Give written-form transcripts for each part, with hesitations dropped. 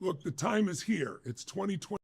Look, the time is here. It's 2020.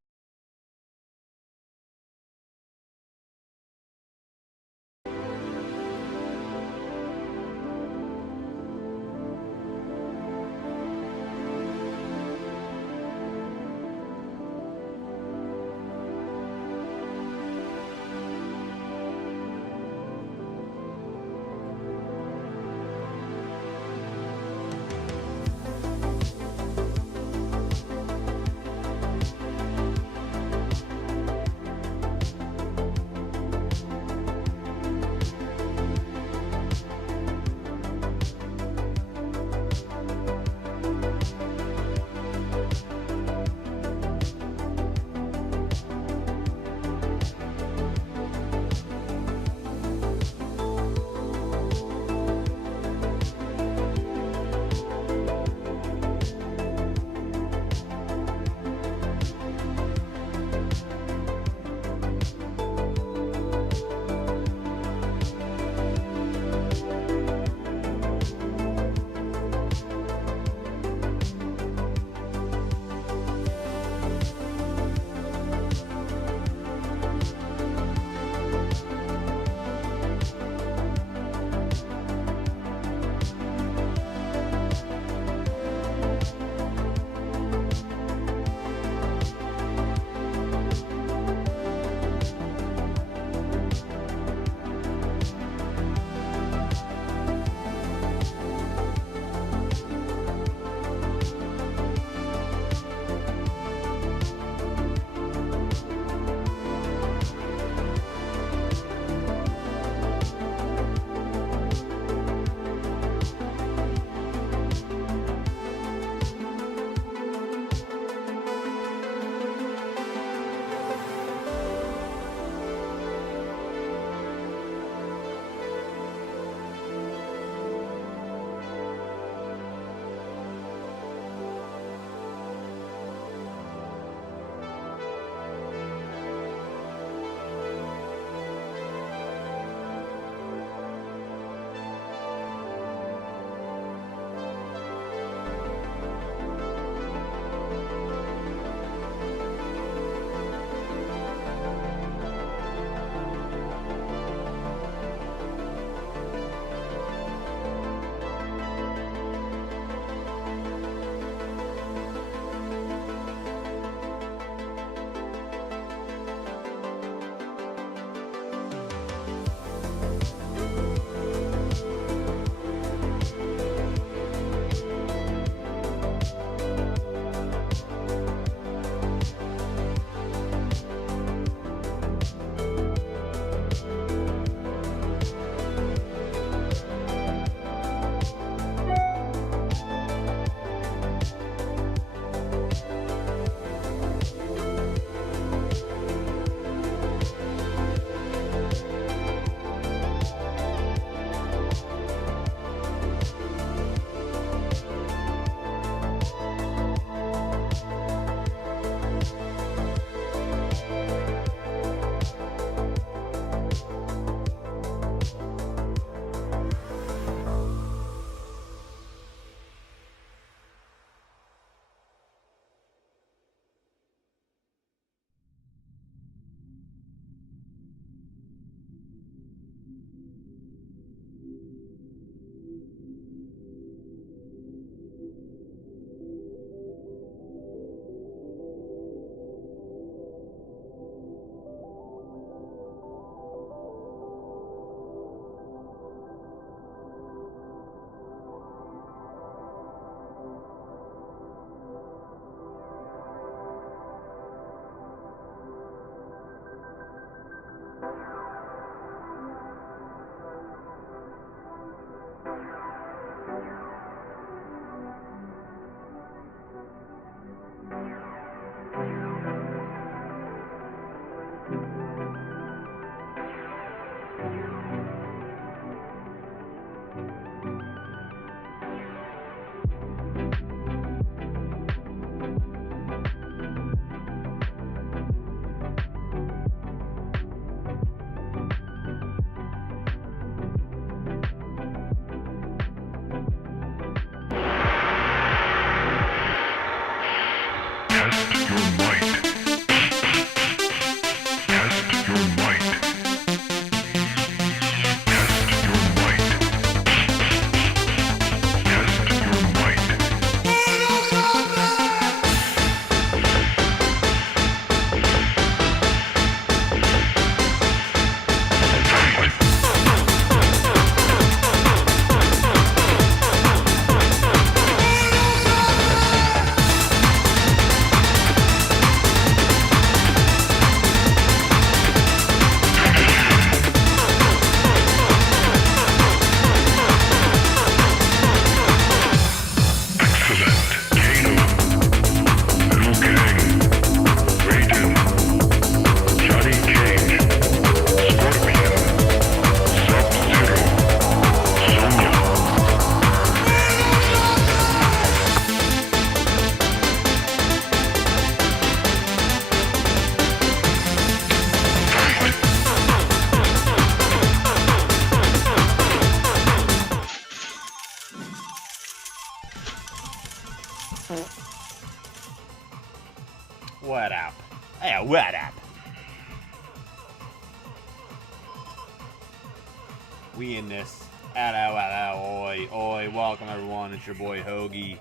We in this. Oi, oi. Welcome, everyone. It's your boy, Hoagie.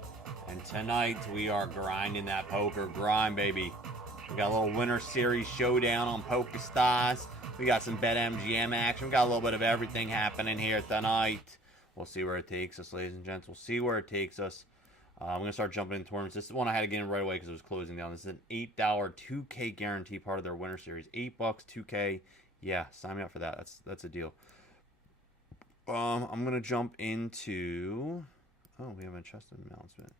And tonight, we are grinding that poker grind, baby. We got a little Winter Series showdown on PokerStars. We got some BetMGM action. We got a little bit of everything happening here tonight. We'll see where it takes us, ladies and gents. We'll see where it takes us. I'm going to start jumping in tournaments. This is one I had to get in right away because it was closing down. This is an $8 2K guarantee, part of their Winter Series. $8, 2K. Yeah, sign me up for that. That's a deal. I'm going to jump into... Oh, we have a chest announcement.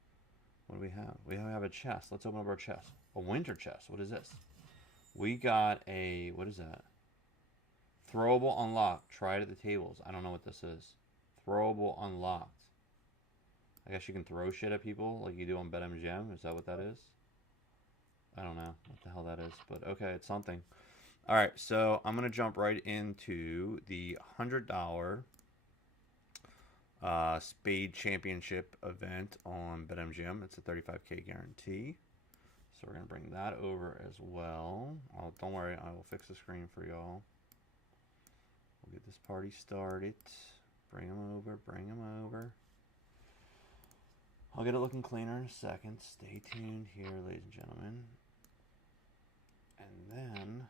What do we have? We have a chest. Let's open up our chest. A winter chest. What is this? We got a... What is that? Throwable unlocked. Try it at the tables. I don't know what this is. Throwable unlocked. I guess you can throw shit at people like you do on BetMGM. Is that what that is? I don't know what the hell that is, but okay, it's something. All right, so I'm going to jump right into the $100 Spade Championship event on BetMGM. It's a 35K guarantee. So we're going to bring that over as well. Oh, don't worry, I will fix the screen for y'all. We'll get this party started. Bring them over, bring them over. I'll get it looking cleaner in a second. Stay tuned here, ladies and gentlemen. And then,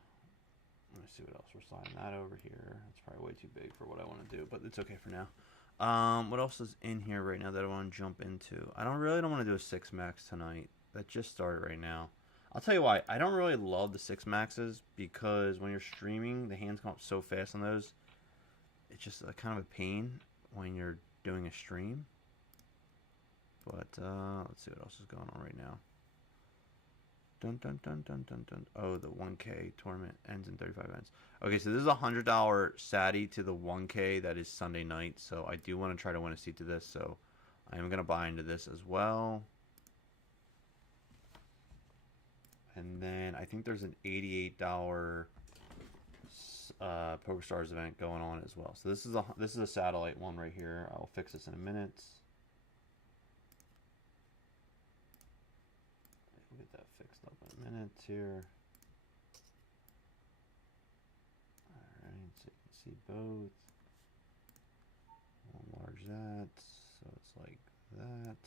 let me see what else. We're sliding that over here. It's probably way too big for what I want to do, but it's okay for now. What else is in here right now that I want to jump into? I really don't want to do a 6 max tonight. That just started right now. I'll tell you why. I don't really love the 6 maxes because when you're streaming, the hands come up so fast on those. It's just a kind of a pain when you're doing a stream. But let's see what else is going on right now. Dun dun dun dun dun dun. Oh, the 1K tournament ends in 35 minutes. Okay, so this is a $100 Sadie to the 1K. That is Sunday night. So I do want to try to win a seat to this. So I am going to buy into this as well. And then I think there's an $88 PokerStars event going on as well. So this is a satellite one right here. I'll fix this in a minute. We'll get that fixed up in a minute here. Alright, so you can see both. I'll enlarge that so it's like that.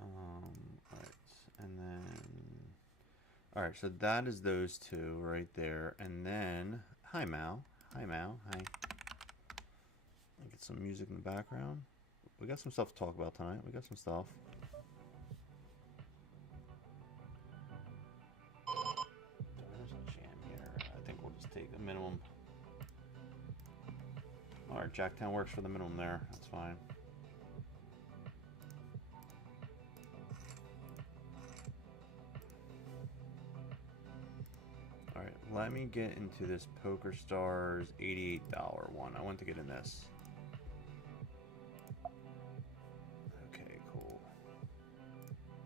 Alright, and then alright, so that is those two right there. And then hi Mal. Hi Mal. Hi. I'll get some music in the background. We got some stuff to talk about tonight. We got some stuff. Take the minimum. Alright, Jack 10 works for the minimum there. That's fine. Alright, let me get into this PokerStars $88 one. I want to get in this. Okay, cool.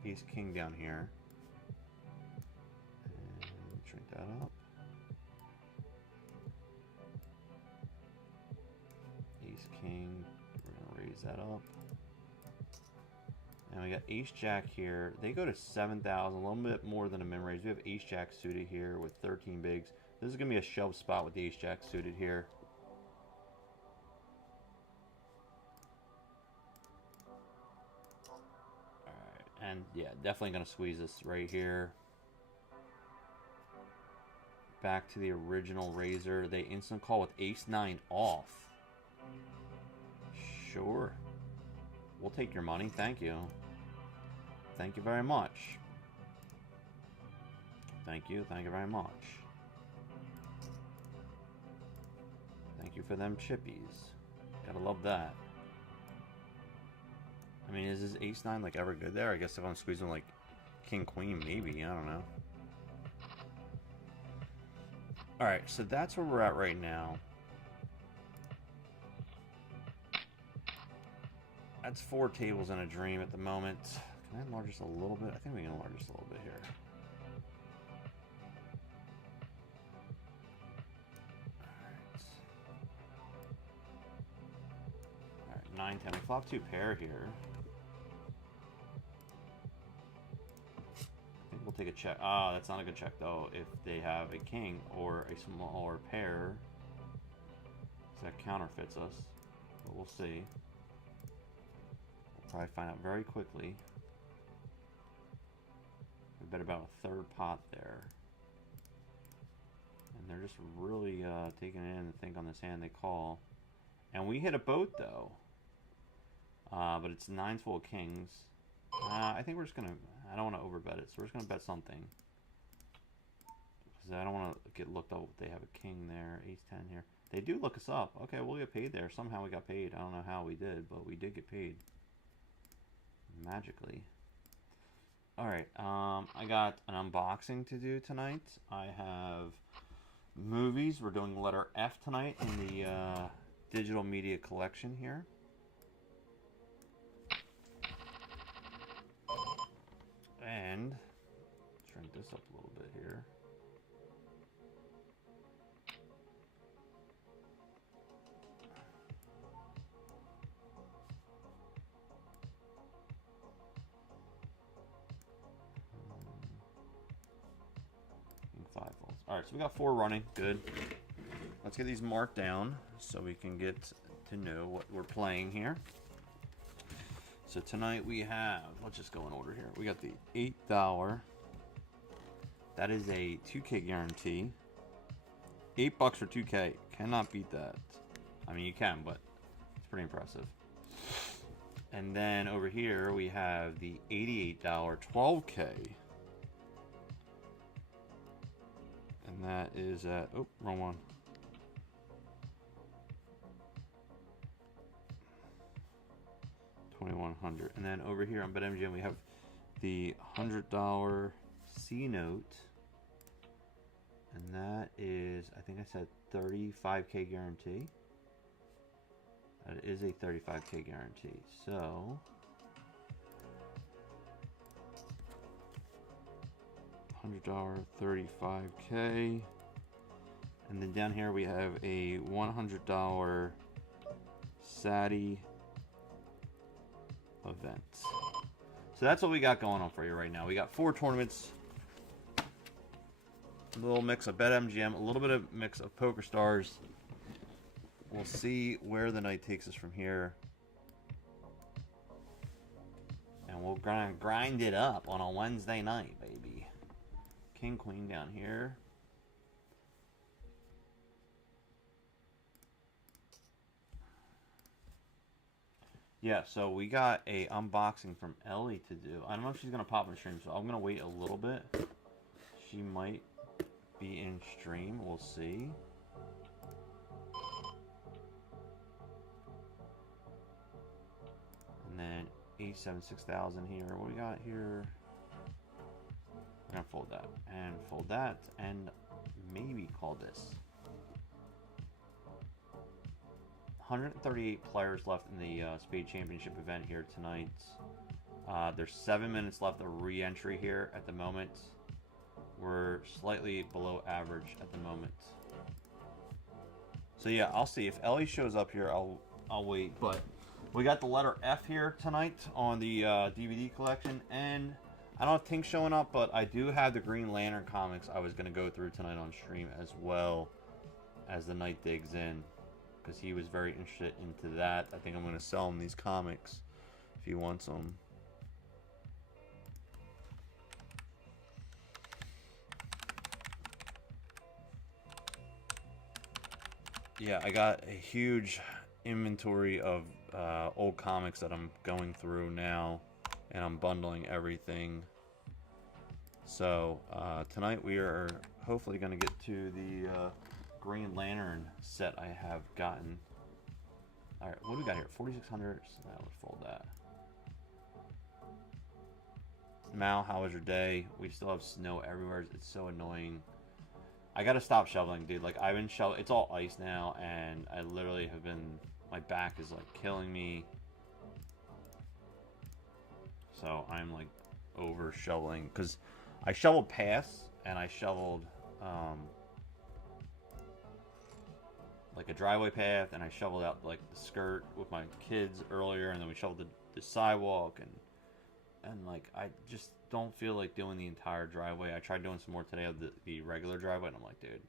Ace King down here. And shrink that up. King, we're gonna raise that up, and we got Ace Jack here. They go to 7,000, a little bit more than a min raise. We have Ace Jack suited here with 13 bigs. This is gonna be a shove spot with the Ace Jack suited here. All right, and yeah, definitely gonna squeeze this right here. Back to the original raiser. They instant call with Ace 9 off. Sure. We'll take your money. Thank you. Thank you very much. Thank you. Thank you very much. Thank you for them chippies. Gotta love that. I mean, is this Ace 9 like ever good there? I guess if I'm squeezing like King Queen, maybe. I don't know. Alright, so that's where we're at right now. That's 4 tables in a dream at the moment. Can I enlarge this a little bit? I think we can enlarge this a little bit here. Alright, 9, 10. We flop 2 pair here. I think we'll take a check. That's not a good check though. If they have a king or a smaller pair. That counterfeits us, but we'll see. We'll probably find out very quickly. We bet about a third pot there. And they're just really taking it in and think on this hand. They call. And we hit a boat, though. But it's nines full of kings. I think we're just going to... I don't want to overbet it, so we're just going to bet something. Because I don't want to get looked up if they have a king there. Ace-10 here. They do look us up. Okay, we'll get paid there. Somehow we got paid. I don't know how we did, but we did get paid. Magically. Alright, I got an unboxing to do tonight. I have movies. We're doing letter F tonight in the digital media collection here. And shrink this up a little bit here. Alright, so we got 4 running. Good. Let's get these marked down so we can get to know what we're playing here. So tonight we have, let's just go in order here. We got the $8. That is a 2K guarantee. $8 for 2K. Cannot beat that. I mean, you can, but it's pretty impressive. And then over here we have the $88 12K. And that is at, oh, wrong one. $2,100. And then over here on BetMGM we have the $100 C note. And that is, I think I said 35K guarantee. That is a 35K guarantee. So $100 35K. And then down here we have a $100 Sadie event. So that's what we got going on for you right now. We got 4 tournaments. A little mix of BetMGM, a little bit of mix of Poker Stars. We'll see where the night takes us from here. And we'll grind it up on a Wednesday night, baby. King, queen down here. Yeah, so we got a unboxing from Ellie to do. I don't know if she's going to pop in stream, so I'm going to wait a little bit. She might be in stream. We'll see. And then 876,000 here. What we got here? We're going to fold that. And fold that. And maybe call this. 138 players left in the Spade Championship event here tonight. There's 7 minutes left of re-entry here at the moment. We're slightly below average at the moment. So yeah, I'll see. If Ellie shows up here, I'll wait. But we got the letter F here tonight on the DVD collection. And I don't have Tink showing up, but I do have the Green Lantern comics I was going to go through tonight on stream as well as the night digs in. Because he was very interested into that. I think I'm going to sell him these comics if he wants them. Yeah, I got a huge inventory of old comics that I'm going through now. And I'm bundling everything. So tonight we are hopefully going to get to the Green Lantern set I have gotten. Alright, what do we got here? 4,600. So that would fold that. Mal, how was your day? We still have snow everywhere. It's so annoying. I gotta stop shoveling, dude. Like, I've been shoveling. It's all ice now, and I literally have been... My back is, like, killing me. So, I'm, like, over shoveling. Because I shoveled paths, and I shoveled... like a driveway path, and I shoveled out like the skirt with my kids earlier, and then we shoveled the sidewalk, and like I just don't feel like doing the entire driveway. I tried doing some more today of the regular driveway, and I'm like, dude,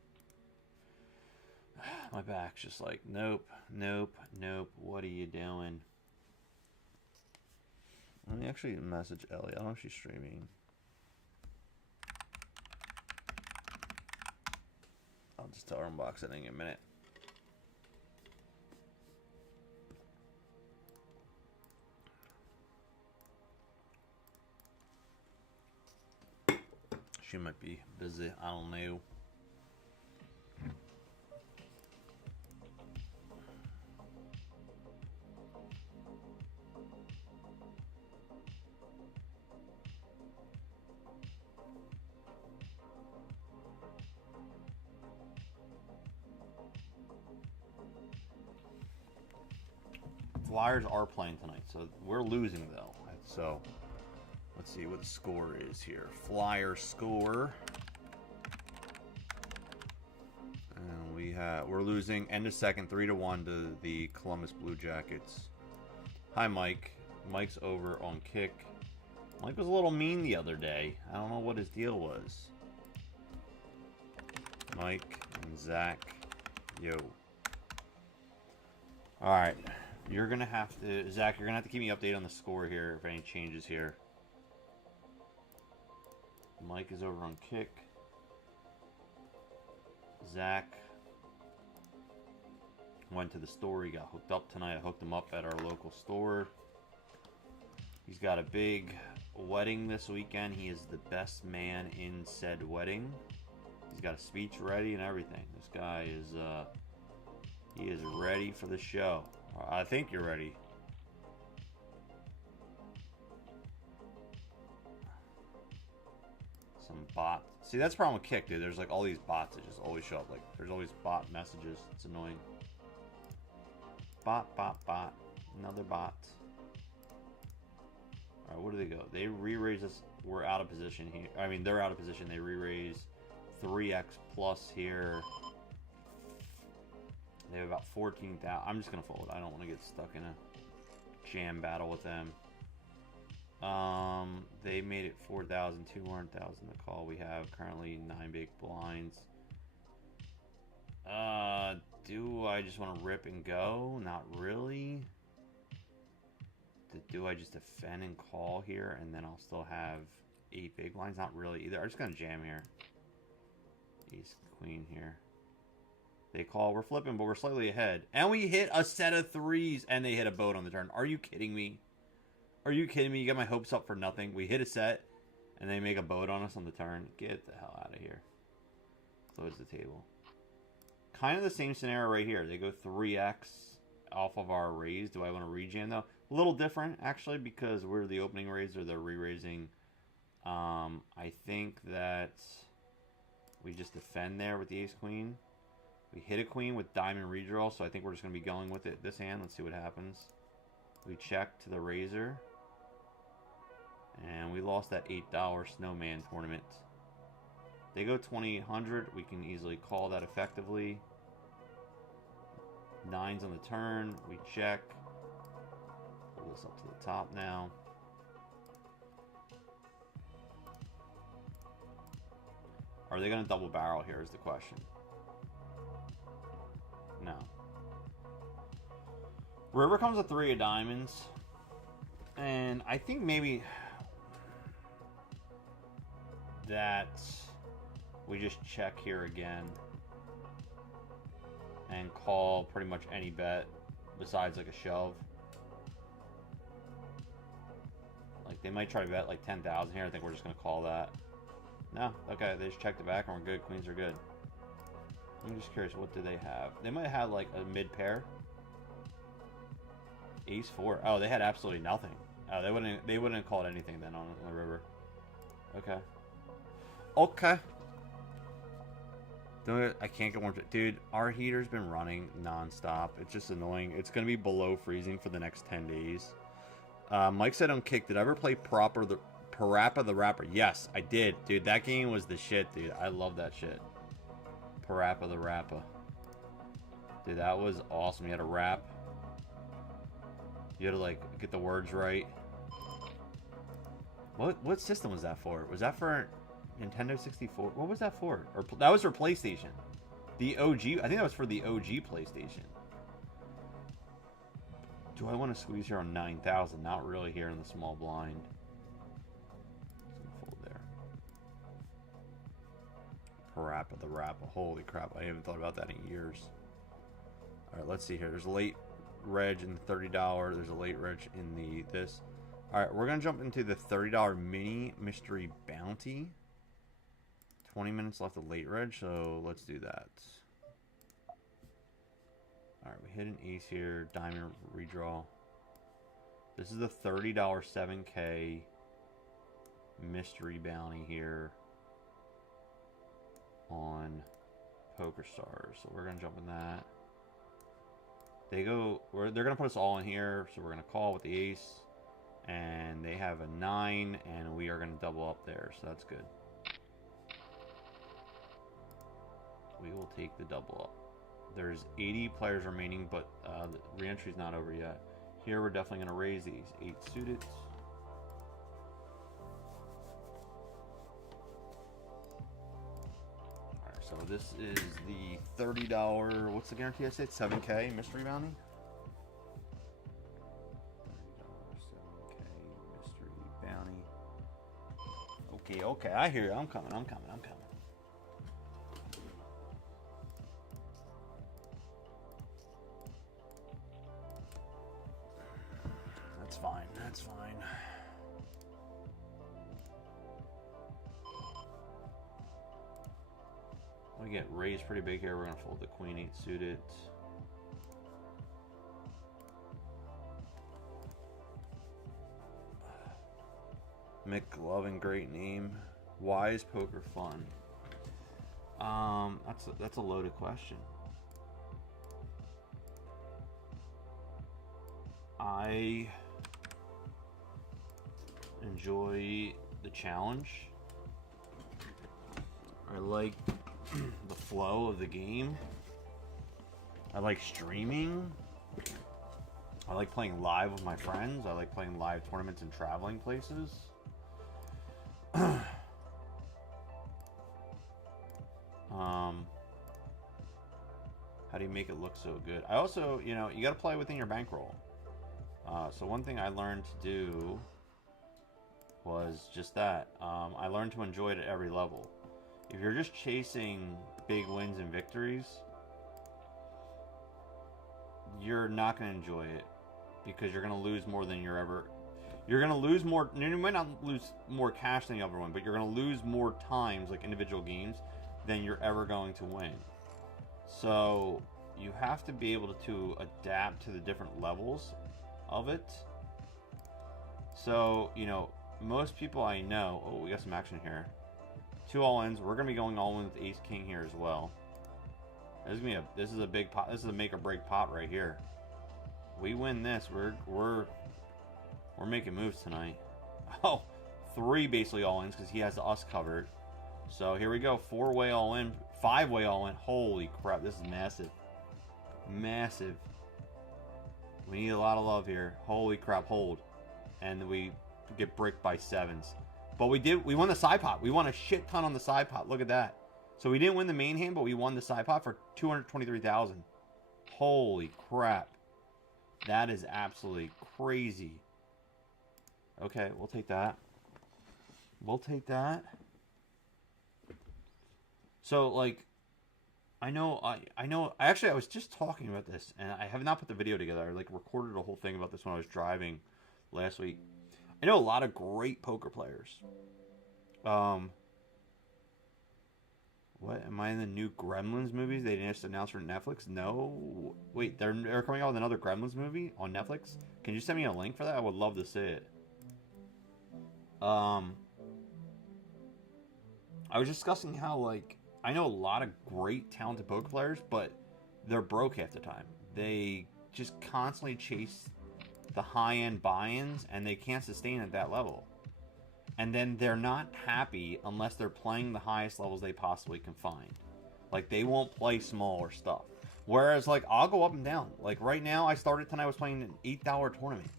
My back's just like, nope, nope, nope. What are you doing? Let me actually message Ellie. I don't know if she's streaming. I'll just tell her unboxing in a minute. She might be busy. I don't know. Flyers are playing tonight, so we're losing though. So let's see what the score is here. Flyer score. And we're losing end of second 3-1 to the Columbus Blue Jackets. Hi Mike. Mike's over on kick. Mike was a little mean the other day. I don't know what his deal was. Mike and Zach. Yo. Alright. You're going to have to... Zach, you're going to have to keep me updated on the score here if any changes here. Mike is over on kick. Zach went to the store. He got hooked up tonight. I hooked him up at our local store. He's got a big wedding this weekend. He is the best man in said wedding. He's got a speech ready and everything. This guy is, he is ready for the show. I think you're ready. Some bot. See, that's the problem with Kick, dude. There's like all these bots that just always show up. Like, there's always bot messages. It's annoying. Bot, bot, bot. Another bot. Alright, where do they go? They re-raise us. We're out of position here. I mean, they're out of position. They re-raise 3x plus here. They have about 14,000. I'm just going to fold. I don't want to get stuck in a jam battle with them. They made it 4,000, 200,000 to call. We have currently 9 big blinds. Do I just want to rip and go? Not really. Do I just defend and call here and then I'll still have 8 big blinds? Not really either. I'm just going to jam here. Ace, queen here. They call. We're flipping, but we're slightly ahead. And we hit a set of 3s, and they hit a boat on the turn. Are you kidding me? Are you kidding me? You got my hopes up for nothing. We hit a set, and they make a boat on us on the turn. Get the hell out of here. Close the table. Kind of the same scenario right here. They go 3x off of our raise. Do I want to rejam, though? A little different, actually, because we're the opening raise or the re-raising. I think that we just defend there with the ace-queen. We hit a queen with diamond redraw, so I think we're just going to be going with it this hand. Let's see what happens. We check to the razor. And we lost that $8 snowman tournament. They go 2,800. We can easily call that effectively. 9s on the turn. We check. Pull this up to the top now. Are they going to double barrel here is the question. No. River comes with 3 of diamonds. And I think maybe that we just check here again. And call pretty much any bet besides like a shove. Like they might try to bet like 10,000 here. I think we're just going to call that. No. Okay, they just checked it back and we're good. Queens are good. I'm just curious, what do they have? They might have like a mid pair. Ace 4. Oh, they had absolutely nothing. Oh, they wouldn't have called anything then on the river. Okay. Okay. I can't get warm. Dude, our heater's been running nonstop. It's just annoying. It's gonna be below freezing for the next 10 days. Mike said on Kick, did I ever play Parappa the Rapper? Yes, I did. Dude, that game was the shit, dude. I love that shit. Parappa the Rapper. Dude, that was awesome. You had to rap. You had to, like, get the words right. What system was that for? Was that for Nintendo 64? What was that for? Or that was for PlayStation. The OG, I think that was for the OG PlayStation. Do I want to squeeze here on 9,000? Not really here in the small blind. Fold there. Parappa the Rappa. Holy crap, I haven't thought about that in years. Alright, let's see here. There's a late reg in the $30. There's a late reg in the this. Alright, we're going to jump into the $30 mini mystery bounty. 20 minutes left of late reg, so let's do that. Alright, we hit an ace here. Diamond redraw. This is the $30 7K mystery bounty here on Poker Stars. So we're going to jump in that. They're going to put us all in here, so we're going to call with the ace. And they have a 9, and we are going to double up there, so that's good. We will take the double up. There's 80 players remaining, but the re-entry is not over yet. Here we're definitely going to raise these. 8 suited. Alright, so this is the $30, what's the guarantee I said? 7K mystery bounty? $30 7K mystery bounty. Okay, okay, I hear you. I'm coming. That's fine. We get raised pretty big here. We're going to fold the queen 8 suited. McLovin, great name. Why is poker fun? That's a loaded question. I enjoy the challenge. I like the flow of the game. I like streaming. I like playing live with my friends. I like playing live tournaments and traveling places. How do you make it look so good? I also, you know, you got to play within your bankroll. So one thing I learned to do was just that. I learned to enjoy it at every level. If you're just chasing big wins and victories, you're not going to enjoy it because you're going to lose more than you're going to lose more. You might not lose more cash than the other one, but you're going to lose more times, like individual games, than you're ever going to win. So you have to be able to adapt to the different levels of it. So, you know, most people I know, oh, we got some action here. 2 all-ins. We're going to be going all in with ace king here as well. This is a big pot. This is a make or break pot right here. We win this, we're making moves tonight. Oh, 3 basically all-ins because he has us covered. So here we go. 4-way all-in, 5-way all-in. Holy crap, this is massive. Massive. We need a lot of love here. Holy crap, hold. And we get bricked by 7s. But we won the side pot. We won a shit ton on the side pot. Look at that. So we didn't win the main hand, but we won the side pot for 223,000. Holy crap. That is absolutely crazy. Okay, we'll take that. We'll take that. So, like, I was just talking about this, and I have not put the video together. I, like, recorded a whole thing about this when I was driving last week. I know a lot of great poker players. What? Am I in the new Gremlins movies they just announced for Netflix? No. Wait, they're coming out with another Gremlins movie on Netflix? Can you send me a link for that? I would love to see it. I was discussing how, like, I know a lot of great, talented poker players, but they're broke half the time. They just constantly chase the high-end buy-ins, and they can't sustain at that level. And then they're not happy unless they're playing the highest levels they possibly can find. Like, they won't play smaller stuff. Whereas, like, I'll go up and down. Like, right now, I started tonight, I was playing an $8 tournament.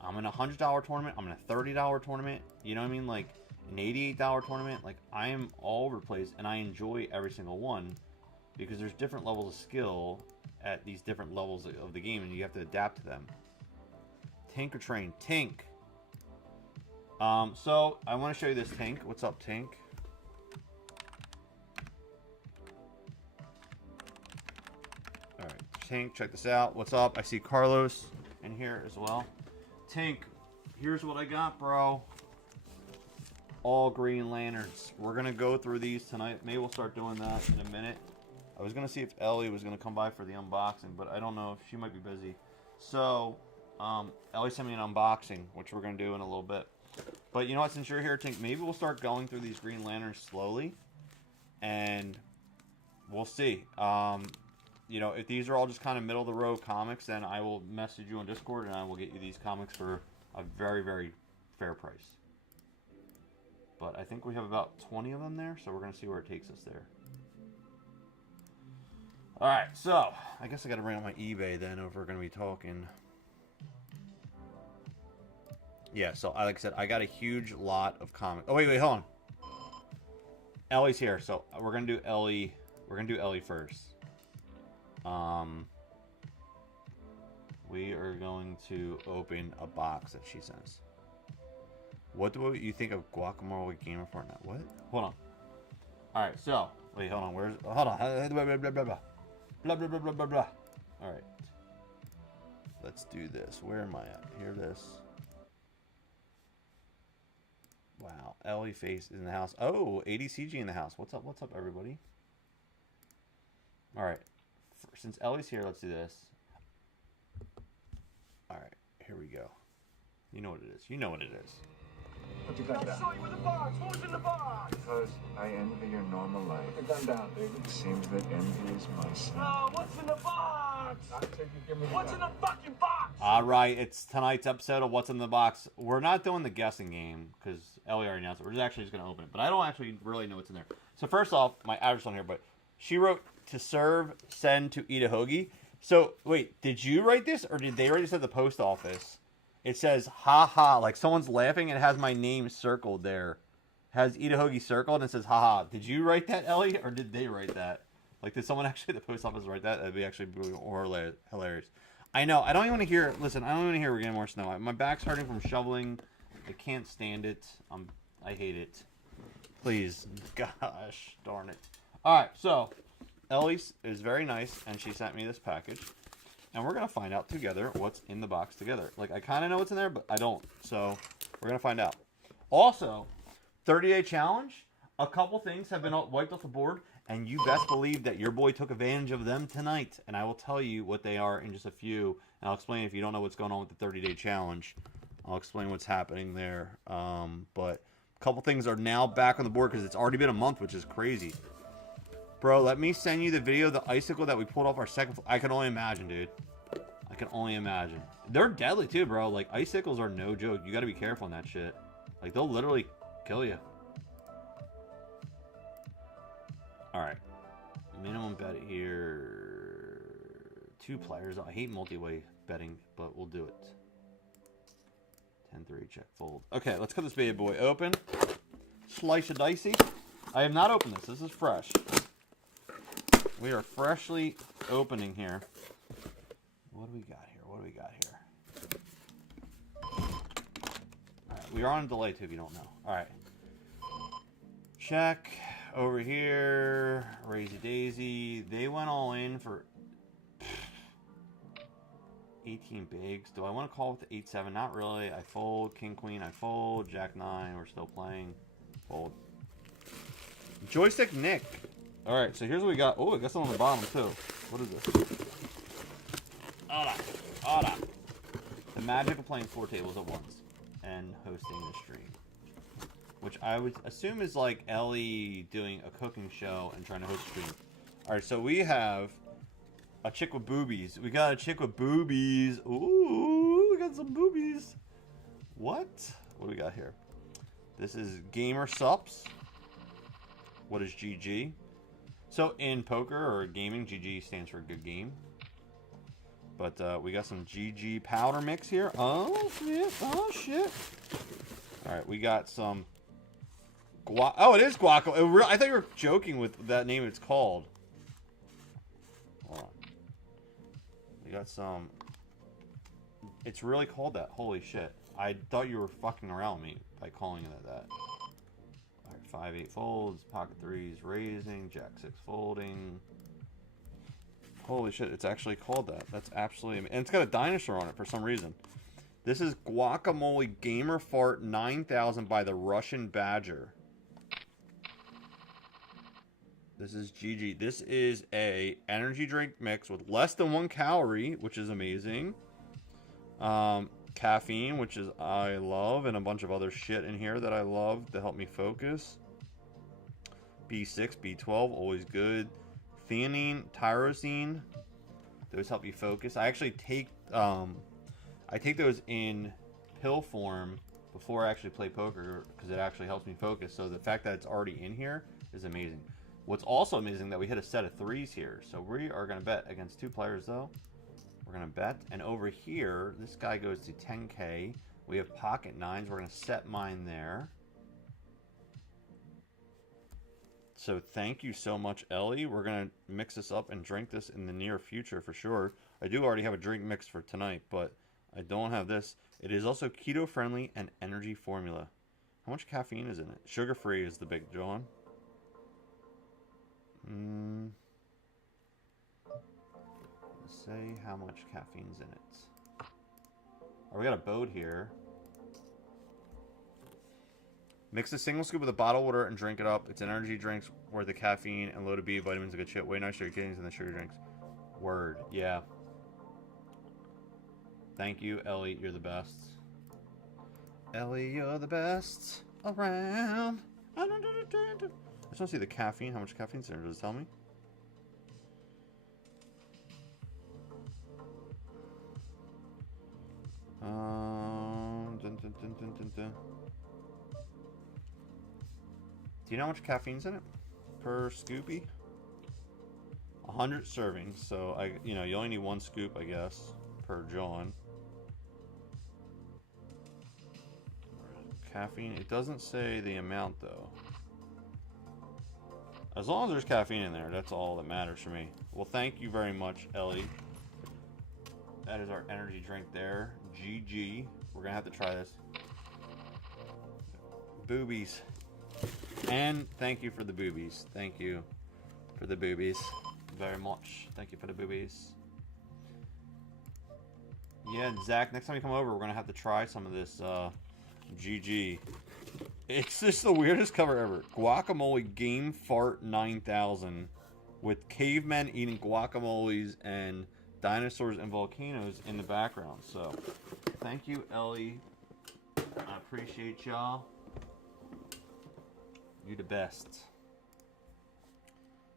I'm in a $100 tournament. I'm in a $30 tournament. You know what I mean? Like, an $88 tournament. Like, I am all over the place, and I enjoy every single one because there's different levels of skill at these different levels of the game, and you have to adapt to them. Tink or train? Tink. So I want to show you this Tink. What's up, Tink? All right, Tink, check this out. What's up? I see Carlos in here as well. Tink, here's what I got, bro. All Green Lanterns. We're gonna go through these tonight. Maybe we'll start doing that in a minute. I was gonna see if Ellie was gonna come by for the unboxing, but I don't know if she might be busy. So, Ellie sent me an unboxing, which we're gonna do in a little bit. But you know what? Since you're here, Tink, maybe we'll start going through these Green Lanterns slowly, and we'll see. You know, if these are all just kind of middle of the road comics, then I will message you on Discord, and I will get you these comics for a very, very fair price. But I think we have about 20 of them there, so we're going to see where it takes us there. Alright, so I guess I got to bring up my eBay then if we're going to be talking. Yeah, so like I said, I got a huge lot of comics. Oh, wait, hold on. Ellie's here, so we're going to do Ellie. We're going to do Ellie first. We are going to open a box that she sends. What do you think of Guacamole Gamer Fortnite? What? Hold on. Alright, so. Wait, hold on. Where's. Hold on. Blah, blah, blah, blah, blah. Blah, blah, blah, blah, blah, blah. Alright. Let's do this. Where am I at? Here it is. Wow. Ellie Face is in the house. Oh, ADCG in the house. What's up? What's up, everybody? Alright. Since Ellie's here, let's do this. Alright. Here we go. You know what it is. You know what it is. Put your gun down. I saw you with the box. What was in the box? Because I envy your normal life. Put the gun down, baby. It seems that envy is my sin. No, what's in the box? I think you give me the What's in gun. the fucking box? Alright, it's tonight's episode of What's in the Box. We're not doing the guessing game, because Ellie already announced it. We're just actually just going to open it. But I don't actually really know what's in there. So first off, my address on here, but she wrote, to serve, send, to eat a hoagie. So, wait, did you write this, or did they write this at the post office? It says, ha ha, like someone's laughing, and it has my name circled there. It has eat a hoagie circled, and it says, ha ha. Did you write that, Ellie, or did they write that? Like, did someone actually at the post office write that? That'd be actually hilarious. I know, I don't even want to hear, listen, I don't even want to hear we're getting more snow. My back's hurting from shoveling. I can't stand it. I hate it. Please, gosh, darn it. Alright, so, Ellie is very nice, and she sent me this package. And we're going to find out together what's in the box together. Like, I kind of know what's in there, but I don't. So, we're going to find out. Also, 30-day challenge. A couple things have been wiped off the board. And you best believe that your boy took advantage of them tonight. And I will tell you what they are in just a few. And I'll explain if you don't know what's going on with the 30-day challenge. I'll explain what's happening there. But a couple things are now back on the board because it's already been a month, which is crazy. Bro, let me send you the video of the icicle that we pulled off our second. I can only imagine, dude. I can only imagine. They're deadly too, bro. Like, icicles are no joke. You gotta be careful on that shit. Like, they'll literally kill you. Alright. Minimum bet here. 2 players. I hate multi-way betting, but we'll do it. 10-3, check, fold. Okay, let's cut this baby boy open. Slice a dicey. I have not opened this. This is fresh. We are freshly opening here. What do we got here? What do we got here? Alright, we are on a delay too if you don't know. Alright. Check. Over here. Raisy Daisy. They went all in for 18 bigs. Do I want to call with the 8-7? Not really. I fold. King Queen. I fold. Jack 9. We're still playing. Fold. Joystick Nick. Alright, so here's what we got. Oh, I got some on the bottom too. What is this? Hold on. The magic of playing 4 tables at once and hosting the stream. Which I would assume is like Ellie doing a cooking show and trying to host a stream. Alright, so we have a chick with boobies. We got a chick with boobies. Ooh, we got some boobies. What? What do we got here? This is Gamer Sups. What is GG? So in poker or gaming, GG stands for good game. But we got some GG powder mix here. Oh shit! Oh shit! All right, we got some. Oh, it is guaco. I thought you were joking with that name. It's called. We got some. It's really called that. Holy shit. I thought you were fucking around me by calling it that. Alright, 5-8 folds, pocket threes raising, jack 6 folding. Holy shit, it's actually called that. That's absolutely amazing. And it's got a dinosaur on it for some reason. This is Guacamole Gamer Fart 9000 by the Russian Badger. This is GG. This is a energy drink mix with less than 1 calorie, which is amazing. Caffeine, which is I love, and a bunch of other shit in here that I love to help me focus. B6, B12, always good. Theanine, tyrosine, those help you focus. I actually take those in pill form before I actually play poker because it actually helps me focus. So the fact that it's already in here is amazing. What's also amazing that we hit a set of 3s here. So we are going to bet against 2 players though. We're going to bet. And over here, this guy goes to 10K. We have pocket 9s. We're going to set mine there. So thank you so much, Ellie. We're going to mix this up and drink this in the near future for sure. I do already have a drink mix for tonight, but I don't have this. It is also keto friendly and energy formula. How much caffeine is in it? Sugar free is the big John. Let's say how much caffeine's in it. Oh, we got a boat here. Mix a single scoop with a bottle of water and drink it up. It's an energy drinks worth of caffeine and loaded B vitamins and good shit. Way nicer kidneys than the sugar drinks. Word. Yeah. Thank you, Ellie. You're the best. Ellie, you're the best around. I just want to see the caffeine. How much caffeine's in there? Does it tell me? Do you know how much caffeine's in it per scoopy? 100 servings, so you only need 1 scoop, I guess, per John. Caffeine, it doesn't say the amount though. As long as there's caffeine in there, that's all that matters for me. Well, thank you very much, Ellie. That is our energy drink there. GG. We're gonna have to try this. Boobies. And thank you for the boobies. Thank you for the boobies very much. Thank you for the boobies. Yeah, Zach, next time you come over, we're going to have to try some of this GG. It's just the weirdest cover ever. Guacamole Game Fart 9000 with cavemen eating guacamoles and dinosaurs and volcanoes in the background. So, thank you, Ellie. I appreciate y'all. You the best.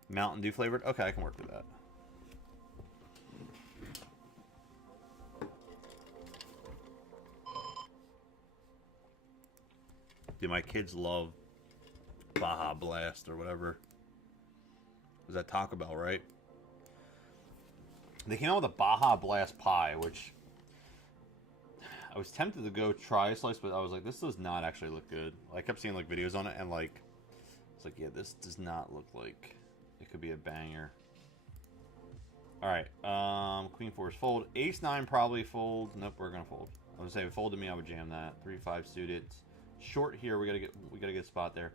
Mountain Dew flavored? Okay, I can work with that. Dude, my kids love Baja Blast or whatever. Was that Taco Bell, right? They came out with a Baja Blast pie, which I was tempted to go try a slice, but I was like, this does not actually look good. I kept seeing like videos on it, and like, it's like, yeah, this does not look like it could be a banger. All right, Queen 4 is fold. Ace 9 probably fold. Nope, we're gonna fold. I would say if it folded me, I would jam that. 3-5 suited. Short here. We gotta get a spot there.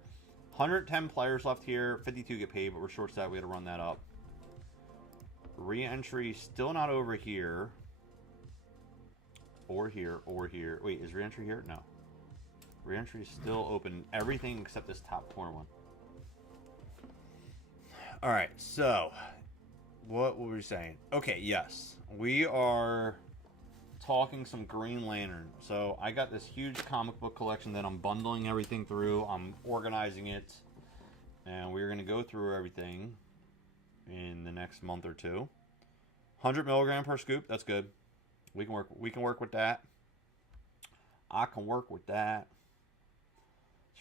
110 players left here. 52 get paid, but we're short set. We gotta run that up. Re-entry still not over here. Or here, or here. Wait, is re-entry here? No. Re-entry is still open. Everything except this top corner one. Alright, so what were we saying? Okay, yes. We are talking some Green Lantern. So I got this huge comic book collection that I'm bundling everything through. I'm organizing it. And we're going to go through everything in the next month or two. 100 milligram per scoop. That's good. We can work with that. I can work with that.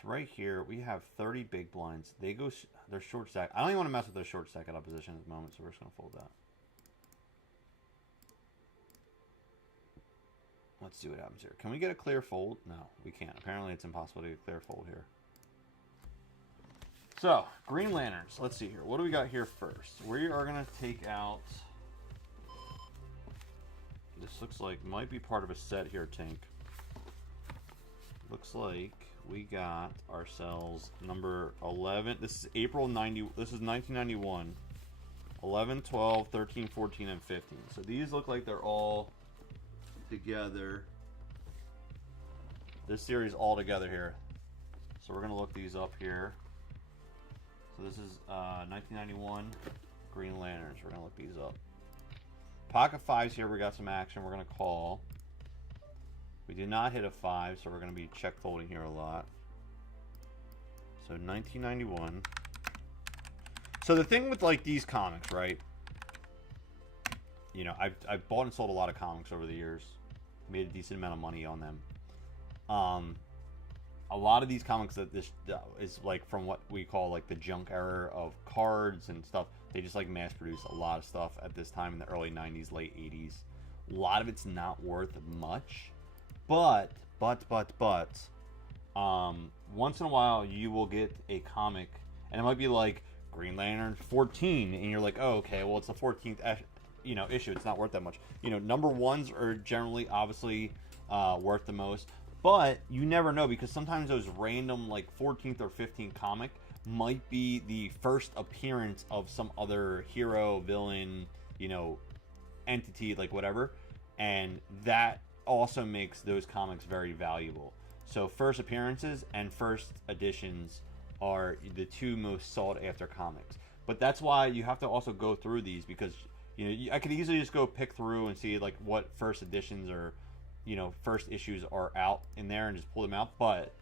So right here we have 30 big blinds. They're short stack. I don't even want to mess with their short stack at opposition at the moment, so we're just gonna fold that. Let's see what happens here. Can we get a clear fold? No, we can't. Apparently it's impossible to get a clear fold here. So, Green Lanterns. Let's see here. What do we got here first? We are gonna take out This looks like might be part of a set here, Tink. Looks like we got ourselves number 11. This is April 90. This is 1991. 11, 12, 13, 14, and 15. So these look like they're all together. This series all together here. So we're going to look these up here. So this is 1991 Green Lanterns. We're going to look these up. Pocket 5s here. We got some action. We're going to call. We did not hit a 5, so we're going to be check folding here a lot. So 1991. So the thing with like these comics, right? You know, I've bought and sold a lot of comics over the years. Made a decent amount of money on them. A lot of these comics that this is like from what we call like the junk era of cards and stuff. They just like mass produce a lot of stuff at this time in the early 90s, late 80s. A lot of it's not worth much. But, once in a while you will get a comic, and it might be like Green Lantern 14, and you're like, oh, okay, well, it's the 14th, issue. It's not worth that much. You know, number ones are generally, obviously, worth the most, but you never know because sometimes those random, like 14th or 15th comic might be the first appearance of some other hero, villain, entity, like whatever, and that also makes those comics very valuable. So first appearances and first editions are the two most sought after comics. But that's why you have to also go through these because I could easily just go pick through and see like what first editions or first issues are out in there and just pull them out. But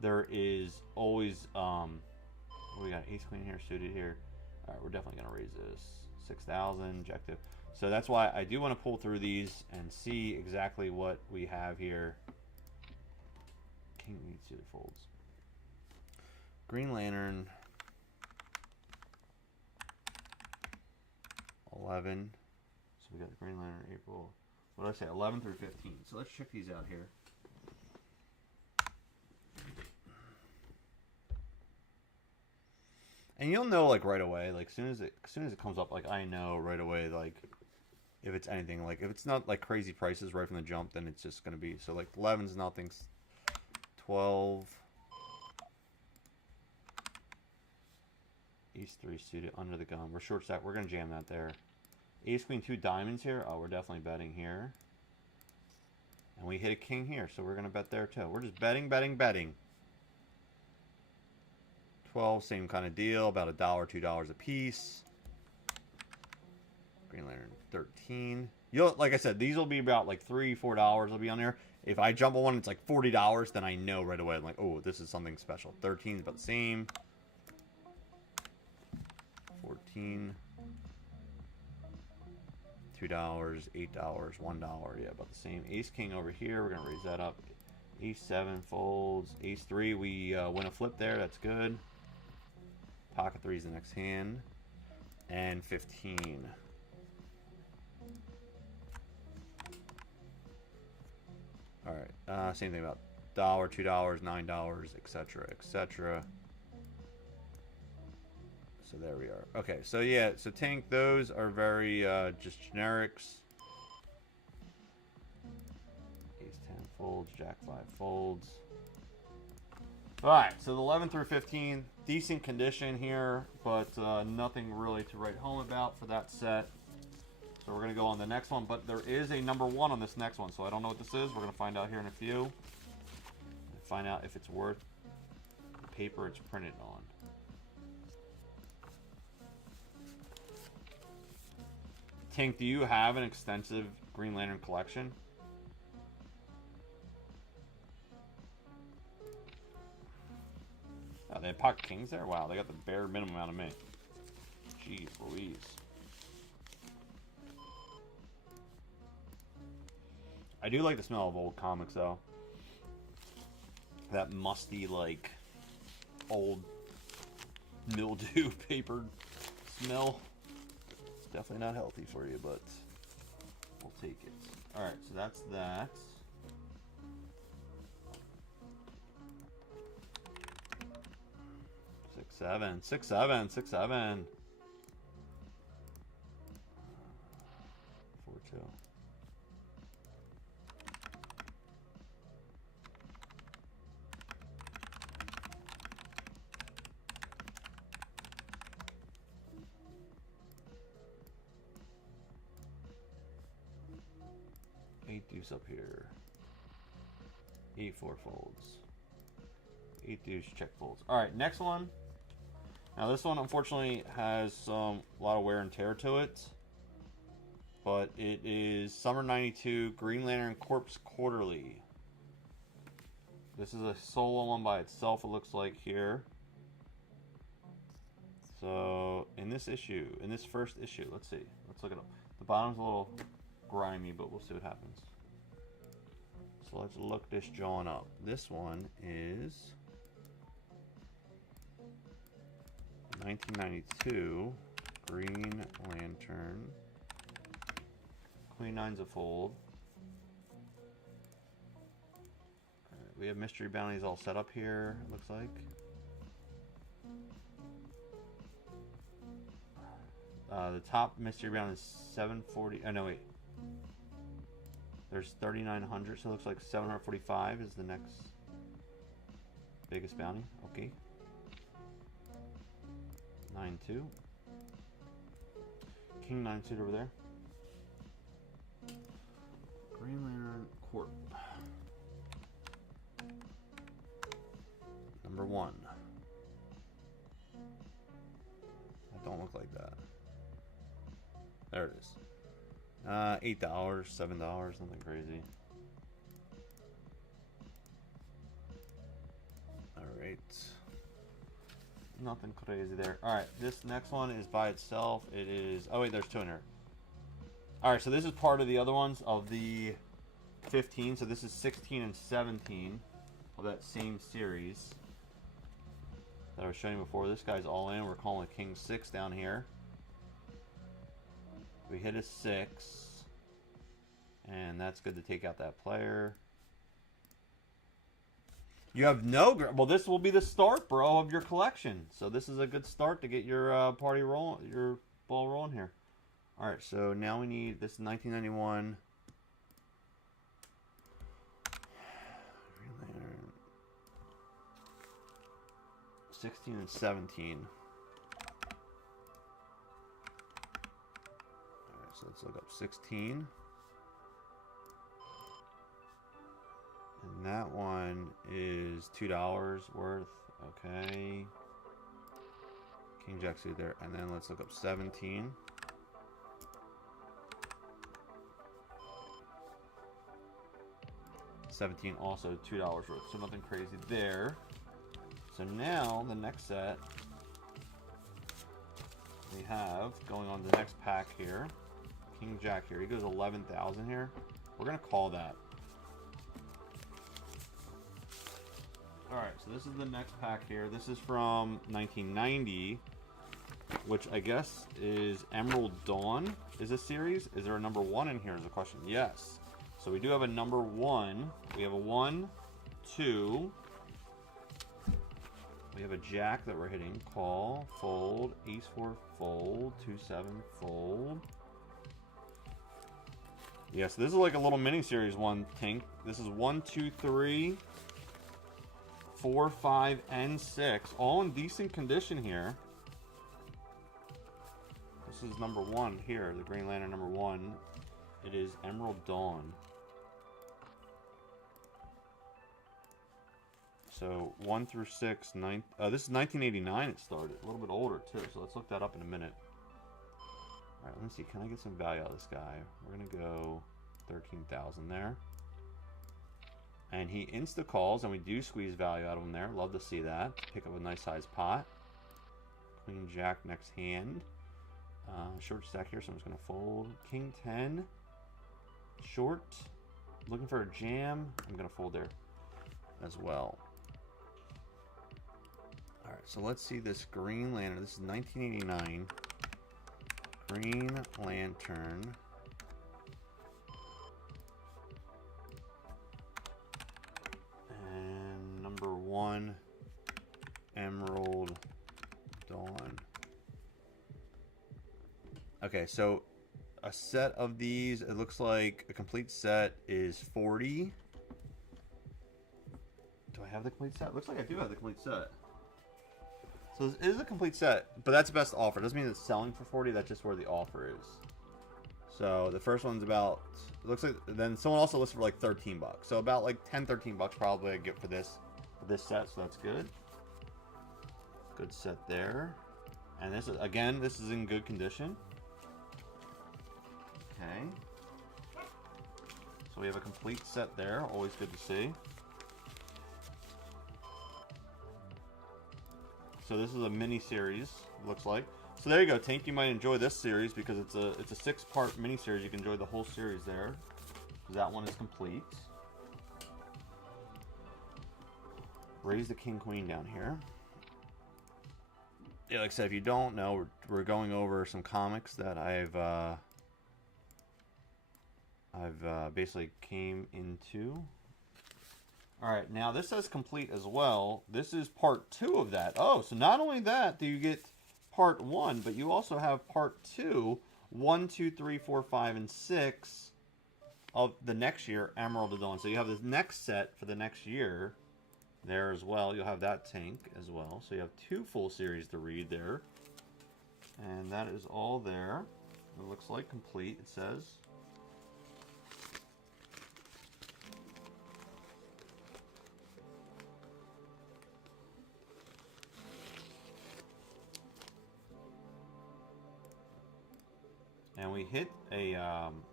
there is always we got Ace Queen here suited here. All right, we're definitely gonna raise this 6,000 objective. So that's why I do want to pull through these and see exactly what we have here. King needs suited folds. Green Lantern 11. So we got the Green Lantern April. What did I say? 11 through 15. So let's check these out here. And you'll know like right away, like as soon as it comes up, like I know right away, like if it's anything, like if it's not like crazy prices right from the jump, then it's just gonna be so like 11's nothing, 12, Ace 3 suited under the gun. We're short stack. We're gonna jam that there. Ace Queen 2 diamonds here. Oh, we're definitely betting here. And we hit a king here, so we're gonna bet there too. We're just betting. 12, same kind of deal, about $1, $2 a piece. Green Lantern 13. Like I said, these will be about like $3, $4 will be on there. If I jump on one, it's like $40, then I know right away. I'm like, oh, this is something special. 13 is about the same. 14. $2, $8, $1. Yeah, about the same. Ace King over here. We're gonna raise that up. Ace 7 folds. Ace 3. We win a flip there. That's good. Pocket 3 is the next hand. And 15. Alright. Same thing about $1, $2, $9, etc. etc. So there we are. Okay, so yeah, so Tank, those are very just generics. Ace 10 folds, Jack 5 folds. Alright, so the 11 through 15, decent condition here, but nothing really to write home about for that set. So we're going to go on the next one, but there is a number 1 on this next one, so I don't know what this is. We're going to find out here in a few. Find out if it's worth the paper it's printed on. Tink, do you have an extensive Green Lantern collection? Oh, they have Pocket Kings there? Wow, they got the bare minimum out of me. Jeez Louise. I do like the smell of old comics, though. That musty, like, old mildew paper smell. It's definitely not healthy for you, but we'll take it. Alright, so that's that. Six, seven. 4-2. deuce up here. 8-4 folds. 8 deuce, check folds. All right, next one. Now this one unfortunately has a lot of wear and tear to it, but it is Summer '92 Green Lantern Corpse Quarterly. This is a solo one by itself, it looks like here. So in this issue, in this first issue, let's see. Let's look it up. The bottom's a little grimy, but we'll see what happens. So let's look this John up. This one is 1992 Green Lantern. Queen Nine's a fold. Alright, we have mystery bounties all set up here, it looks like. The top mystery bounty is 740. Oh no, wait. There's 3,900, so it looks like 745 is the next biggest bounty. Okay. 9-2. King 9 suit over there. Green Lantern Court. Number 1. That don't look like that. There it is. $8, $7, nothing crazy. Alright. Nothing crazy there. Alright, this next one is by itself. It is... Oh wait, there's 2 in here. Alright, so this is part of the other ones of the 15. So this is 16 and 17 of that same series that I was showing you before. This guy's all in. We're calling it King 6 down here. We hit a 6. And that's good to take out that player. You have no... Well, this will be the start, bro, of your collection. So this is a good start to get your party rolling, your ball rolling here. All right, so now we need this 1991. 16 and 17. All right, so let's look up 16. And that one is $2 worth. Okay. King Jack suit there. And then let's look up 17. $17 also $2 worth. So nothing crazy there. So now the next set we have going on the next pack here. King Jack here. He goes 11,000 here. We're gonna call that. Alright, so this is the next pack here. This is from 1990, which I guess is Emerald Dawn is a series. Is there a number 1 in here is the question. Yes. So we do have a number 1. We have a 1, 2. We have a Jack that we're hitting. Call, fold, Ace 4, fold, 2-7, fold. Yes, this is like a little mini series one, Tink. This is 1, 2, 3. 4, 5, and 6, all in decent condition here. This is number 1 here, the Green Lantern number 1. It is Emerald Dawn. So 1 through 6, 9. This is 1989. It started a little bit older too. So let's look that up in a minute. All right, let me see. Can I get some value out of this guy? We're gonna go 13,000 there. And he insta calls, and we do squeeze value out of him there. Love to see that. Pick up a nice sized pot. Queen Jack next hand. Short stack here, so I'm just going to fold. King 10. Short. Looking for a jam. I'm going to fold there as well. Alright, so let's see this Green Lantern. This is 1989. Green Lantern. Number 1, Emerald Dawn. Okay, so a set of these, it looks like a complete set is 40. Do I have the complete set? Looks like I do have the complete set. So this is a complete set, but that's best offer. Doesn't mean it's selling for 40, that's just where the offer is. So the first one's about, it looks like, then someone also listed for like 13 bucks. So about like 10, 13 bucks probably I get for this set, so that's good. Good set there. And this is, again, this is in good condition. Okay. So we have a complete set there, always good to see. So this is a mini series, looks like. So there you go, Tank. You might enjoy this series because it's a 6-part mini series. You can enjoy the whole series there. That one is complete. Raise the King Queen down here. Yeah, like I said, if you don't know, we're going over some comics that I've basically came into. All right, now this says complete as well. This is part 2 of that. Oh, so not only that do you get part 1, but you also have part 2, 1, 2, 3, 4, 5, and 6 of the next year, Emerald of Dawn. So you have this next set for the next year there as well. You'll have that Tank as well. So you have 2 full series to read there. And that is all there. It looks like complete, it says. And we hit a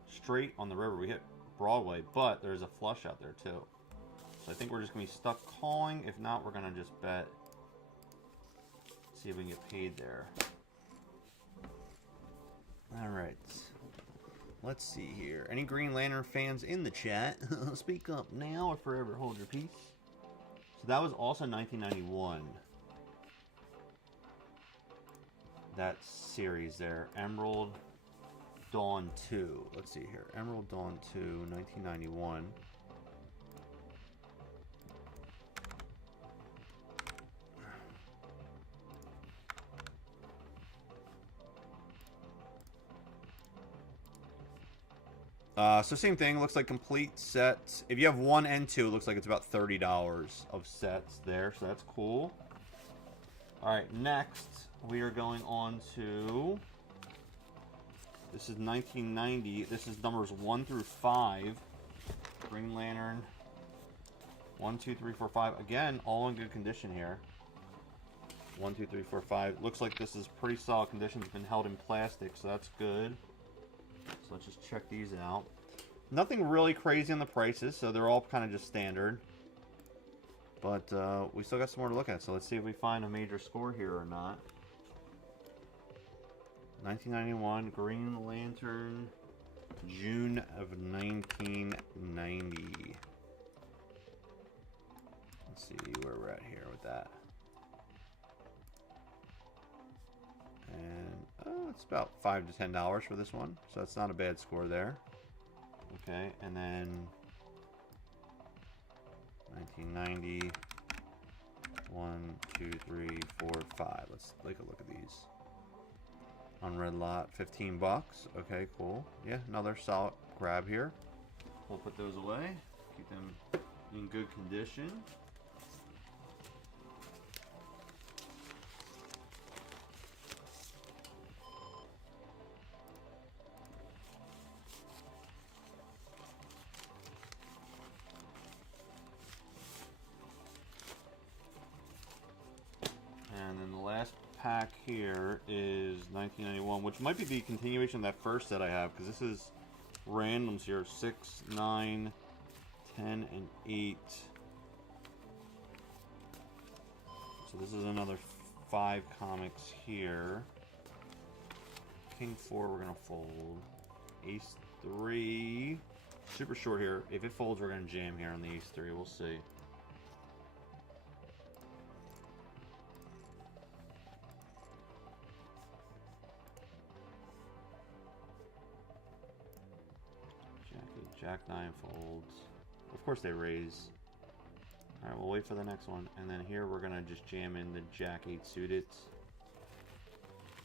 straight on the river. We hit Broadway, but there's a flush out there too. So I think we're just going to be stuck calling. If not, we're going to just bet. See if we can get paid there. All right. Let's see here. Any Green Lantern fans in the chat? Speak up now or forever hold your peace. So that was also 1991. That series there. Emerald Dawn 2. Let's see here. Emerald Dawn 2, 1991. So same thing. Looks like complete sets. If you have 1 and 2, it looks like it's about $30 of sets there. So that's cool. All right. Next, we are going on to... This is 1990. This is numbers 1 through 5. Green Lantern. 1, 2, 3, 4, 5. Again, all in good condition here. 1, 2, 3, 4, 5. Looks like this is pretty solid condition. It's been held in plastic, so that's good. So let's just check these out. Nothing really crazy on the prices, so they're all kind of just standard. But we still got some more to look at, so let's see if we find a major score here or not. 1991, Green Lantern, June of 1990. Let's see where we're at here with that. And it's about $5 to $10 for this one, so that's not a bad score there. Okay, and then 1990, 1, 2, 3, 4, 5. Let's take a look at these. On red lot, 15 bucks. Okay, cool. Yeah, another solid grab here. We'll put those away. Keep them in good condition. And then the last pack here is 1991, which might be the continuation of that first set I have, because this is randoms here: 6, 9, 10, and 8. So this is another 5 comics here. King 4 we're gonna fold. Ace 3, super short here. If it folds, we're gonna jam here on the Ace 3. We'll see. Jack 9 folds. Of course they raise. Alright, we'll wait for the next one. And then here we're going to just jam in the Jack 8 suited.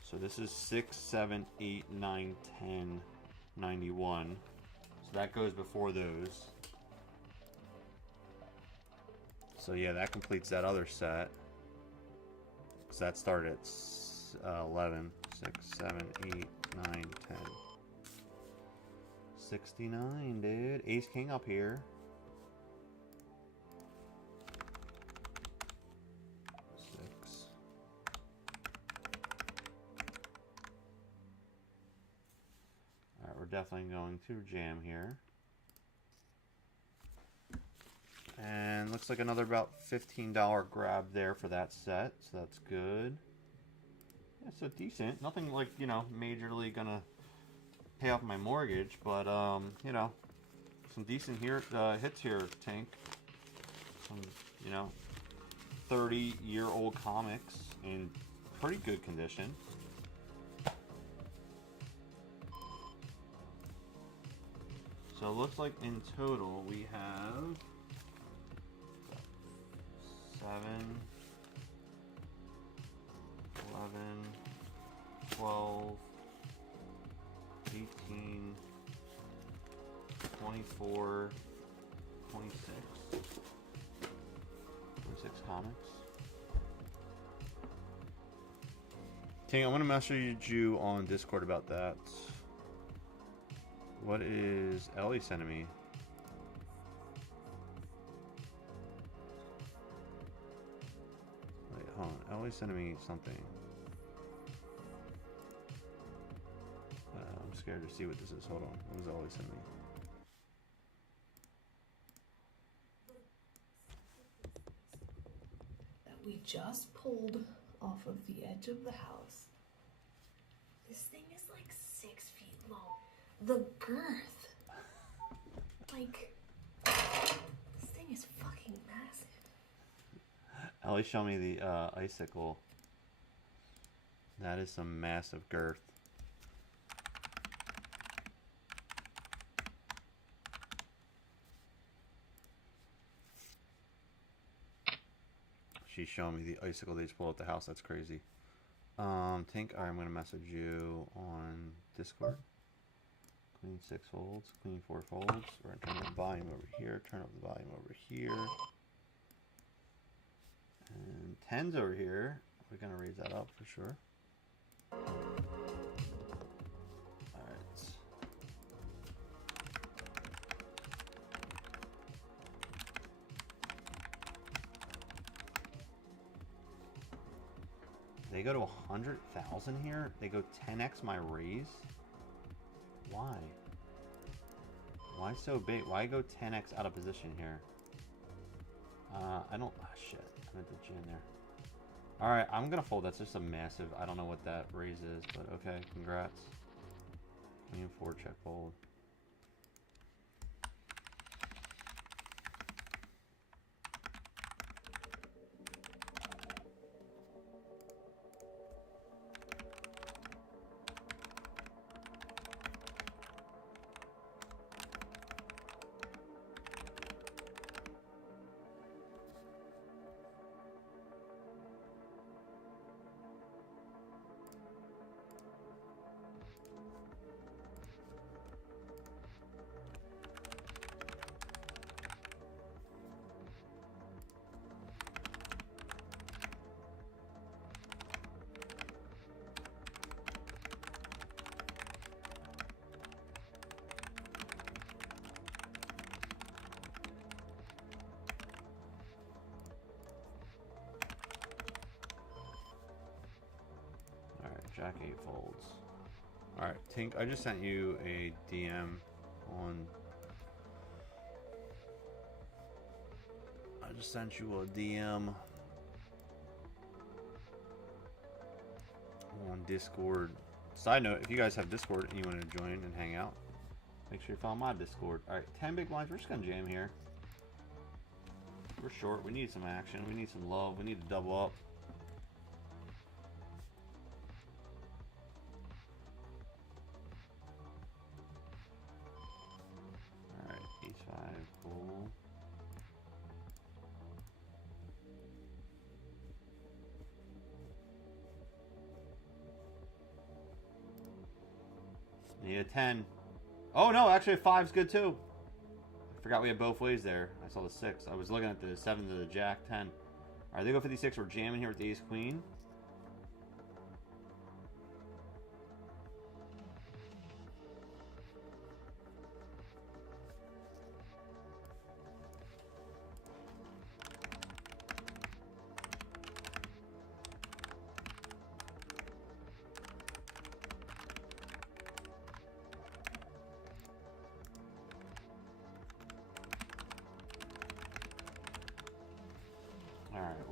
So this is 6, 7, 8, 9, 10, 91. So that goes before those. So yeah, that completes that other set. Because that started at 11, 6, 7, 8, 9, 10. 69, dude. Ace king up here. Six. Alright, we're definitely going to jam here. And looks like another about $15 grab there for that set, so that's good. Yeah, so decent. Nothing like, you know, majorly gonna pay off my mortgage, but you know, some decent hits here, Tank. Some, you know, 30-year-old comics in pretty good condition. So it looks like in total we have 7, 11, 12, 18, 24, 26. 26 comics. King, I'm going to message you on Discord about that. What is Ellie sending me? Wait, hold on. Ellie's sending me something. I'm scared to see what this is. Hold on. What is Ellie sending me? That we just pulled off of the edge of the house. This thing is like 6 feet long. The girth. Like, this thing is fucking massive. Ellie showed me the icicle. That is some massive girth. She's showing me the icicle they just pulled at the house. That's crazy. Tank, I'm going to message you on Discord. Queen 6 folds, Queen 4 folds. We're going to turn up the volume over here, turn up the volume over here. And 10's over here. We're going to raise that up for sure. Alright. They go to 100,000 here? They go 10x my raise? Why? Why so big? Why go 10x out of position here? I don't... Ah, shit. I meant to jam there. Alright, I'm gonna fold. That's just a massive... I don't know what that raise is, but okay. Congrats. Queen 4 check fold. Jack 8 folds. Alright, Tink, I just sent you a DM on... I just sent you a DM on Discord. Side note, if you guys have Discord and you want to join and hang out, make sure you follow my Discord. Alright, 10 big blinds. We're just going to jam here. We're short. We need some action. We need some love. We need to double up. Cool. Need a 10. Oh no, actually a 5's good too. I forgot we had both ways there. I saw the 6. I was looking at the 7 to the Jack 10. Alright, they go 56. We're jamming here with the Ace Queen.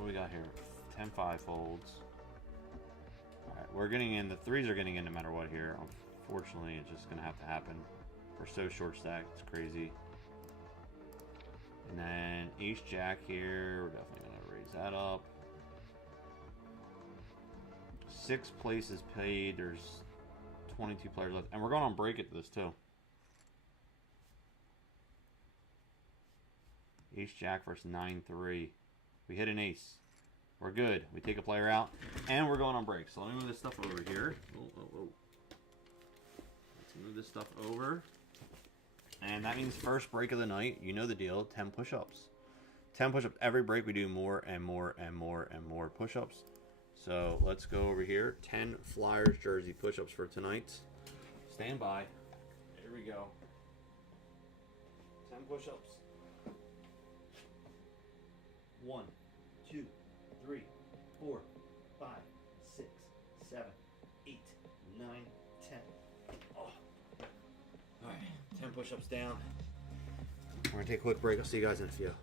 what do we got here? 10-5 folds. Alright, we're getting in. The threes are getting in no matter what here. Unfortunately, it's just going to have to happen. We're so short stacked. It's crazy. And then ace-jack here. We're definitely going to raise that up. 6 places paid. There's 22 players left. And we're going on break at this, too. Ace-jack versus 9-3. We hit an ace. We're good. We take a player out. And we're going on break. So let me move this stuff over here. Let's move this stuff over. And that means first break of the night. You know the deal. 10 push-ups. 10 push-ups. Every break we do more and more and more and more push-ups. So let's go over here. 10 Flyers jersey push-ups for tonight. Stand by. Here we go. 10 push-ups. 1, 2, 3, 4, 5, 6, 7, 8, 9, 10. Oh. Alright, 10 push-ups down. We're gonna take a quick break. I'll see you guys in a few.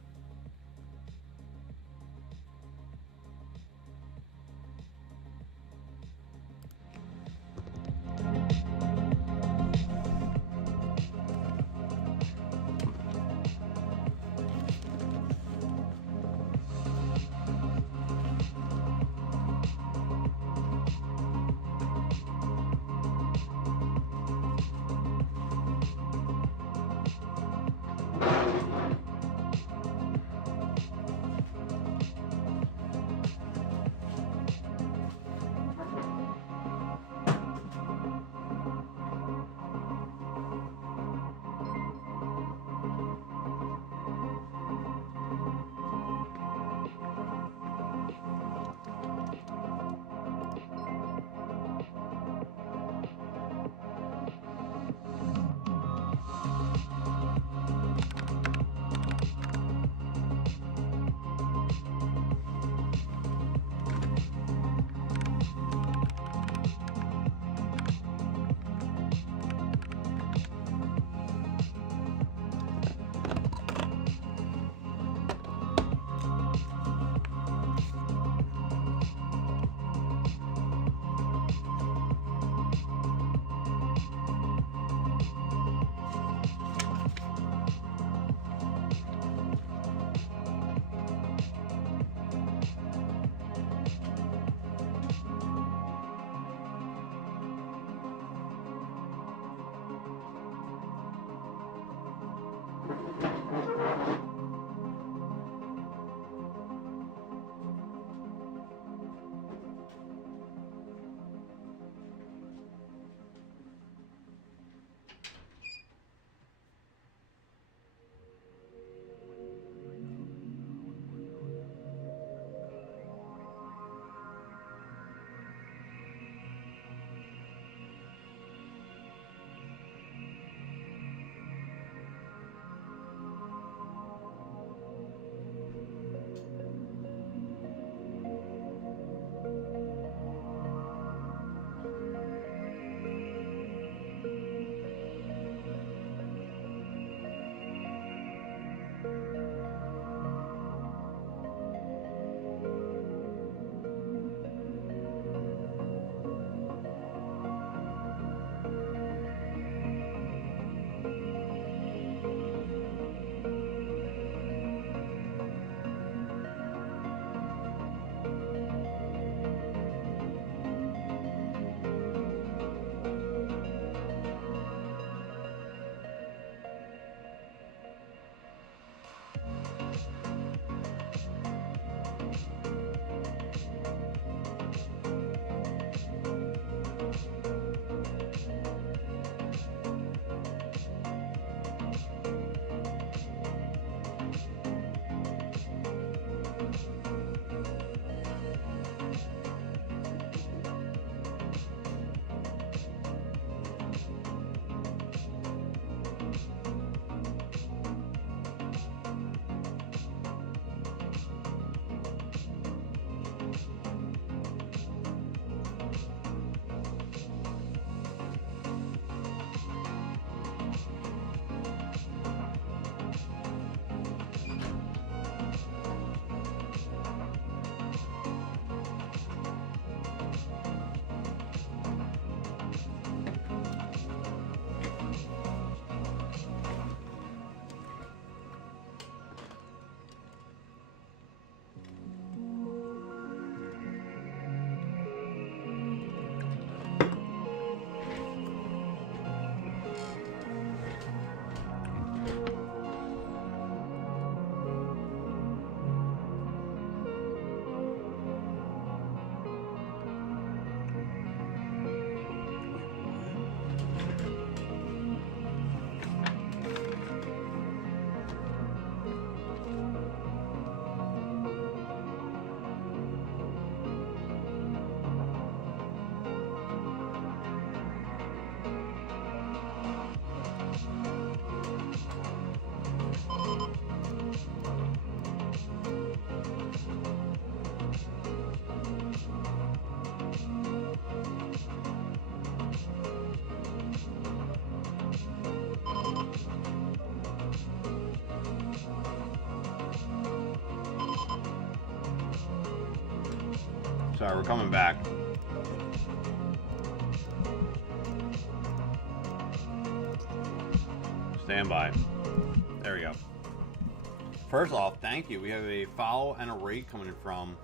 Sorry, we're coming back. Stand by. There we go. First off, thank you. We have a follow and a rate coming in from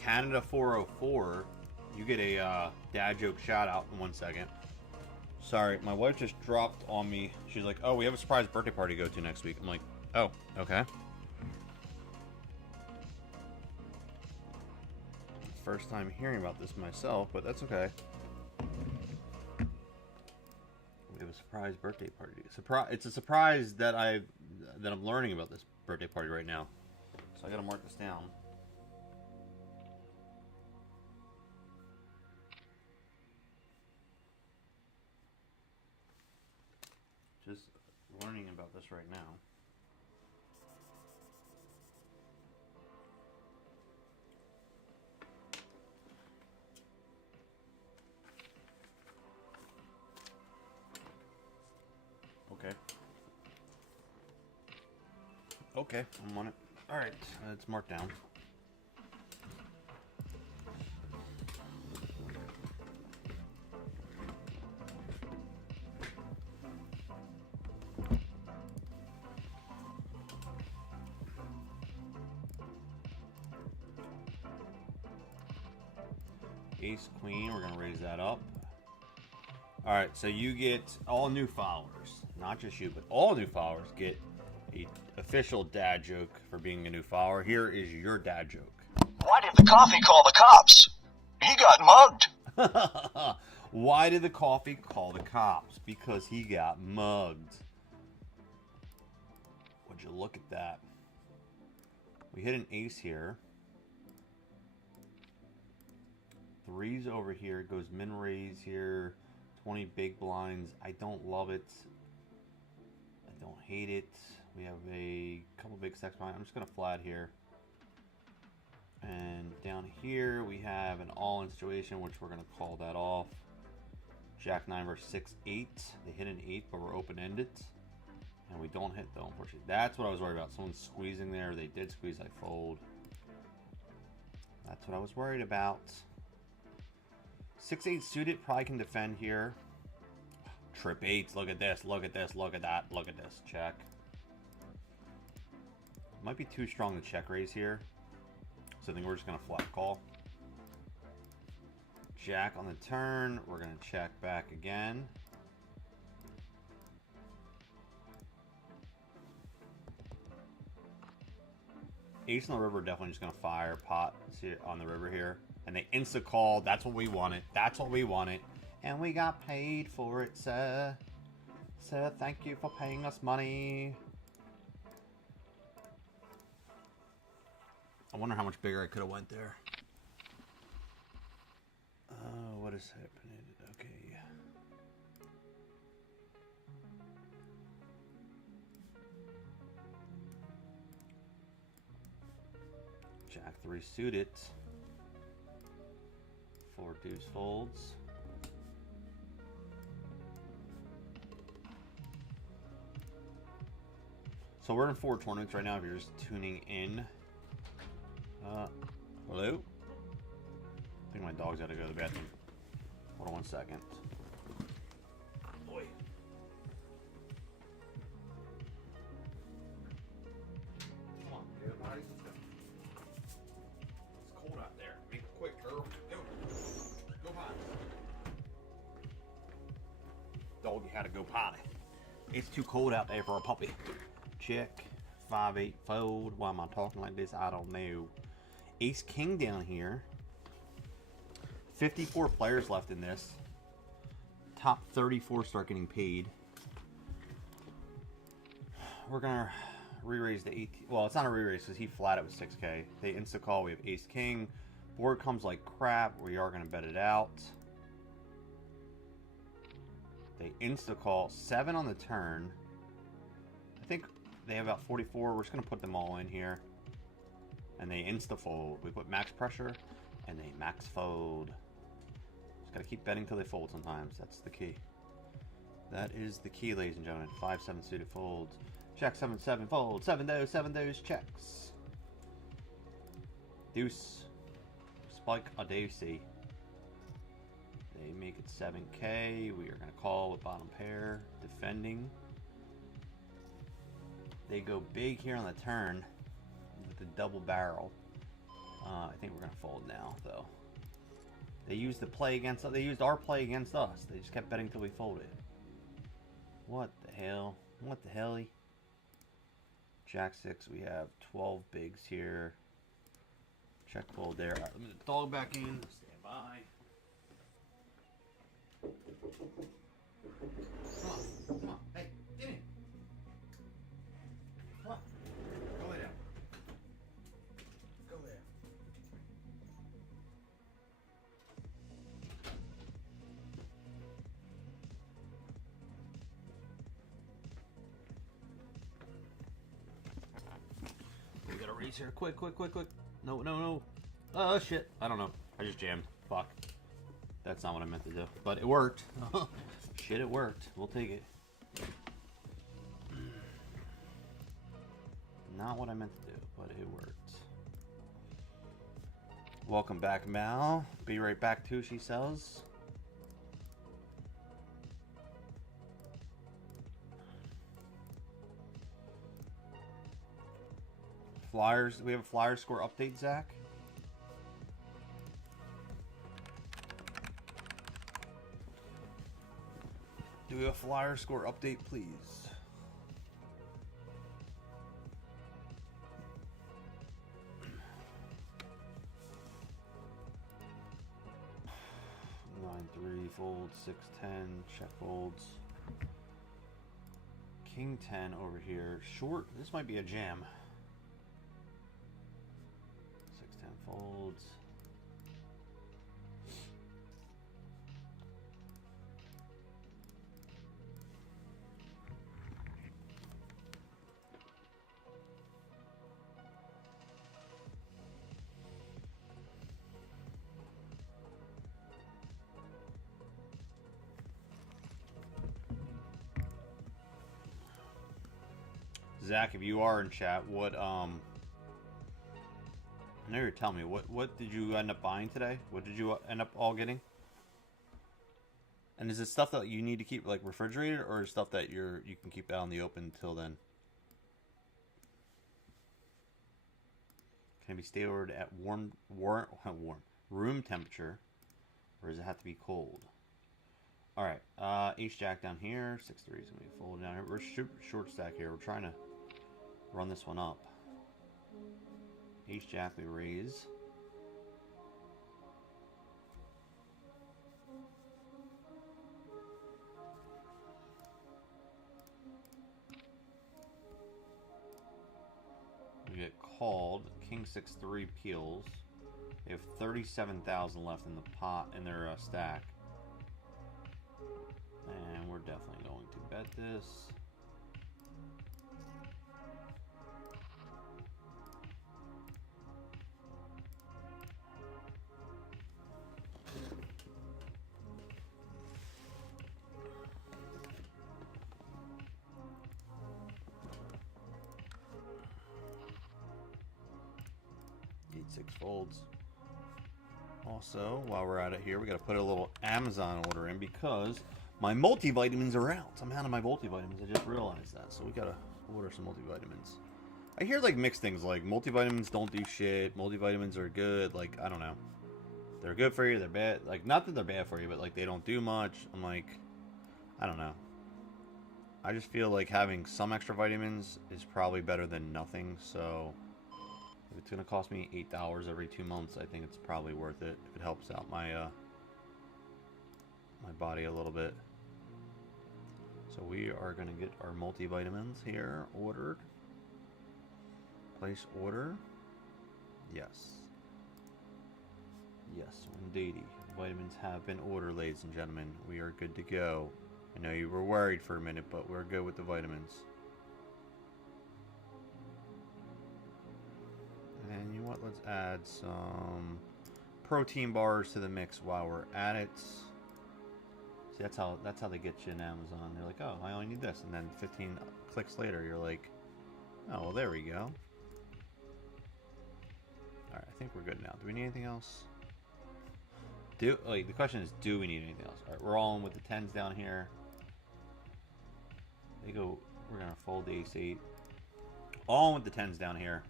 Canada 404. You get a dad joke shout out in 1 second. Sorry, my wife just dropped on me. She's like, oh, we have a surprise birthday party to go to next week. I'm like, oh, okay. First time hearing about this myself, but that's okay. We have a surprise birthday party. It's a surprise that I'm learning about this birthday party right now. So I gotta mark this down. Just learning about this right now. Okay. Okay, I'm on it. Alright, it's marked down. Ace, queen, we're going to raise that up. Alright, so you get all new followers. Not just you, but all new followers get a official dad joke for being a new follower. Here is your dad joke. Why did the coffee call the cops? He got mugged. Why did the coffee call the cops? Because he got mugged. Would you look at that? We hit an ace here. Threes over here. It goes min raise here. 20 big blinds. I don't love it. I don't hate it. We have a couple big stacks behind. I'm just going to flat here. And down here we have an all-in situation, which we're going to call that off. Jack 9 versus 6, 8. They hit an 8, but we're open-ended. And we don't hit, though, unfortunately. That's what I was worried about. Someone's squeezing there. They did squeeze. I fold. That's what I was worried about. 6-8 suited. Probably can defend here. Trip 8s. Look at this. Look at this. Look at that. Look at this. Check. Might be too strong to check raise here. So I think we're just going to flat call. Jack on the turn. We're going to check back again. Ace on the river, definitely just going to fire pot on the river here. And they insta call. That's what we wanted. That's what we wanted. And we got paid for it, sir. Sir, thank you for paying us money. I wonder how much bigger I could have went there. What is happening? Okay. Jack 3 suited. 4 deuce folds. So we're in 4 tournaments right now if you're just tuning in. Hello? I think my dog's got to go to the bathroom. Hold on 1 second. Boy. Come on, everybody. Let's go. It's cold out there. Make it quick, girl. Go. Go potty. Doggy had to go potty. It's too cold out there for a puppy. Check. 5-8 fold. Why am I talking like this? I don't know. Ace king down here. 54 players left in this. Top 34 start getting paid. We're gonna re-raise the 18. Well, it's not a re-raise because he flat it with 6K. They insta call. We have ace king. Board comes like crap. We are gonna bet it out. They insta call 7 on the turn. I think they have about 44. We're just gonna put them all in here. And they insta fold. We put max pressure and they max fold. Just gotta keep betting till they fold sometimes. That's the key. That is the key, ladies and gentlemen. 5-7 suited folds. Check 7-7 fold. 7 those checks. Deuce. spike audacy. They make it 7K. We are going to call with bottom pair. Defending. They go big here on the turn with the double barrel. I think we're going to fold now, though. They used the play against us. They used our play against us. They just kept betting till we folded. What the hell? What the hell? Jack 6. We have 12 bigs here. Check fold there. All right, let me get the dog back in. Stand by. Come on. Come on. Hey, get in. Come on. Go lay down. Go there. We gotta raise here. Quick, quick, quick, quick. No, no, no. Oh, shit. I don't know. I just jammed. Fuck. That's not what I meant to do. But it worked. Shit, it worked. We'll take it. Not what I meant to do, but it worked. Welcome back, Mal. Be right back, too, she says. Flyers. We have a Flyers score update, Zach. Do we have a Flyers score update, please? Nine three folds, 6-10 check folds. King 10 over here. Short. This might be a jam. 6-10 folds. Zach, if you are in chat, what I know you're telling me, what did you end up buying today? What did you end up all getting? And is it stuff that you need to keep like refrigerated, or stuff that you can keep out in the open until then? Can it be stored at warm room temperature, or does it have to be cold? All right, Ace Jack down here, 6-3 is gonna be folded down here. We're short stack here. We're trying to run this one up. Ace Jack we raise. We get called. King 6-3 peels. They have 37,000 left in the pot in their stack. And we're definitely going to bet this. Six folds. Also, while we're at it here, we got to put a little Amazon order in because my multivitamins are out. I'm out of my multivitamins. I just realized that. So we got to order some multivitamins. I hear like mixed things, like multivitamins don't do shit. Multivitamins are good. Like, I don't know. They're good for you. They're bad. Like, not that they're bad for you, but like they don't do much. I'm like, I don't know. I just feel like having some extra vitamins is probably better than nothing. So if it's going to cost me $8 every 2 months, I think it's probably worth it if it helps out my my body a little bit. So we are going to get our multivitamins here ordered. Place order. Yes. Yes, indeedy. Vitamins have been ordered, ladies and gentlemen. We are good to go. I know you were worried for a minute, but we're good with the vitamins. And you know what? Let's add some protein bars to the mix while we're at it. See, that's how they get you in Amazon. They're like, oh, I only need this, and then 15 clicks later, you're like, oh, well, there we go. All right, I think we're good now. Do we need anything else? The question is, do we need anything else? All right, we're all in with the 10s down here. They go. We're gonna fold the ace-8. All in with the 10s down here.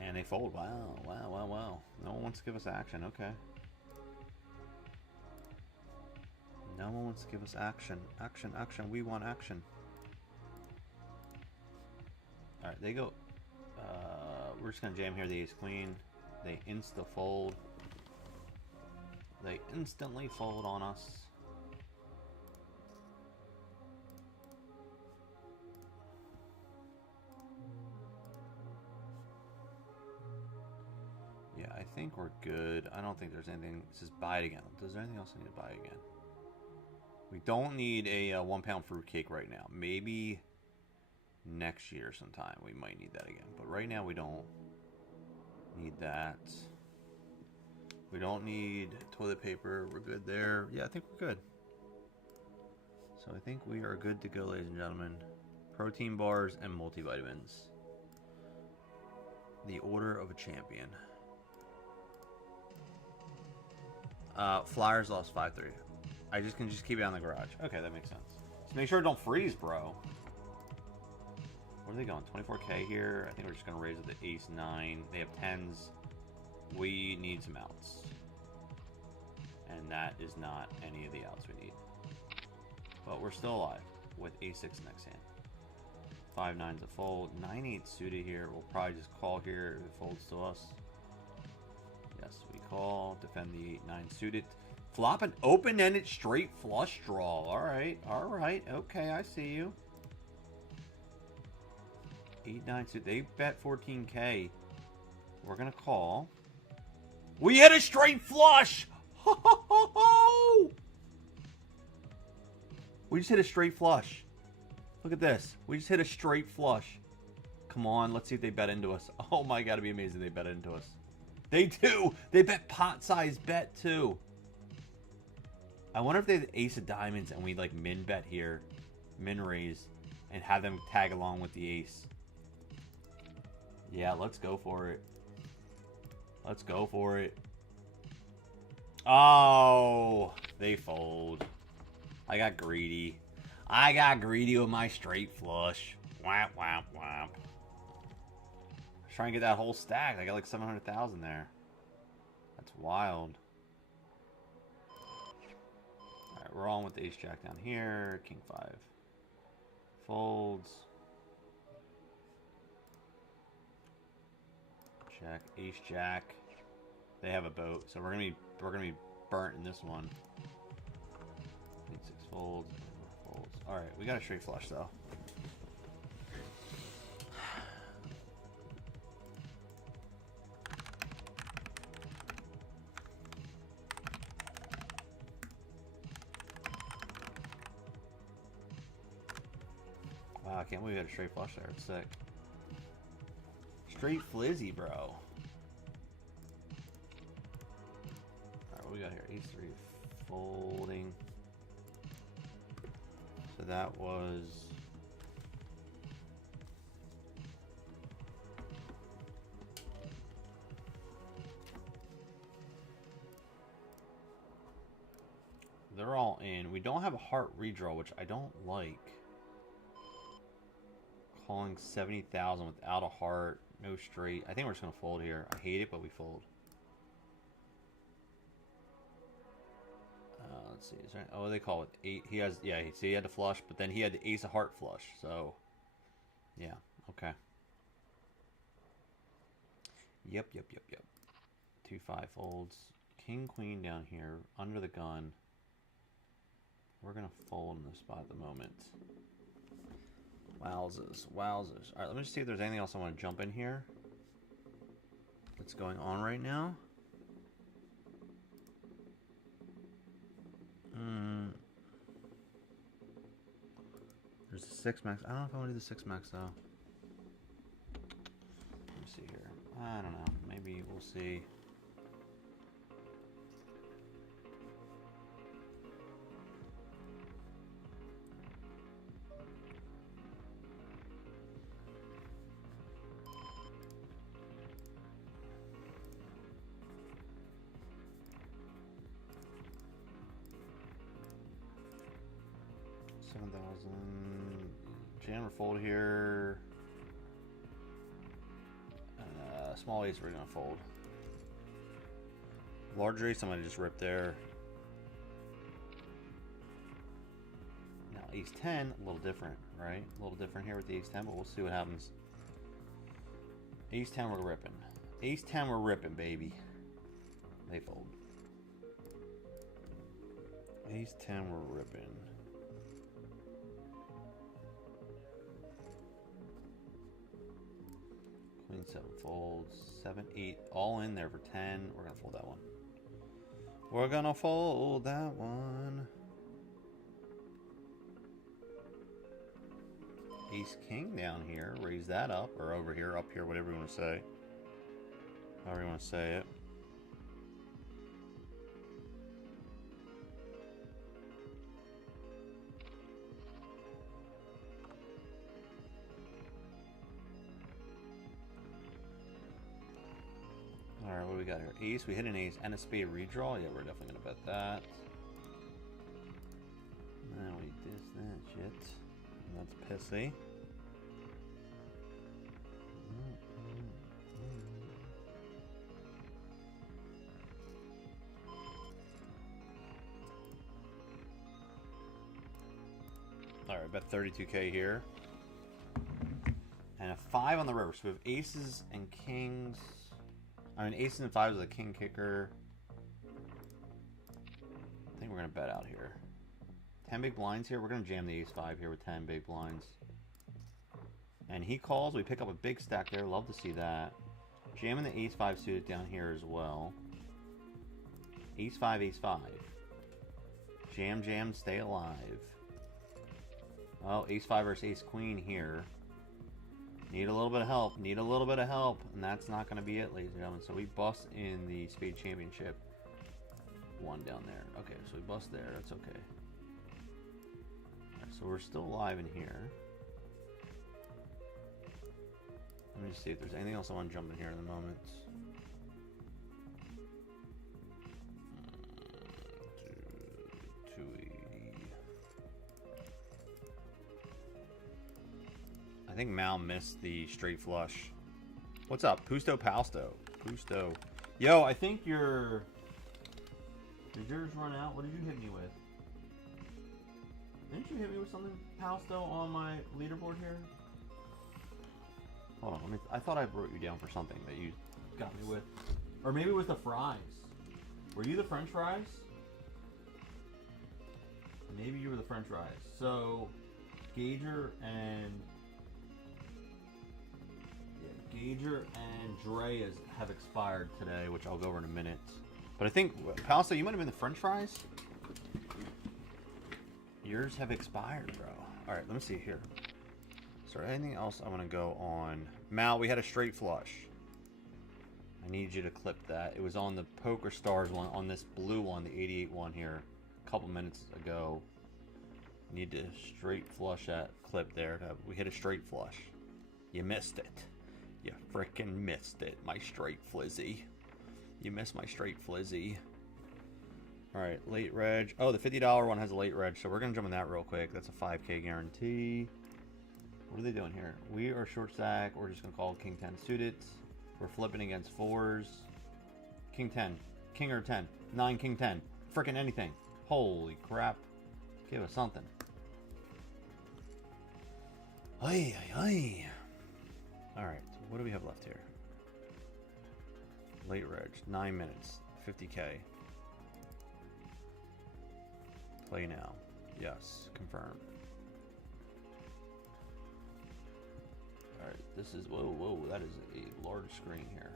And they fold. Wow, wow, wow, wow. No one wants to give us action. Okay. No one wants to give us action. Action, action. We want action. Alright, they go. We're just going to jam here the ace-queen. They insta-fold. They instantly fold on us. Yeah, I think we're good. I don't think there's anything. It says buy it again. Is there anything else I need to buy again? We don't need a 1 pound fruitcake right now. Maybe next year sometime we might need that again. But right now we don't need that. We don't need toilet paper. We're good there. Yeah, I think we're good. So I think we are good to go, ladies and gentlemen. Protein bars and multivitamins. The order of a champion. Flyers lost 5-3. I can just keep it on the garage. Okay, that makes sense. Just make sure it don't freeze, bro. Where are they going? 24K here. I think we're just going to raise it to ace-9. They have 10s. We need some outs. And that is not any of the outs we need. But we're still alive with ace-6 next hand. 5-9's a fold. 9-8 suited here. We'll probably just call here if it folds to us. Yes, we call. Defend the 8-9 suited. Flop an open-ended straight flush draw. Alright, alright. Okay, I see you. 8-9 suited. They bet 14K. We're going to call. We hit a straight flush! Ho, ho, ho, ho! We just hit a straight flush. Look at this. We just hit a straight flush. Come on, let's see if they bet into us. Oh my god, it'd be amazing if they bet into us. They do! They bet pot size bet too. I wonder if they have ace of diamonds and we like min bet here. Min raise. And have them tag along with the ace. Yeah, let's go for it. Let's go for it. Oh, they fold. I got greedy. I got greedy with my straight flush. Whap, whap, whap. Trying to get that whole stack. I got like 700,000 there. That's wild. Alright, we're on with the ace jack down here. King 5. Folds. Jack, ace jack. They have a boat, so we're gonna be burnt in this one. 8-6 folds. Folds. All right, we got a straight flush though. Wow, I can't believe we had a straight flush there. It's sick. Straight flizzy, bro. Alright, what we got here? Ace 3 folding. So that was... They're all in. We don't have a heart redraw, which I don't like. Calling 70,000 without a heart. No straight. I think we're just going to fold here. I hate it, but we fold. Let's see. Is there, oh, they call it 8. He has, yeah, see, he had the flush, but then he had the ace of heart flush. So, yeah. Okay. Yep. 2-5 folds. King, queen down here. Under the gun. We're going to fold in this spot at the moment. Wowzers. Wowzers. Alright, let me just see if there's anything else I want to jump in here that's going on right now. There's a 6 max. I don't know if I want to do the 6 max though. Let me see here. I don't know. Maybe we'll see. 7,000. Jam or fold here. Small ace we're gonna fold. Larger ace, somebody just ripped there. Now ace 10, a little different, right? A little different here with the ace 10, but we'll see what happens. Ace 10, we're ripping. Ace 10, we're ripping, baby. They fold. Ace 10, we're ripping. Queen 7 folds. 7, 8, all in there for 10. We're gonna fold that one. We're gonna fold that one. Ace King down here. Raise that up, or over here, up here, whatever you want to say. However you want to say it. Alright, what do we got here? Ace, we hit an ace and a spade redraw. Yeah, we're definitely going to bet that. Now we diss that shit. That's pissy. Alright, bet 32k here. And a 5 on the river. So we have aces and kings. I mean, aces and 5s is a king kicker. I think we're going to bet out here. 10 big blinds here. We're going to jam the ace 5 here with 10 big blinds. And he calls. We pick up a big stack there. Love to see that. Jamming the ace 5 suited down here as well. Ace 5, ace 5. Jam, jam, stay alive. Oh, ace 5 versus ace queen here. Need a little bit of help. Need a little bit of help. And that's not going to be it, ladies and gentlemen. So we bust in the spade championship. 1 down there. Okay, so we bust there. That's okay. Alright, so we're still alive in here. Let me just see if there's anything else I want to jump in here in the moment. 280. I think Mal missed the straight flush. What's up? Pusto Palsto. Pusto. Yo, I think your... Did yours run out? What did you hit me with? Didn't you hit me with something, Palsto, on my leaderboard here? Hold on, let me... I thought I wrote you down for something that you got me with. Or maybe it was the fries. Were you the french fries? Maybe you were the french fries. So, Gager and... Gager and Dreas have expired today, which I'll go over in a minute. But I think, Palsto, you might have been the french fries? Yours have expired, bro. Alright, let me see here. Is there anything else I want to go on? Mal, we had a straight flush. I need you to clip that. It was on the Poker Stars one, on this blue one, the 88 one here, a couple minutes ago. Need to straight flush that clip there. We hit a straight flush. You missed it. You frickin' missed it, my straight flizzy. You missed my straight flizzy. Alright, late reg. Oh, the $50 one has a late reg, so we're going to jump on that real quick. That's a 5k guarantee. What are they doing here? We are short stack. We're just going to call king 10 suited. We're flipping against 4s. King 10. King or 10. 9, king 10. Frickin' anything. Holy crap. Give us something. Ay, ay, ay. Alright, so what do we have left here? Late reg. 9 minutes. 50k. Play now. Yes. Confirm. Alright, this is... Whoa, whoa. That is a large screen here.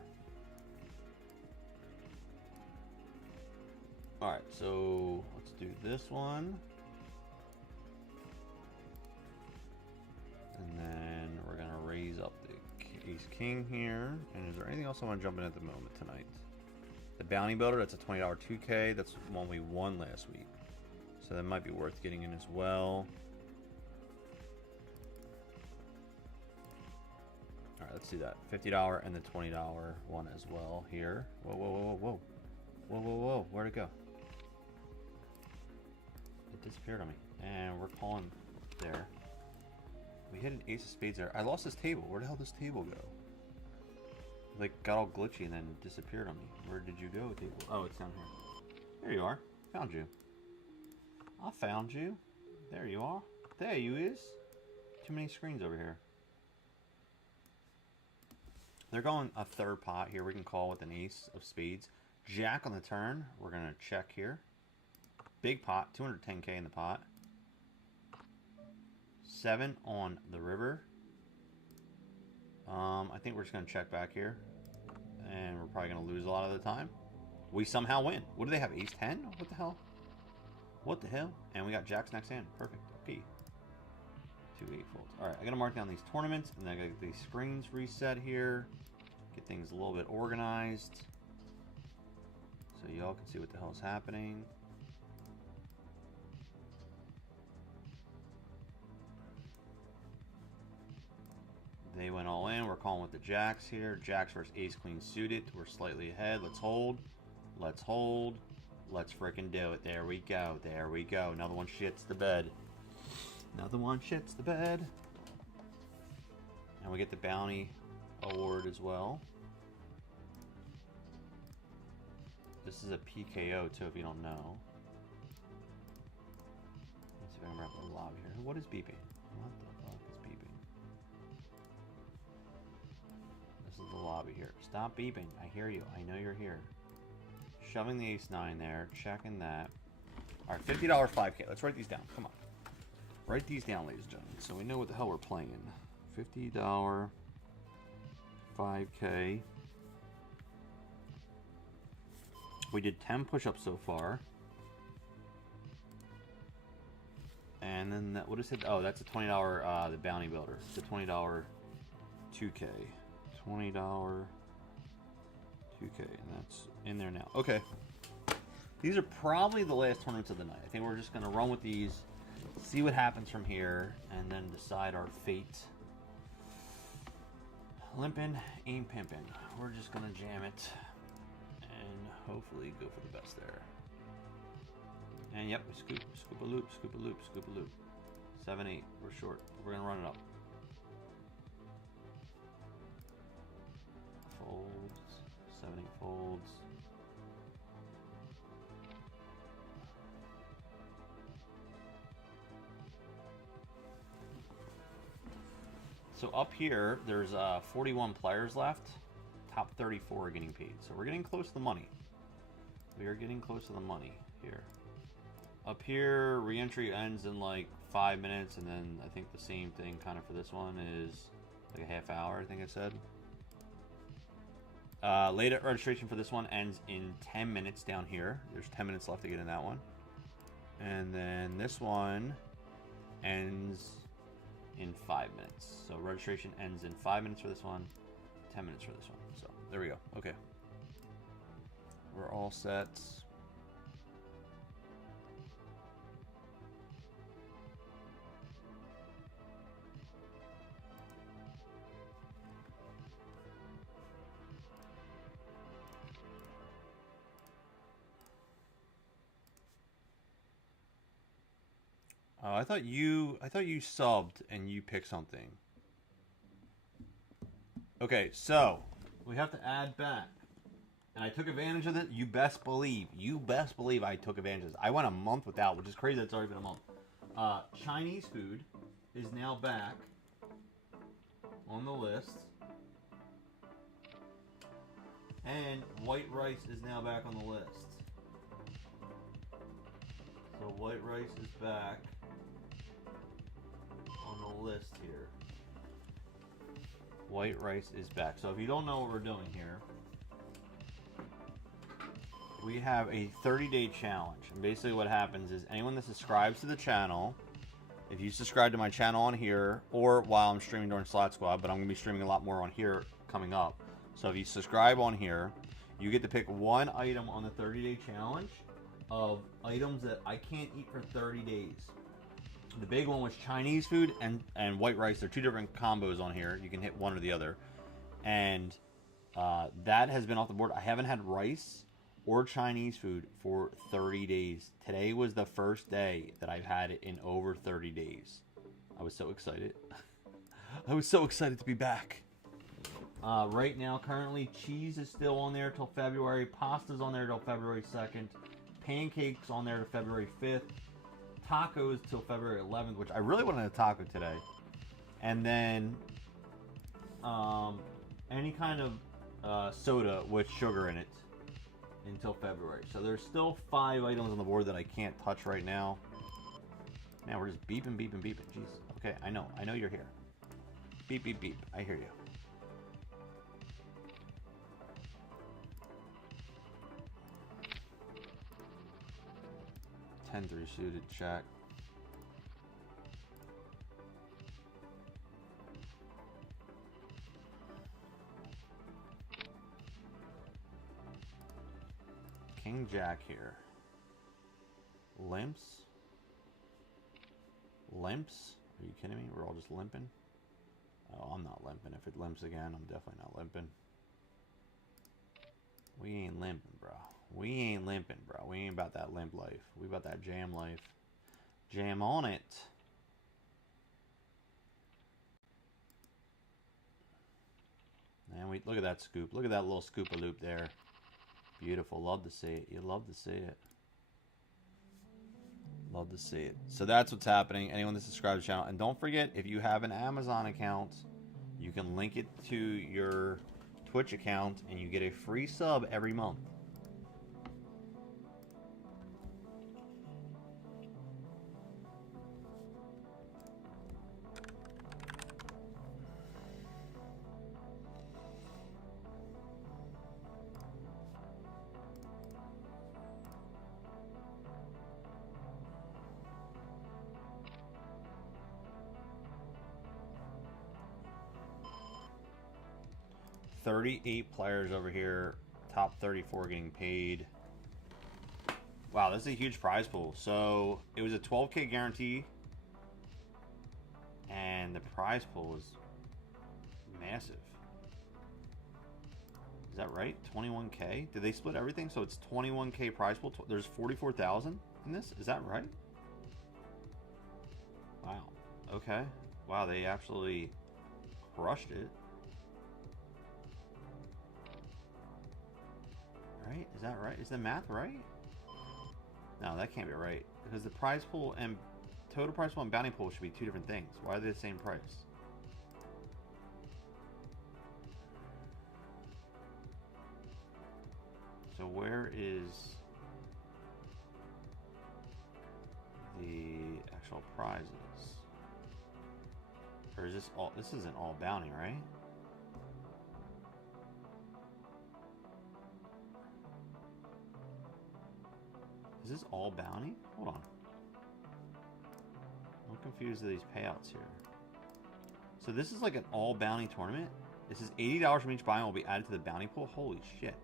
Alright, so let's do this one. And then we're going to raise up the ace king here. And is there anything else I want to jump in at the moment tonight? The bounty builder, that's a $20 2k. That's one we won last week. So that might be worth getting in as well. Alright, let's do that. $50 and the $20 one as well here. Whoa, whoa, whoa, whoa, whoa. Whoa, whoa, whoa. Where'd it go? It disappeared on me. And we're calling there. We hit an ace of spades there. I lost this table. Where the hell did this table go? Like, got all glitchy and then disappeared on me. Where did you go, table? Oh, it's down here. There you are. Found you. I found you. There you are. There you is. Too many screens over here. They're going a third pot here. We can call with an ace of spades. Jack on the turn. We're going to check here. Big pot. 210k in the pot. 7 on the river. I think we're just going to check back here. And we're probably going to lose a lot of the time. We somehow win. What do they have? Ace 10? What the hell? What the hell? And we got Jack's next hand. Perfect. Okay. 2 8 folds. Alright, I got to mark down these tournaments. And then I got to get these screens reset here. Get things a little bit organized. So y'all can see what the hell is happening. They went all in. We're calling with the jacks here. Jacks versus ace queen suited. We're slightly ahead. Let's hold. Let's hold. Let's frickin' do it. There we go. There we go. Another one shits the bed. Another one shits the bed. And we get the bounty award as well. This is a PKO too, if you don't know. Let's see if I can wrap the lobby here. What is beeping? What the fuck is beeping? This is the lobby here. Stop beeping. I hear you. I know you're here. Shoving the ace 9 there. Checking that. Alright, $50 5K. Let's write these down. Come on. Write these down, ladies and gentlemen, so we know what the hell we're playing. $50 5K. We did 10 push-ups so far. And then, that, what is it? Oh, that's a $20, the bounty builder. It's a $20 2K. $20 2K, and that's in there now. Okay. These are probably the last tournaments of the night. I think we're just going to run with these, see what happens from here, and then decide our fate. Limpin', aim pimpin'. We're just going to jam it. Hopefully go for the best there. And yep, we scoop, scoop a loop, scoop a loop, scoop a loop. 7-8, we're short. We're gonna run it up. Folds, 7-8 folds. So up here, there's 41 players left. Top 34 are getting paid. So we're getting close to the money. We are getting close to the money here. Up here, re-entry ends in like 5 minutes, and then I think the same thing kind of for this one is like a half hour, I think it said. Late registration for this one ends in 10 minutes down here. There's 10 minutes left to get in that one. And then this one ends in 5 minutes. So registration ends in 5 minutes for this one, 10 minutes for this one. So there we go. Okay. We're all set. Oh, I thought you subbed and you picked something. Okay, so we have to add back. And I took advantage of it. You best believe I took advantage of this. I went a month without, which is crazy. It's already been a month. Chinese food is now back on the list. And white rice is now back on the list. So white rice is back on the list here. White rice is back. So if you don't know what we're doing here, we have a 30-day challenge. And basically what happens is anyone that subscribes to the channel, if you subscribe to my channel on here, or while I'm streaming during Slot Squad, but I'm going to be streaming a lot more on here coming up. So if you subscribe on here, you get to pick one item on the 30-day challenge of items that I can't eat for 30 days. The big one was Chinese food and white rice. They're two different combos on here. You can hit one or the other. And that has been off the board. I haven't had rice or Chinese food for 30 days. Today was the first day that I've had it in over 30 days. I was so excited. I was so excited to be back. Right now, currently, cheese is still on there till February. Pasta's on there till February 2nd. Pancakes on there to February 5th. Tacos till February 11th, which I really wanted a taco today. And then any kind of soda with sugar in it until February. So there's still 5 items on the board that I can't touch right now. Man, we're just beeping, beeping, beeping. Jeez. Okay, I know you're here. Beep, beep, beep. I hear you. Ten-3 suited, check. King Jack here. Limps. Limps? Are you kidding me? We're all just limping? Oh, I'm not limping. If it limps again, I'm definitely not limping. We ain't limping, bro. We ain't limping, bro. We ain't about that limp life. We about that jam life. Jam on it. And we look at that scoop. Look at that little scoop-a-loop there. Beautiful. Love to see it. You love to see it. Love to see it. So that's what's happening. Anyone that subscribes to the channel. And don't forget, if you have an Amazon account, you can link it to your Twitch account and you get a free sub every month. $38 players over here, top 34 getting paid. Wow, this is a huge prize pool. So it was a 12K guarantee, and the prize pool was massive. Is that right? 21K? Did they split everything? So it's 21K prize pool. There's 44,000 in this. Is that right? Wow. Okay. Wow, they absolutely crushed it. Right? Is that right? Is the math right? No, that can't be right. Because the prize pool and total prize pool and bounty pool should be 2 different things. Why are they the same price? So where is the actual prizes? Or is this all? This isn't all bounty, right? Is this all bounty? Hold on. I'm confused with these payouts here. So this is like an all bounty tournament? This is $80 from each buy and will be added to the bounty pool? Holy shit.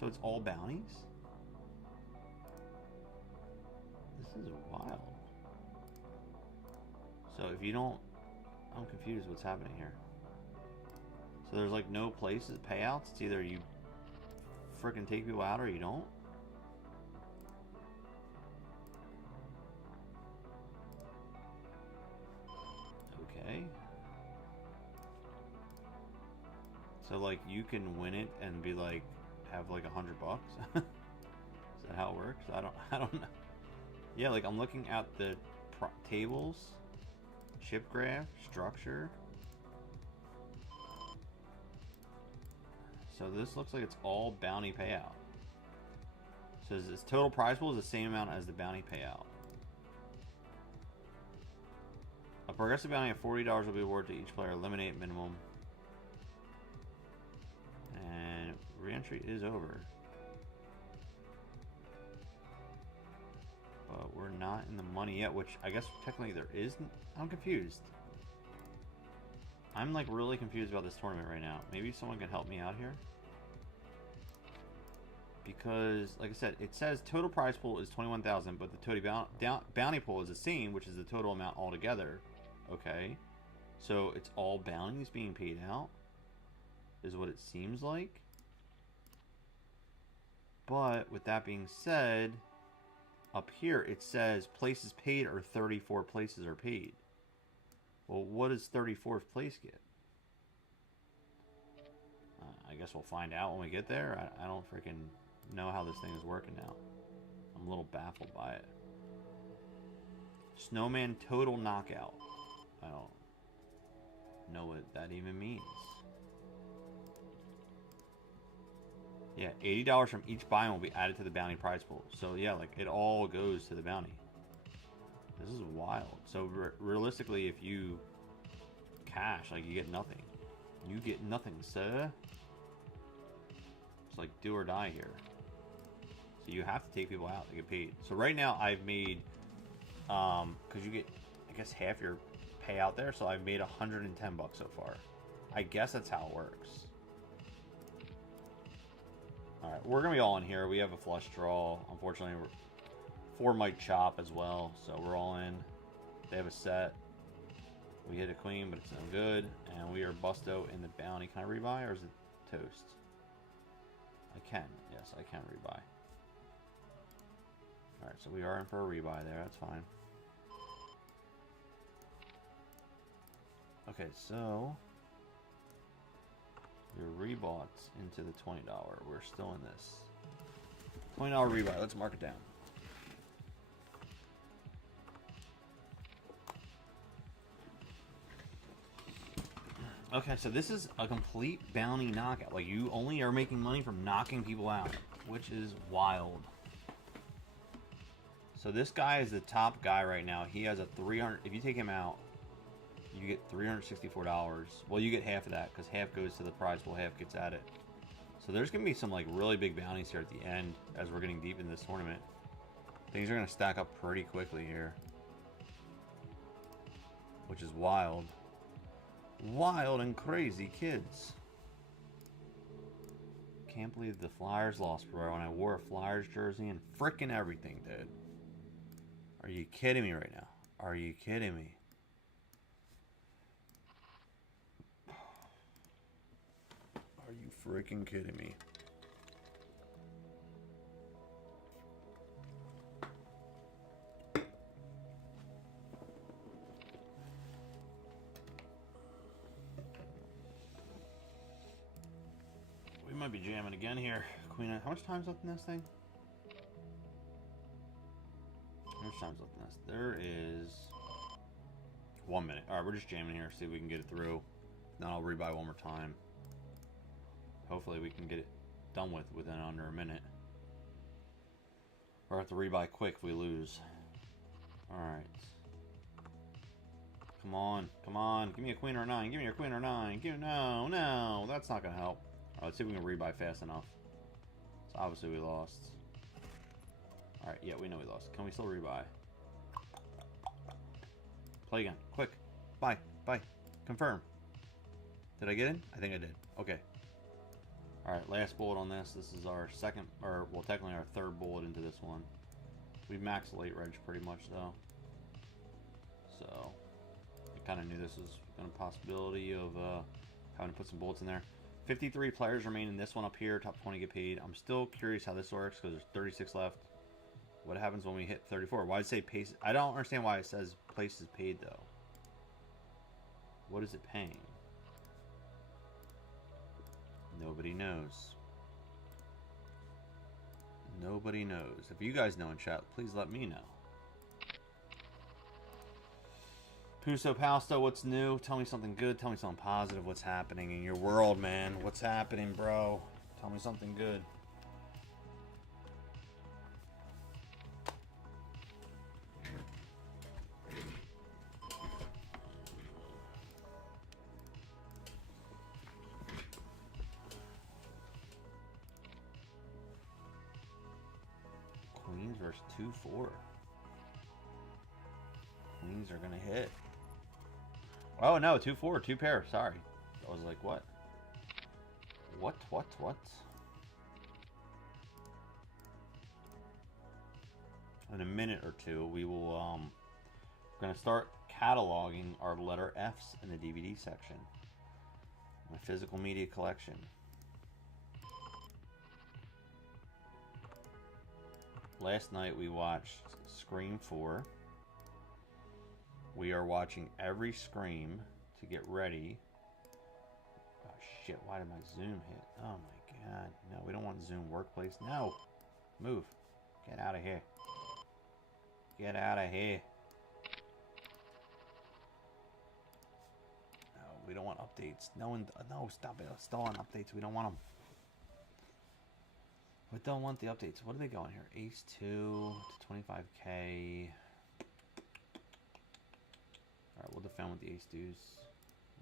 So it's all bounties? This is wild. So if you don't... I'm confused what's happening here. So there's like no places, payouts? It's either you freaking take people out or you don't? Okay. So like you can win it and be like have like $100. Is that how it works? I don't know. Yeah, like I'm looking at the tables, chip graph, structure. So this looks like it's all bounty payout. So this total prize pool is the same amount as the bounty payout. A progressive bounty of $40 will be awarded to each player. Eliminate minimum. And re-entry is over. But we're not in the money yet, which I guess technically there is. I'm confused. I'm like really confused about this tournament right now. Maybe someone can help me out here. Because, like I said, it says total prize pool is $21,000, but the total bounty pool is the same, which is the total amount altogether. Okay, so it's all bounties being paid out, is what it seems like. But with that being said, up here it says places paid or 34 places are paid. Well, what does 34th place get? I guess we'll find out when we get there. I don't freaking know how this thing is working now. I'm a little baffled by it. Snowman total knockout. I don't know what that even means. Yeah, $80 from each buy-in will be added to the bounty prize pool. So yeah, like it all goes to the bounty. This is wild. So realistically, if you cash, like you get nothing. You get nothing, sir. It's like do or die here. So you have to take people out to get paid. So right now I've made, because you get, I guess, half your payout there. So I've made 110 bucks so far. I guess that's how it works. All right, we're gonna be all in here. We have a flush draw. Unfortunately, 4 might chop as well, so we're all in. They have a set. We hit a queen, but it's no good, and we are busto in the bounty. Can I rebuy, or is it toast? I can. Yes, I can rebuy. All right, so we are in for a rebuy there. That's fine. Okay, so we're rebought into the $20. We're still in this $20 rebuy. Let's mark it down. Okay, so this is a complete bounty knockout. Like, you only are making money from knocking people out, which is wild. So this guy is the top guy right now. He has a 300. If you take him out, you get $364. Well, you get half of that because half goes to the prize pool, half gets at it. So there's going to be some like really big bounties here at the end as we're getting deep in this tournament. Things are going to stack up pretty quickly here, which is wild. Wild and crazy, kids. Can't believe the Flyers lost, bro, and I wore a Flyers jersey and frickin' everything, dude. Are you kidding me right now? Are you kidding me? Are you freaking kidding me? We might be jamming again here. Queen, how much time's left in this thing? How much time's left in this? There is 1 minute. Alright, we're just jamming here. See if we can get it through. Then I'll rebuy one more time. Hopefully we can get it done with within under a minute. Or have to rebuy quick if we lose. Alright. Come on. Come on. Give me a queen or a 9. Give me your queen or a 9. Give me... No, no. That's not going to help. Alright, let's see if we can rebuy fast enough. So obviously we lost. Alright, yeah, we know we lost. Can we still rebuy? Play again. Quick. Buy. Buy. Confirm. Did I get in? I think I did. Okay. Alright, last bullet on this. This is our second, or, well, technically our third bullet into this one. We've maxed late reg pretty much, though. So, I kind of knew this was a possibility of having to put some bullets in there. 53 players remain in this one up here. Top 20 get paid. I'm still curious how this works because there's 36 left. What happens when we hit 34? Why did it say pace? I don't understand why it says place is paid, though. What is it paying? Nobody knows. Nobody knows. If you guys know in chat, please let me know. Puso Palsto, what's new? Tell me something good. Tell me something positive. What's happening in your world, man? What's happening, bro? Tell me something good. Queens versus 2-4. Queens are gonna hit. Oh no, 2-4, 2 pair. Sorry, I was like, what? What? In a minute or two, we will we're gonna start cataloging our letter F's in the DVD section. My physical media collection. Last night we watched Scream 4. We are watching every scream to get ready. Oh shit, why did my zoom hit? Oh my god. No, we don't want zoom workplace. No! Move. Get out of here. Get out of here. No, we don't want updates. No one, no, stop it. Still on updates. We don't want them. We don't want the updates. What are they going here? Ace 2 to 25k. Alright, we'll defend with the ace deuce.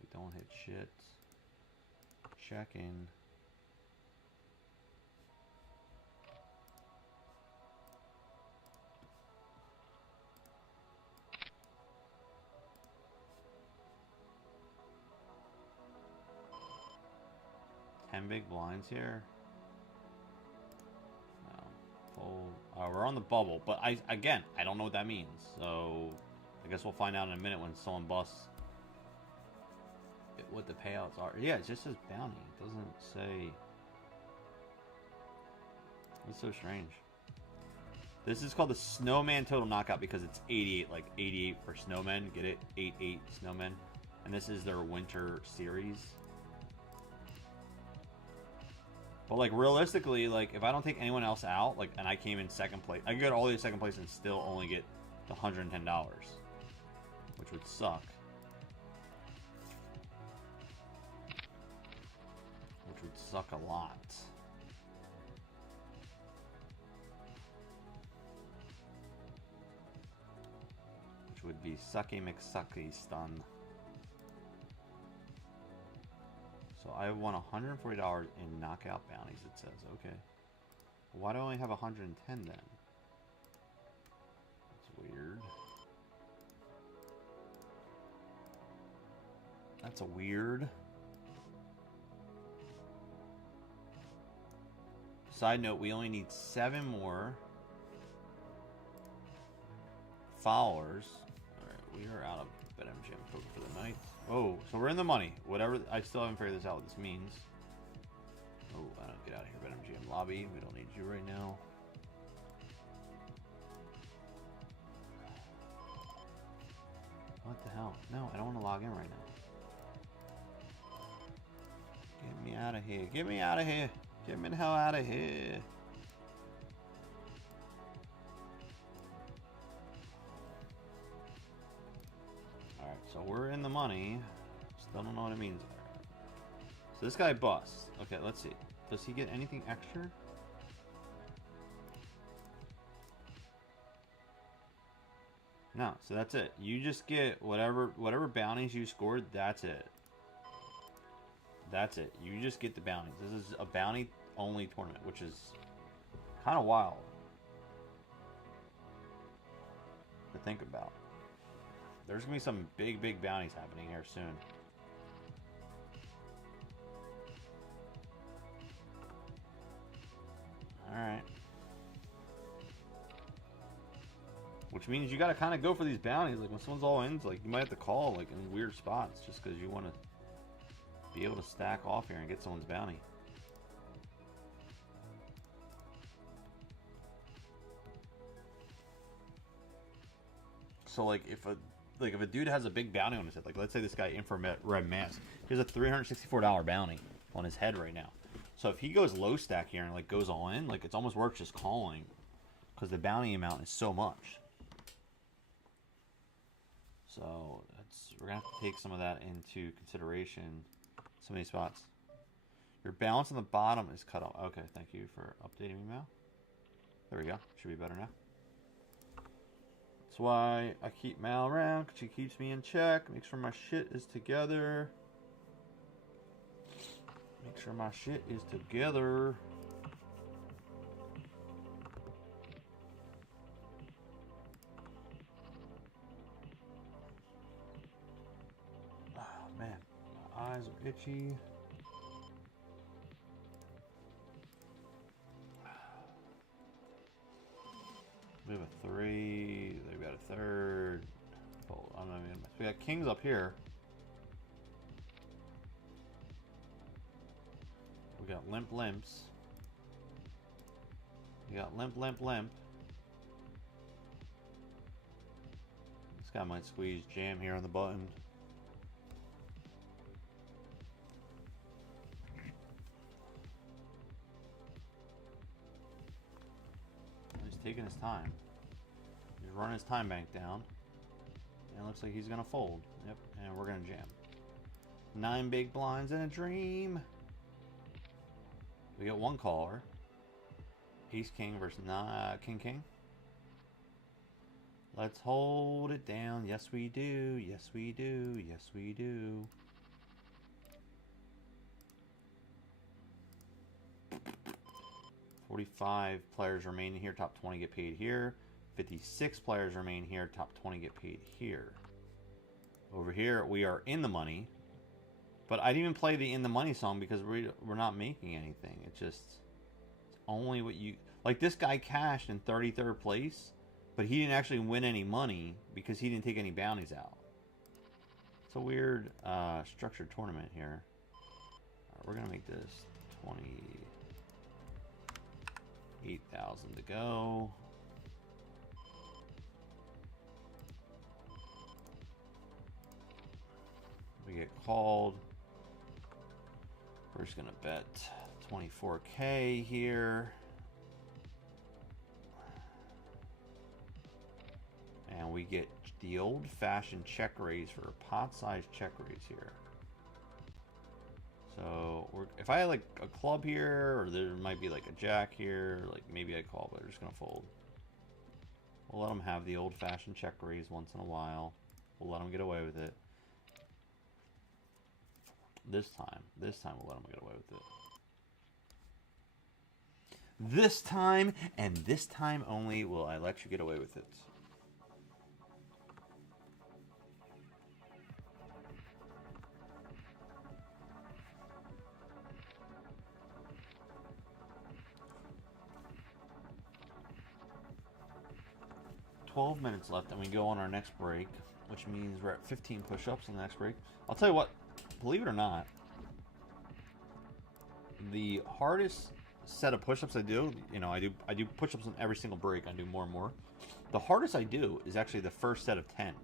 We don't hit shit. Check in. Big blinds here. No, full. We're on the bubble, but I don't know what that means. So I guess we'll find out in a minute when someone busts what the payouts are. Yeah, it just says bounty. It doesn't say. It's so strange. This is called the Snowman Total Knockout because it's 88, like 88 for snowmen. Get it? 88 snowmen, and this is their winter series. But, like, realistically, like, if I don't take anyone else out, like, and I came in second place, I could go to all these second place and still only get the $110, which would suck. Which would suck a lot. Which would be sucky McSucky stun. So I won $140 in knockout bounties, it says. Okay. Why do I only have 110 then? That's weird. That's weird. Side note, we only need 7 more followers. Alright, we are out of BetMGM poker for the night. Oh, so we're in the money. Whatever, I still haven't figured this out what this means. Oh, I don't get out of here, BetMGM lobby. We don't need you right now. What the hell? No, I don't want to log in right now. Get me out of here. Get me out of here. Get me the hell out of here. Alright, so we're in the money. Still don't know what it means. So this guy busts. Okay, let's see. Does he get anything extra? No, so that's it. You just get whatever bounties you scored, that's it. That's it. You just get the bounties. This is a bounty only tournament, which is kind of wild to think about. There's gonna be some big bounties happening here soon. Alright. Which means you gotta kind of go for these bounties. Like when someone's all in, like you might have to call like in weird spots just because you want to be able to stack off here and get someone's bounty. So like if a dude has a big bounty on his head, like let's say this guy Infrared Red Mask, he has a $364 bounty on his head right now. So if he goes low stack here and like goes all in, like it's almost worth just calling because the bounty amount is so much. So we're gonna have to take some of that into consideration. So many spots. Your balance on the bottom is cut off. Okay, thank you for updating me, Mal. There we go. Should be better now. That's why I keep Mal around, because she keeps me in check. Make sure my shit is together. Make sure my shit is together. Oh, man. My eyes are itchy. We have a 3. They've got a third. Oh, I'm not even. We got kings up here. We got limps. We got limp. This guy might squeeze jam here on the button. He's taking his time. He's running his time bank down. And it looks like he's going to fold. Yep, and we're going to jam. 9 big blinds and a dream. We got one caller. Ace King versus King King. Let's hold it down. Yes, we do. Yes, we do. Yes, we do. $45 players remain here. Top 20 get paid here. 56 players remain here. Top 20 get paid here. Over here, we are in the money. But I didn't even play the in the money song because we're not making anything. It's just, it's only what you... Like, this guy cashed in 33rd place, but he didn't actually win any money because he didn't take any bounties out. It's a weird structured tournament here. All right, we're going to make this 28,000 to go. We get called. We're just going to bet 24K here. And we get the old-fashioned check raise for a pot-sized check raise here. So, if I had like a club here, or there might be like a jack here, like maybe I call, but we're just going to fold. We'll let them have the old-fashioned check raise once in a while. We'll let them get away with it. This time we'll let them get away with it. This time, and this time only, will I let you get away with it. $12 minutes left, and we go on our next break, which means we're at 15 push-ups on the next break. I'll tell you what, believe it or not, the hardest set of push-ups I do, you know, I do push-ups on every single break. I do more and more. The hardest I do is actually the first set of 10,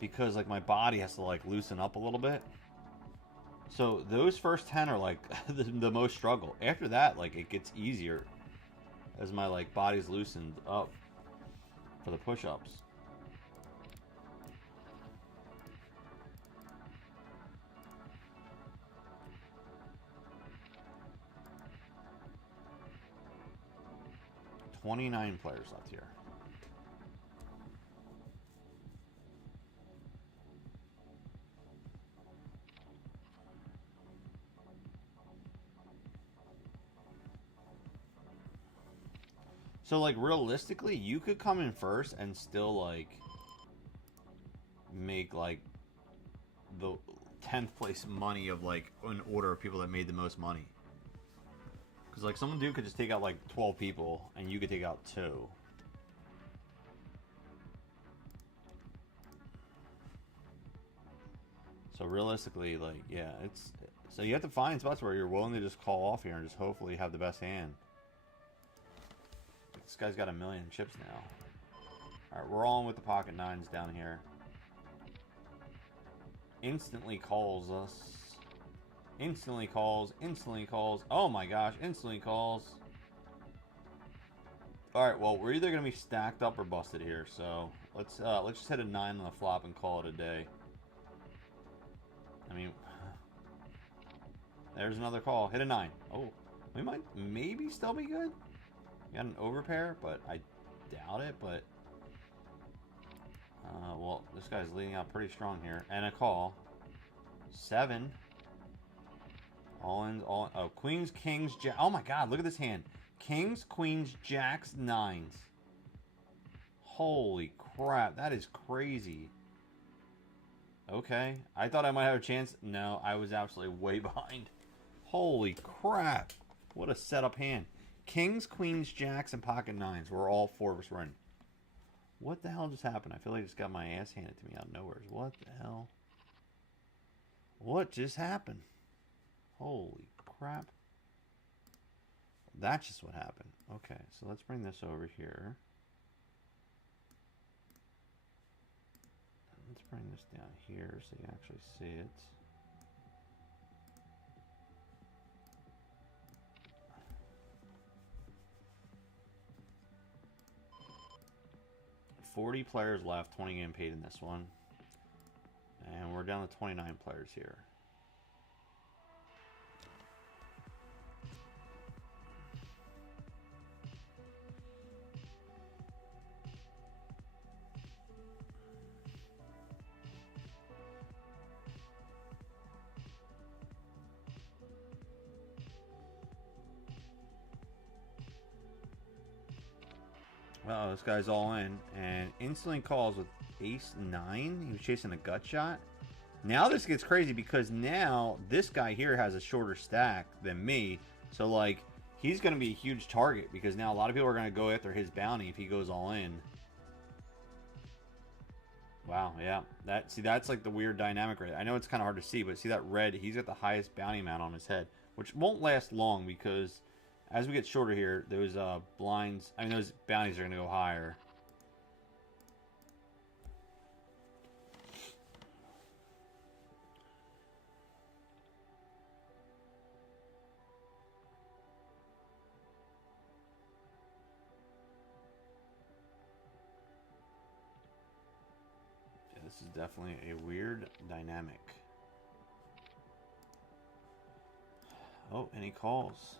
because like my body has to like loosen up a little bit. So those first 10 are like the most struggle. After that, like it gets easier as my like body's loosened up for the push-ups. $29 players left here. So, like, realistically, you could come in first and still, like, make, like, the 10th place money of, like, an order of people that made the most money. Because, like, some dude could just take out, like, 12 people, and you could take out 2. So, realistically, like, yeah, it's... So, you have to find spots where you're willing to just call off here and just hopefully have the best hand. This guy's got 1 million chips now. Alright, we're on with the pocket nines down here. Instantly calls us. Instantly calls. Instantly calls. Oh my gosh, instantly calls. Alright, well, we're either going to be stacked up or busted here. So, let's just hit a 9 on the flop and call it a day. I mean, there's another call. Hit a 9. Oh, we might maybe still be good. Got an overpair, but I doubt it, but... well, this guy's leading out pretty strong here. And a call. 7. All in, all... Oh, queens, kings, jack... Oh my god, look at this hand. Kings, queens, jacks, 9s. Holy crap, that is crazy. Okay, I thought I might have a chance. No, I was absolutely way behind. Holy crap. What a setup hand. Kings, queens, jacks, and pocket 9s. We're all 4 of us running. What the hell just happened? I feel like I just got my ass handed to me out of nowhere. What the hell? What just happened? Holy crap. That's just what happened. Okay, so let's bring this over here. this down here so you actually see it. $40 players left, 20 getting paid in this one. And we're down to 29 players here. Uh-oh, this guy's all in, and instantly calls with ace-9. He was chasing a gut shot. Now this gets crazy because now this guy here has a shorter stack than me. So, like, he's going to be a huge target because now a lot of people are going to go after his bounty if he goes all in. Wow, yeah. That's like the weird dynamic right. I know it's kind of hard to see, but see that red? He's got the highest bounty amount on his head, which won't last long because as we get shorter here, those blinds, I mean, those bounties are going to go higher. Yeah, this is definitely a weird dynamic. Oh, and he calls.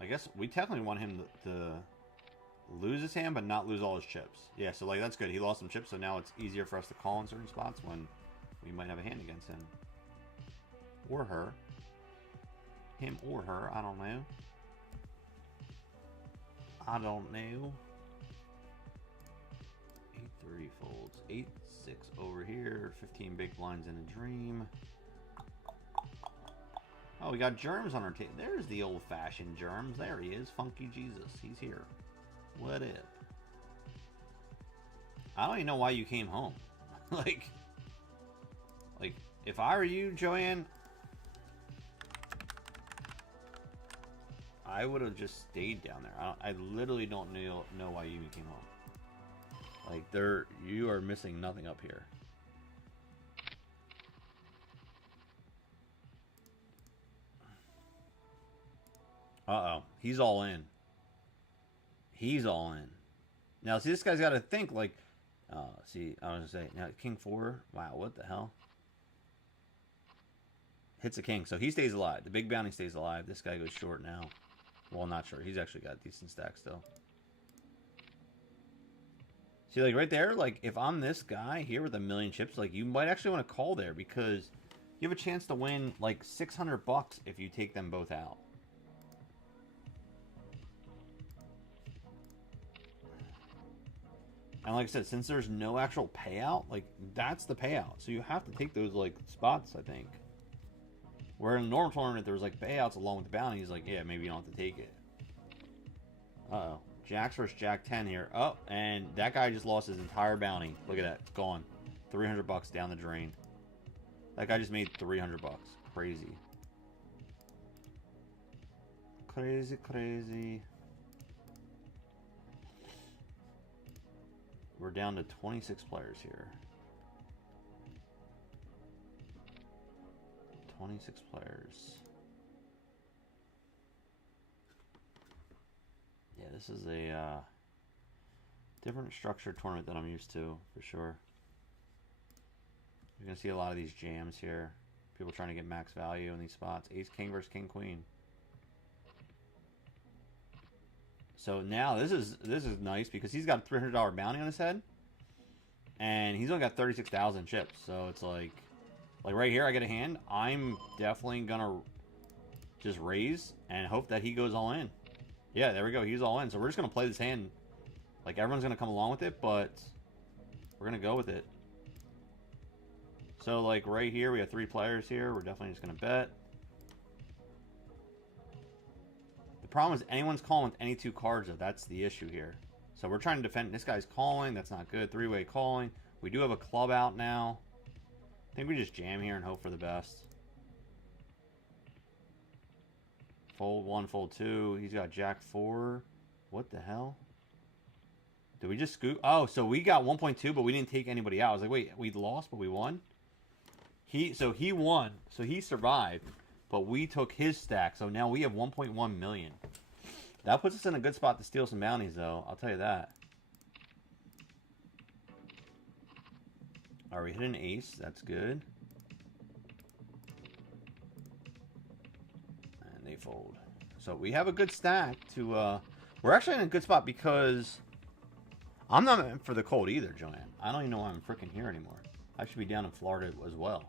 I guess we technically want him to lose his hand, but not lose all his chips. Yeah, so like that's good. He lost some chips, so now it's easier for us to call in certain spots when we might have a hand against him. Or her. Him or her, I don't know. I don't know. 8-3 folds. 8-6 over here. 15 big blinds in a dream. Oh, we got Germs on our table. There's the old-fashioned Germs. There he is. Funky Jesus. He's here. What up? I don't even know why you came home. like, if I were you, Joanne, I would have just stayed down there. I literally don't know why you even came home. Like, you are missing nothing up here. Uh-oh. He's all in. He's all in. Now, see, this guy's got to think, like... see, I was going to say, now, King 4. Wow, what the hell? Hits a king, so he stays alive. The big bounty stays alive. This guy goes short now. Well, not short. He's actually got a decent stack still. See, like, right there, like, if I'm this guy here with 1,000,000 chips, like, you might actually want to call there because you have a chance to win, like, $600 if you take them both out. And like I said, since there's no actual payout, like, that's the payout. So you have to take those, like, spots, I think. Where in a normal tournament, there was, like, payouts along with the bounties. Like, yeah, maybe you don't have to take it. Uh-oh. Jacks versus Jack 10 here. Oh, and that guy just lost his entire bounty. Look at that. It's gone. $300 down the drain. That guy just made $300. Crazy. Crazy, crazy. We're down to 26 players here. 26 players. Yeah, this is a different structured tournament than I'm used to, for sure. You're going to see a lot of these jams here. People trying to get max value in these spots. Ace King versus King Queen. So now this is nice because he's got a $300 bounty on his head, and he's only got 36,000 chips. So it's like right here, I get a hand. I'm definitely gonna just raise and hope that he goes all in. Yeah, there we go. He's all in. So we're just gonna play this hand. Like, everyone's gonna come along with it, but we're gonna go with it. So like right here, we have 3 players here. We're definitely just gonna bet. The problem is anyone's calling with any 2 cards, though. That's the issue here. So we're trying to defend. This guy's calling. That's not good. 3-way calling. We do have a club out now. I think we just jam here and hope for the best. Fold 1, fold 2. He's got Jack 4. What the hell? Did we just scoop? Oh, so we got 1.2, but we didn't take anybody out. I was like, wait, we lost, but we won? So he won. So he survived, but we took his stack. So now we have 1.1 million. That puts us in a good spot to steal some bounties, though. I'll tell you that. All right, we hit an ace. That's good. And they fold. So we have a good stack to... we're actually in a good spot because... I'm not meant for the cold either, Joanne. I don't even know why I'm freaking here anymore. I should be down in Florida as well.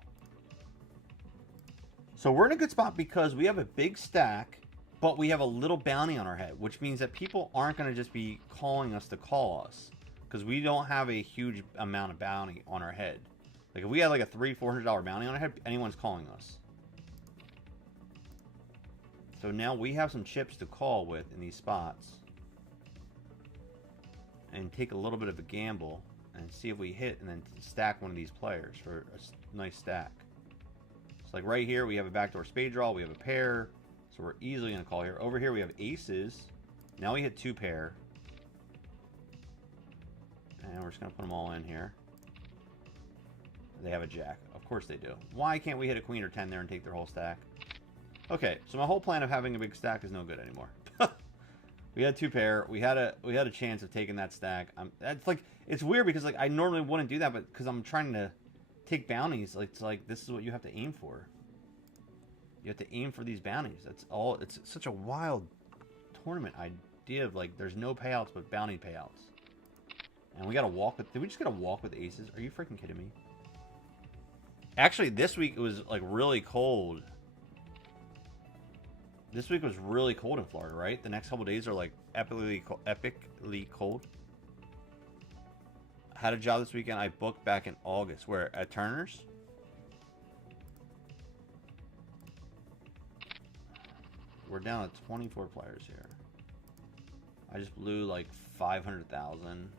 So we're in a good spot because we have a big stack, but we have a little bounty on our head, which means that people aren't going to just be calling us to call us because we don't have a huge amount of bounty on our head. Like if we had like a $300-400 bounty on our head, anyone's calling us. So now we have some chips to call with in these spots. And take a little bit of a gamble and see if we hit and then stack one of these players for a nice stack. So like right here we have a backdoor spade draw, we have a pair, so we're easily going to call here. Over here we have aces. Now we hit 2 pair. And we're just going to put them all in here. They have a jack. Of course they do. Why can't we hit a queen or 10 there and take their whole stack? Okay, so my whole plan of having a big stack is no good anymore. We had 2 pair. We had a chance of taking that stack. That's like it's weird because like I normally wouldn't do that, but because I'm trying to take bounties, like it's like this is what you have to aim for. You have to aim for these bounties. That's all. It's such a wild tournament idea of like there's no payouts but bounty payouts. And we got to walk with. Did we just get to walk with aces? Are you freaking kidding me? Actually, this week it was like really cold. This week was really cold in Florida, right? The next couple days are like epically cold. Had a job this weekend. I booked back in August. Where? At Turner's? We're down to 24 players here. I just blew like 500,000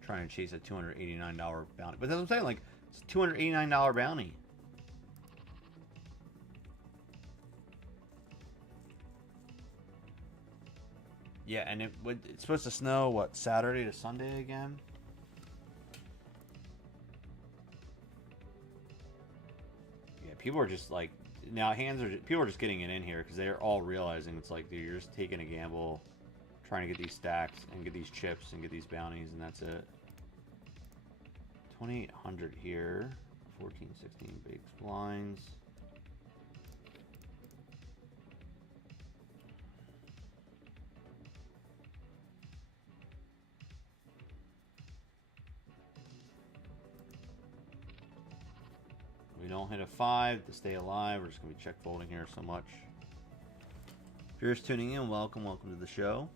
trying to chase a $289 bounty. But that's what I'm saying. Like, it's a $289 bounty. Yeah, and it's supposed to snow, what, Saturday to Sunday again? Yeah, people are just like, now people are just getting it in here because they're all realizing it's like, dude, you're just taking a gamble, trying to get these stacks and get these chips and get these bounties, and that's it. 2,800 here, 14, 16 big blinds. We don't hit a 5 to stay alive. We're just going to be check folding here so much. If you're just tuning in, welcome to the show.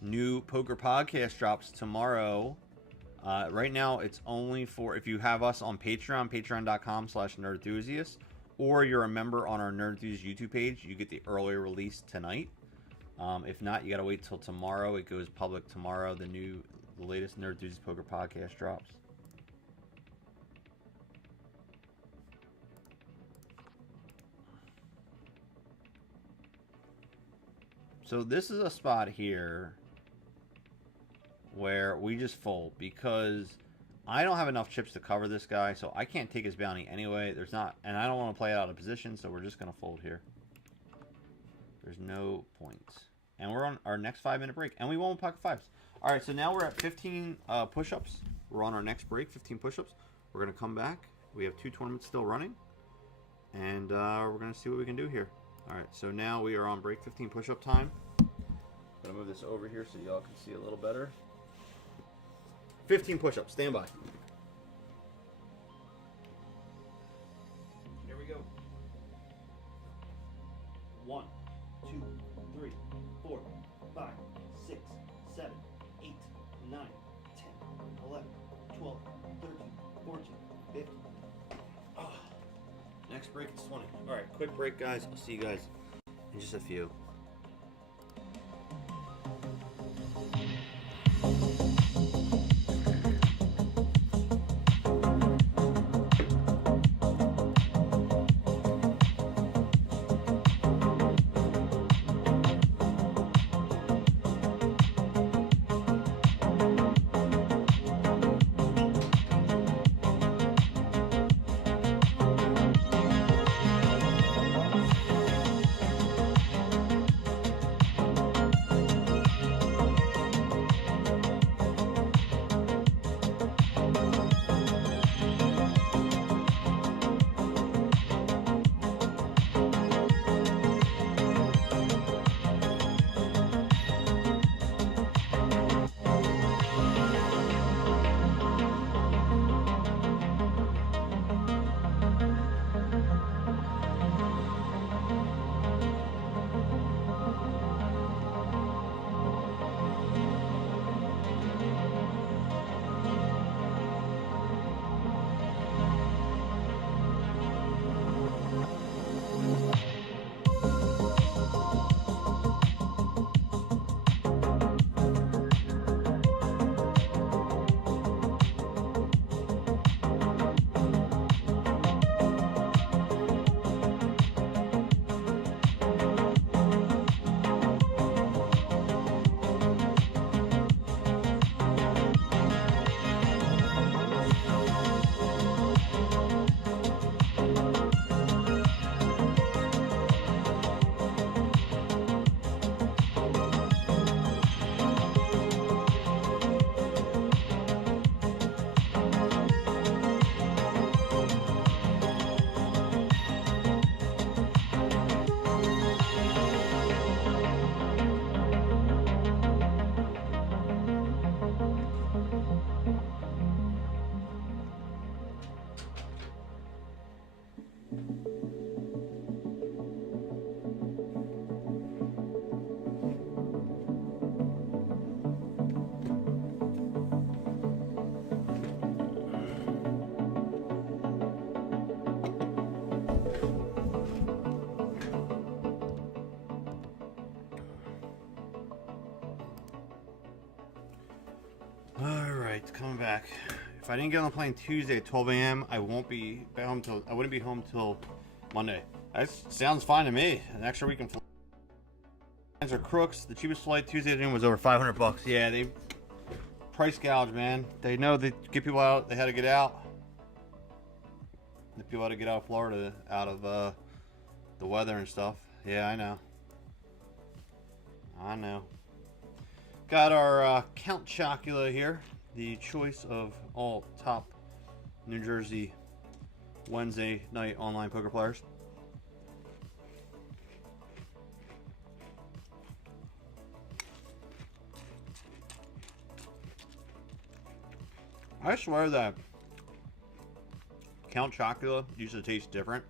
New poker podcast drops tomorrow. Right now, it's only for if you have us on Patreon, patreon.com/nerdenthusiast, or you're a member on our Nerd Enthusiast YouTube page. You get the earlier release tonight. If not, you got to wait till tomorrow. It goes public tomorrow. The latest Nerd Enthusiast poker podcast drops. So this is a spot here where we just fold because I don't have enough chips to cover this guy, so I can't take his bounty anyway. And I don't want to play out of position, so we're just going to fold here. There's no points. And we're on our next 5-minute break, and we won't pocket 5s. All right, so now we're at 15 push-ups. We're on our next break, 15 push-ups. We're going to come back. We have 2 tournaments still running, and we're going to see what we can do here. All right, so now we are on break 15 push-up time. I'm going to move this over here so y'all can see a little better. 15 push-ups. Stand by. Here we go. 1, 2, 3, 4, 5, 6, 7, 8, 9, 10, 11, 12, 13, 14, 15. Oh. Next break is 20. All right, quick break, guys. I'll see you guys in just a few. Alright, coming back. If I didn't get on the plane Tuesday at 12 a.m., I wouldn't be home till Monday. That sounds fine to me. An extra week in Florida. Are crooks. The cheapest flight Tuesday afternoon was over $500. Yeah, they price gouge, man. They know they get people out. They had to get out. The people had to get out of Florida, out of the weather and stuff. Yeah, I know. I know. Got our Count Chocula here, the choice of all top New Jersey Wednesday night online poker players. I swear that Count Chocula used to taste different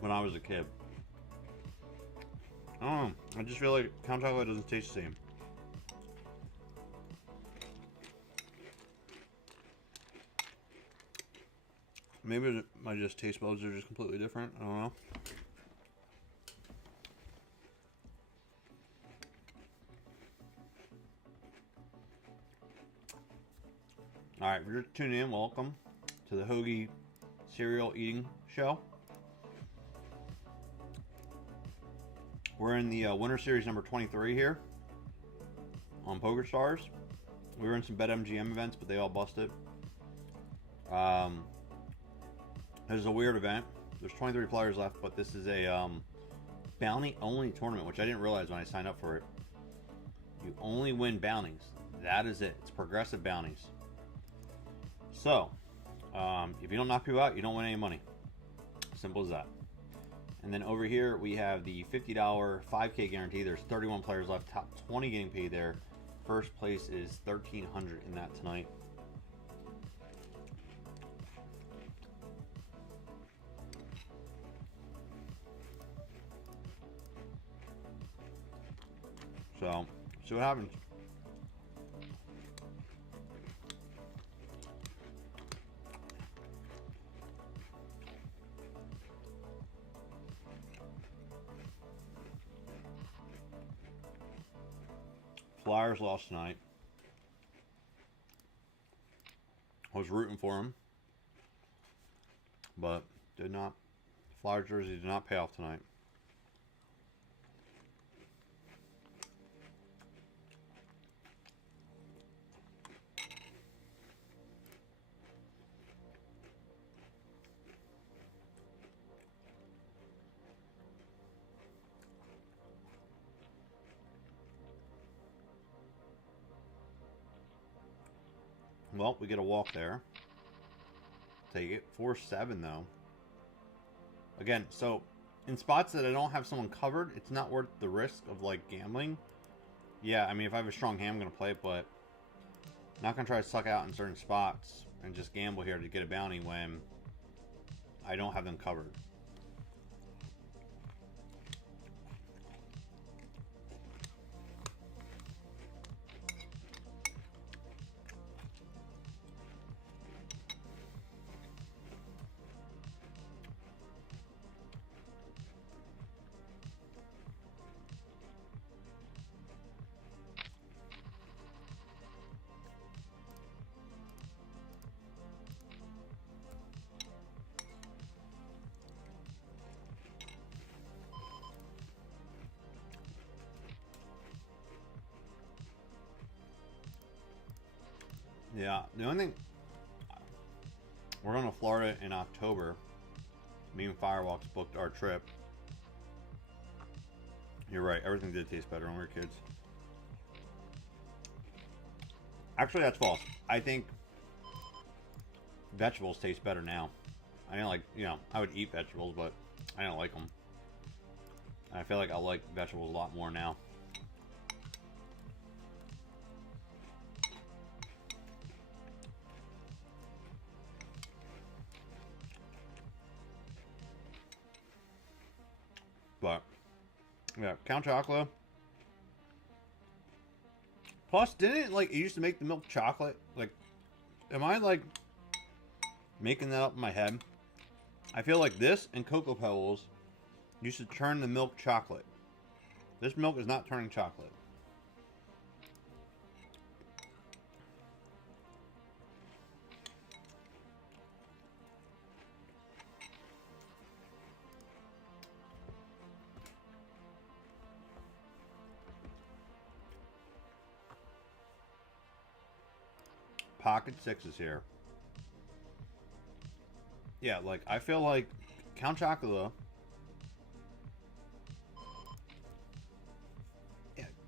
when I was a kid. I don't know. I just feel like Count Chocula doesn't taste the same. Maybe my just taste buds are just completely different. I don't know. Alright, if you're tuning in, welcome to the Hoagie cereal eating show. We're in the Winter Series number 23 here on PokerStars. We were in some BetMGM events, but they all busted. This is a weird event. There's 23 players left, but this is a bounty-only tournament, which I didn't realize when I signed up for it. You only win bounties. That is it. It's progressive bounties. So, if you don't knock people out, you don't win any money. Simple as that. And then over here, we have the $50 5K guarantee. There's 31 players left. Top 20 getting paid there. First place is $1,300 in that tonight. So, see what happens. Flyers lost tonight. I was rooting for them, but did not. Flyers jersey did not pay off tonight. Well, we get a walk there. Take it. 4-7 though. Again, so in spots that I don't have someone covered, it's not worth the risk of like gambling. Yeah, I mean if I have a strong hand, I'm gonna play it, but I'm not gonna try to suck out in certain spots and just gamble here to get a bounty when I don't have them covered. Yeah, the only thing, we're going to Florida in October. Me and Firewalks booked our trip. You're right, everything did taste better when we were kids. Actually, that's false. I think vegetables taste better now. I didn't like, you know, I would eat vegetables, but I didn't like them. I feel like I like vegetables a lot more now. But yeah, Count Chocula. Plus, didn't it like it used to make the milk chocolate? Like, am I like making that up in my head? I feel like this and Cocoa Pebbles used to turn the milk chocolate. This milk is not turning chocolate. pocket sixes here. Yeah, like, I feel like Count Chocula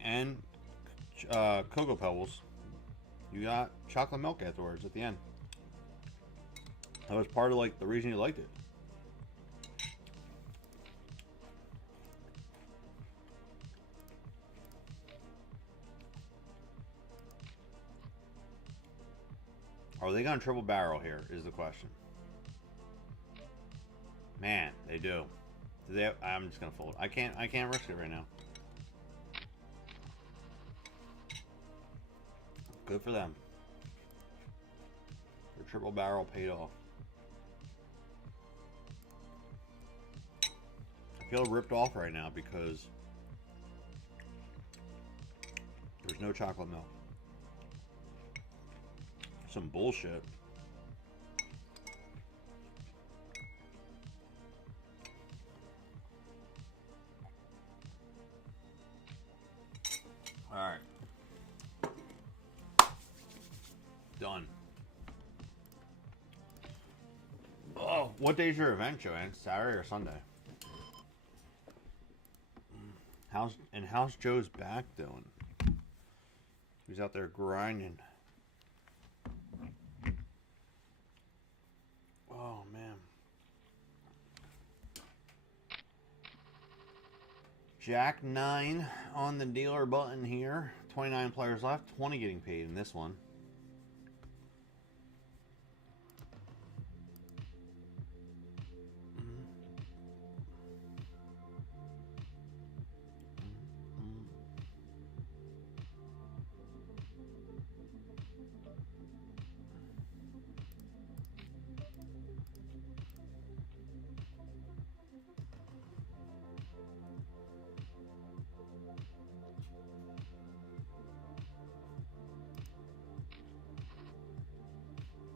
and Cocoa Pebbles, you got chocolate milk afterwards at the end. That was part of, like, the reason you liked it. Are they going to triple barrel here is the question. Man, they do. I'm just going to fold. I can't risk it right now. Good for them. Their triple barrel paid off. I feel ripped off right now because there's no chocolate milk. Some bullshit. All right. Done. Oh, what day's your event, Joanne? Saturday or Sunday? How's Joe's back doing? He's out there grinding. Oh man. Jack 9 on the dealer button here. 29 players left. 20 getting paid in this one.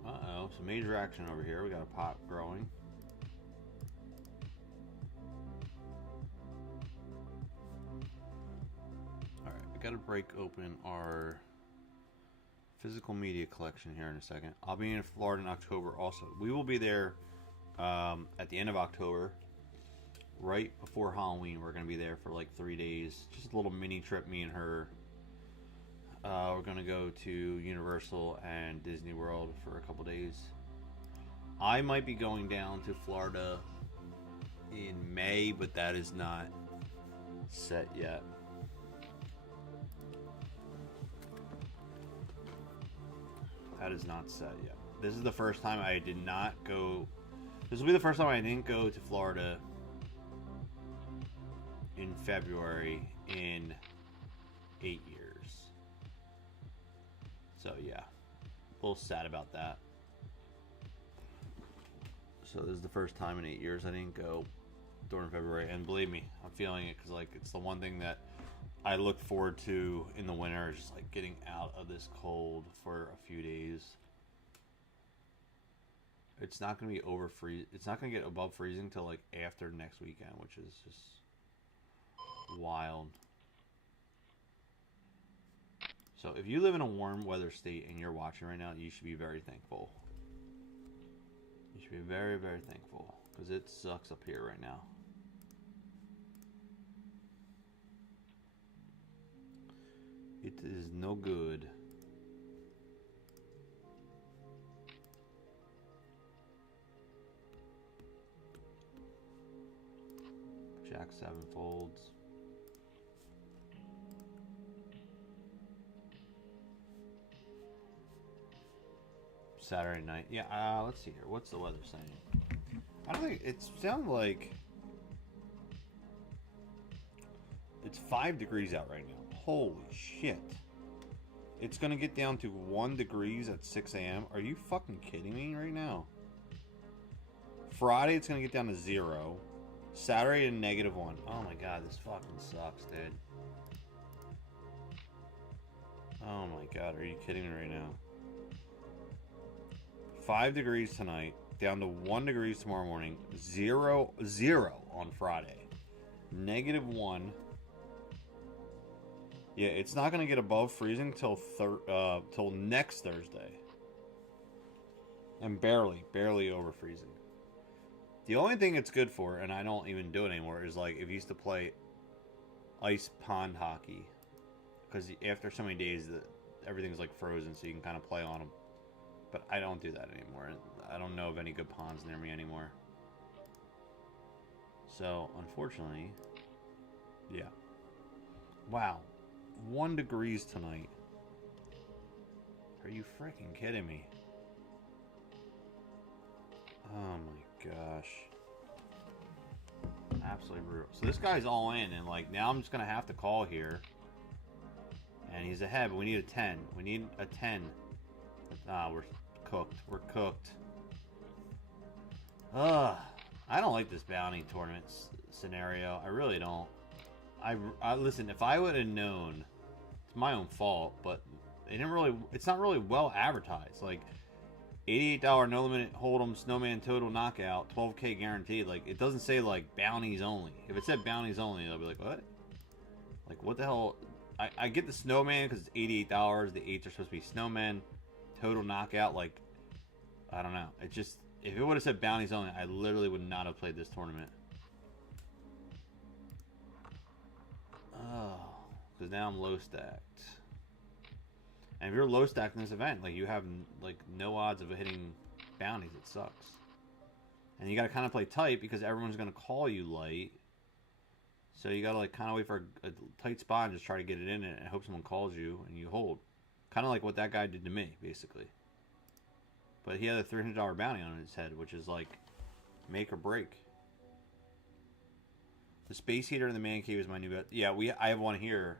Uh-oh, some major action over here. We got a pot growing. Alright, we gotta break open our physical media collection here in a second. I'll be in Florida in October also. We will be there at the end of October, right before Halloween. We're gonna be there for like 3 days. Just a little mini trip, me and her. We're gonna go to Universal and Disney World for a couple days. I might be going down to Florida in May, but that is not set yet. That is not set yet. This is the first time I did not go. This will be the first time I didn't go to Florida in February in 8 years. So yeah, a little sad about that. So this is the first time in 8 years I didn't go during February, and believe me, I'm feeling it because like it's the one thing that I look forward to in the winter, is just like getting out of this cold for a few days. It's not gonna be over freeze. It's not gonna get above freezing till like after next weekend, which is just wild. So if you live in a warm weather state and you're watching right now, you should be very thankful. You should be very, very thankful because it sucks up here right now. It is no good. Jack 7 folds. Saturday night. Yeah, let's see here. What's the weather saying? I don't think it sounds like it's 5 degrees out right now. Holy shit. It's gonna get down to 1 degrees at 6 a.m. Are you fucking kidding me right now? Friday it's gonna get down to 0. Saturday to -1. Oh my god, this fucking sucks, dude. Oh my god, are you kidding me right now? 5 degrees tonight, down to 1 degrees tomorrow morning, 0 on Friday, -1. Yeah, it's not gonna get above freezing till next Thursday. And barely over freezing. The only thing it's good for, and I don't even do it anymore, is like if you used to play ice pond hockey. Because after so many days, everything's like frozen, so you can kind of play on them. But I don't do that anymore. I don't know of any good ponds near me anymore. So, unfortunately, yeah. Wow. 1 degrees tonight. Are you freaking kidding me? Oh my gosh. Absolutely brutal. So this guy's all in, and like now I'm just gonna have to call here. And he's ahead, but we need a 10. We need a 10. Ah, we're cooked. We're cooked. Ugh. I don't like this bounty tournament scenario. I really don't. I listen, if I would have known, it's my own fault, but it's not really well advertised. Like, $88 no limit hold'em snowman total knockout, 12K guaranteed. Like, it doesn't say like bounties only. If it said bounties only, I'll be like, what? Like, what the hell? I get the snowman because it's $88. The 8s are supposed to be snowmen. Total knockout, like, I don't know. It just, if it would have said bounties only, I literally would not have played this tournament. Oh, because now I'm low stacked. And if you're low stacked in this event, like, you have like no odds of hitting bounties. It sucks. And you got to kind of play tight because everyone's going to call you light. So you got to like kind of wait for a tight spot and just try to get it in and hope someone calls you and you hold. Kind of like what that guy did to me, basically. But he had a $300 bounty on his head, which is like make or break. The space heater in the man cave is my new bet. Yeah, I have one here.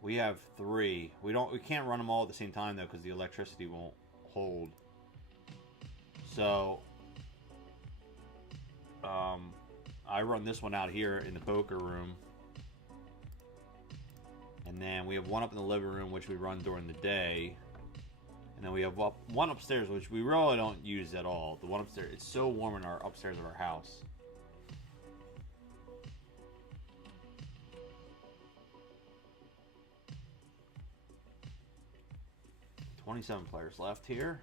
We have 3. We can't run them all at the same time though because the electricity won't hold. So I run this one out here in the poker room. And then we have one up in the living room, which we run during the day. And then we have one upstairs, which we really don't use at all. The one upstairs, it's so warm in our upstairs of our house. $27 players left here.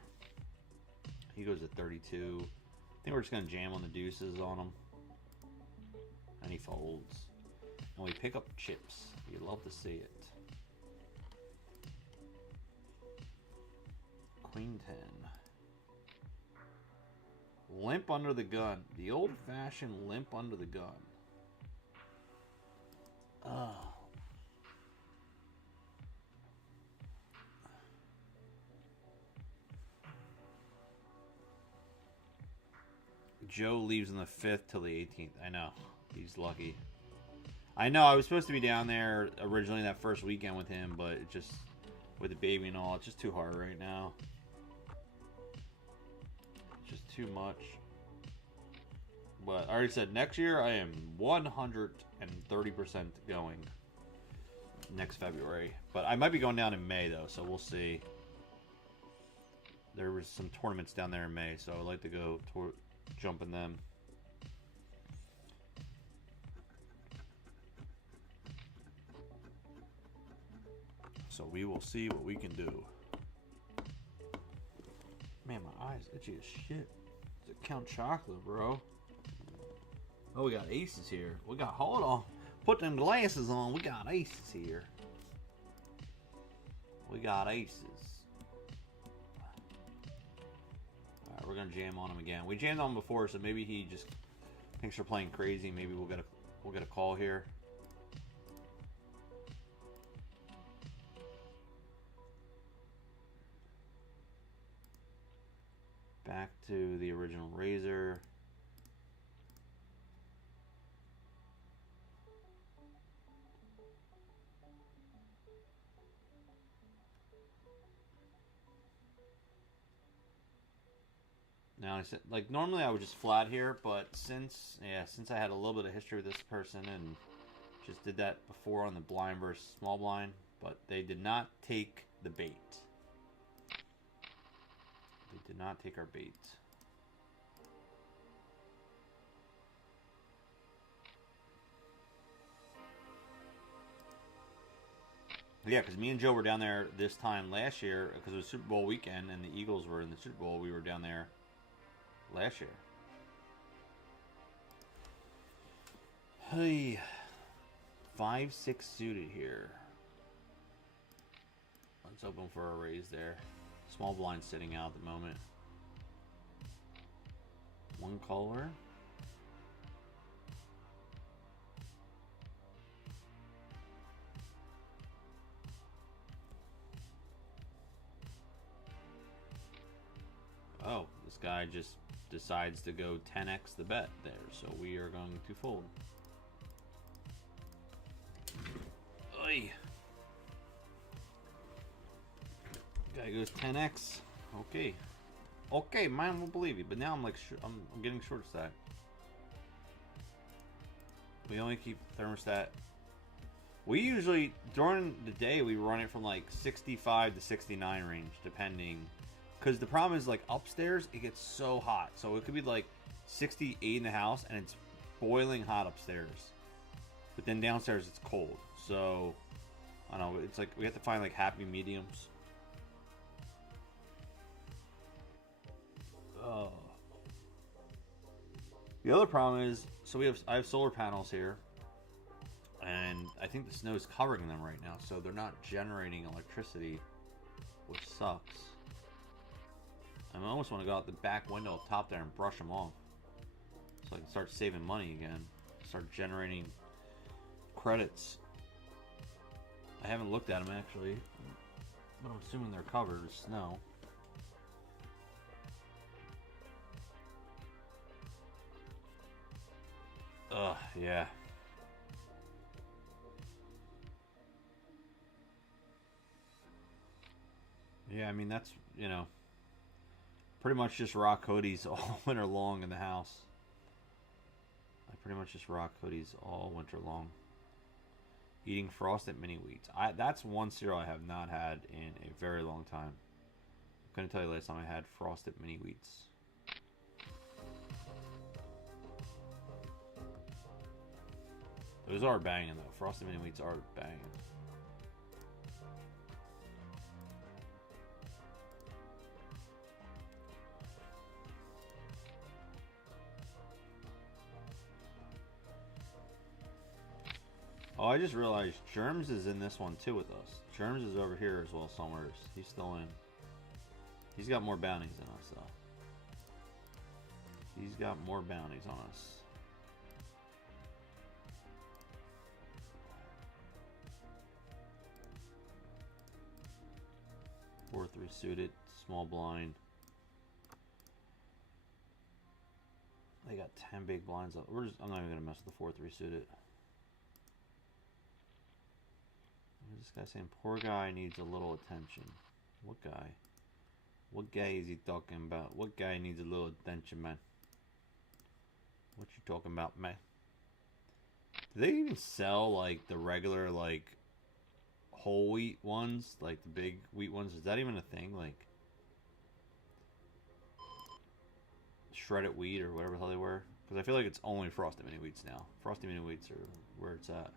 He goes at 32. I think we're just going to jam on the deuces on him. And he folds. And we pick up chips. You'd love to see it. Queen 10. Limp under the gun. The old-fashioned limp under the gun. Joe leaves on the 5th till the 18th. I know. He's lucky. I know, I was supposed to be down there originally that first weekend with him, but it just, with the baby and all, it's just too hard right now. Just too much. But I already said next year I am 130% going next February. But I might be going down in May though, so we'll see. There was some tournaments down there in May, so I'd like to go jump in them. So we will see what we can do. Man, my eyes itchy as shit. It's a Count Chocolate, bro. Oh, we got aces here. We got, hold on. Put them glasses on. We got aces here. We got aces. Alright, we're gonna jam on him again. We jammed on him before, so maybe he just thinks we're playing crazy. Maybe we'll get a call here. Back to the original razor. Now I said, like, normally I would just flat here, but since I had a little bit of history with this person and just did that before on the blind versus small blind, but they did not take the bait. They did not take our bait. Yeah, because me and Joe were down there this time last year because it was Super Bowl weekend and the Eagles were in the Super Bowl. We were down there last year. Hey, 5-6 suited here. Let's open for a raise there. Small blind sitting out at the moment. One caller. Oh, this guy just decides to go 10x the bet there, so we are going to fold. Oy. Guy goes 10x. Okay. Okay, mine will believe you, but now I'm like, I'm getting short stack. We only keep thermostat. We usually, during the day, we run it from like 65 to 69 range, depending. Because the problem is, like, upstairs, it gets so hot. So it could be like 68 in the house, and it's boiling hot upstairs. But then downstairs, it's cold. So, I don't know, it's like, we have to find like happy mediums. Oh. The other problem is, so I have solar panels here, and I think the snow is covering them right now, so they're not generating electricity, which sucks. I almost want to go out the back window up top there and brush them off, so I can start saving money again, start generating credits. I haven't looked at them actually, but I'm assuming they're covered with snow. Ugh, yeah. Yeah, I mean, that's, you know, pretty much just rock hoodies all winter long in the house. I pretty much just rock hoodies all winter long. Eating frosted mini wheats. That's one cereal I have not had in a very long time. I couldn't tell you last time I had frosted mini wheats. Those are banging though. Frosted mini wheats are banging. Oh, I just realized Germs is in this one too with us. Germs is over here as well somewhere. He's still in. He's got more bounties than us though. He's got more bounties on us. 4-3 suited, small blind. They got 10 big blinds up. I'm not even gonna mess with the 4-3 suited. This guy saying poor guy needs a little attention. What guy? What guy is he talking about? What guy needs a little attention, man? What you talking about, man? Do they even sell like the regular like whole wheat ones, like the big wheat ones? Is that even a thing? Like shredded wheat or whatever the hell they were? Because I feel like it's only frosted mini wheats now. Frosted mini wheats are where it's at.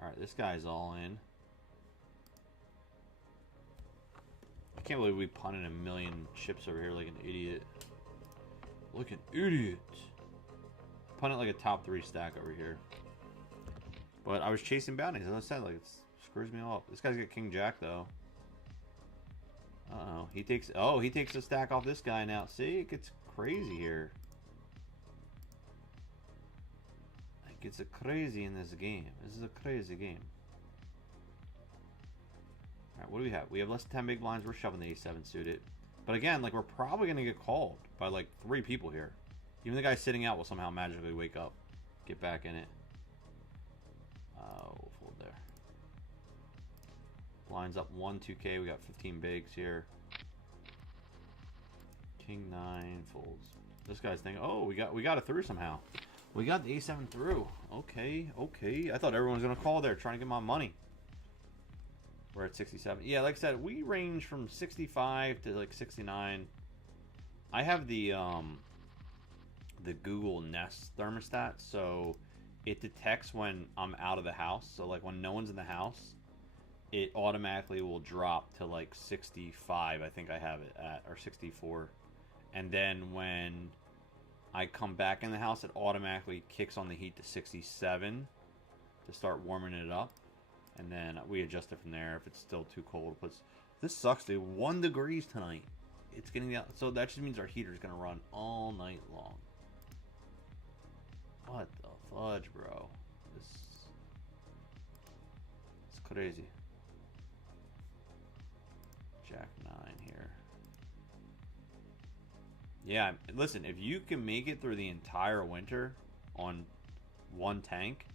Alright, this guy's all in. I can't believe we punted a million chips over here like an idiot. Like an idiot. Punted like a top 3 stack over here. But I was chasing bounties, as I said, like it screws me off. This guy's got King Jack though. Uh-oh. He takes a stack off this guy now. See, it gets crazy here. It's a crazy in this game. This is a crazy game. Alright, what do we have? We have less than 10 big blinds. We're shoving the A7 suited. But again, like we're probably going to get called by like 3 people here. Even the guy sitting out will somehow magically wake up. Get back in it. We'll fold there. Blinds up 1, 2K. We got 15 bigs here. King 9 folds. This guy's thinking, oh, we got it through somehow. We got the A7 through. Okay, okay. I thought everyone was going to call there trying to get my money. We're at 67. Yeah, like I said, we range from 65 to like 69. I have the Google Nest thermostat, so it detects when I'm out of the house. So like when no one's in the house, it automatically will drop to like 65. I think I have it at, or 64. And then when I come back in the house, it automatically kicks on the heat to 67 to start warming it up. And then we adjust it from there. If it's still too cold, this sucks, dude. 1 degrees tonight. It's getting out, so that just means our heater is gonna run all night long. What the fudge, bro? It's crazy. Jack 9 here. Yeah, listen, if you can make it through the entire winter on 1 tank,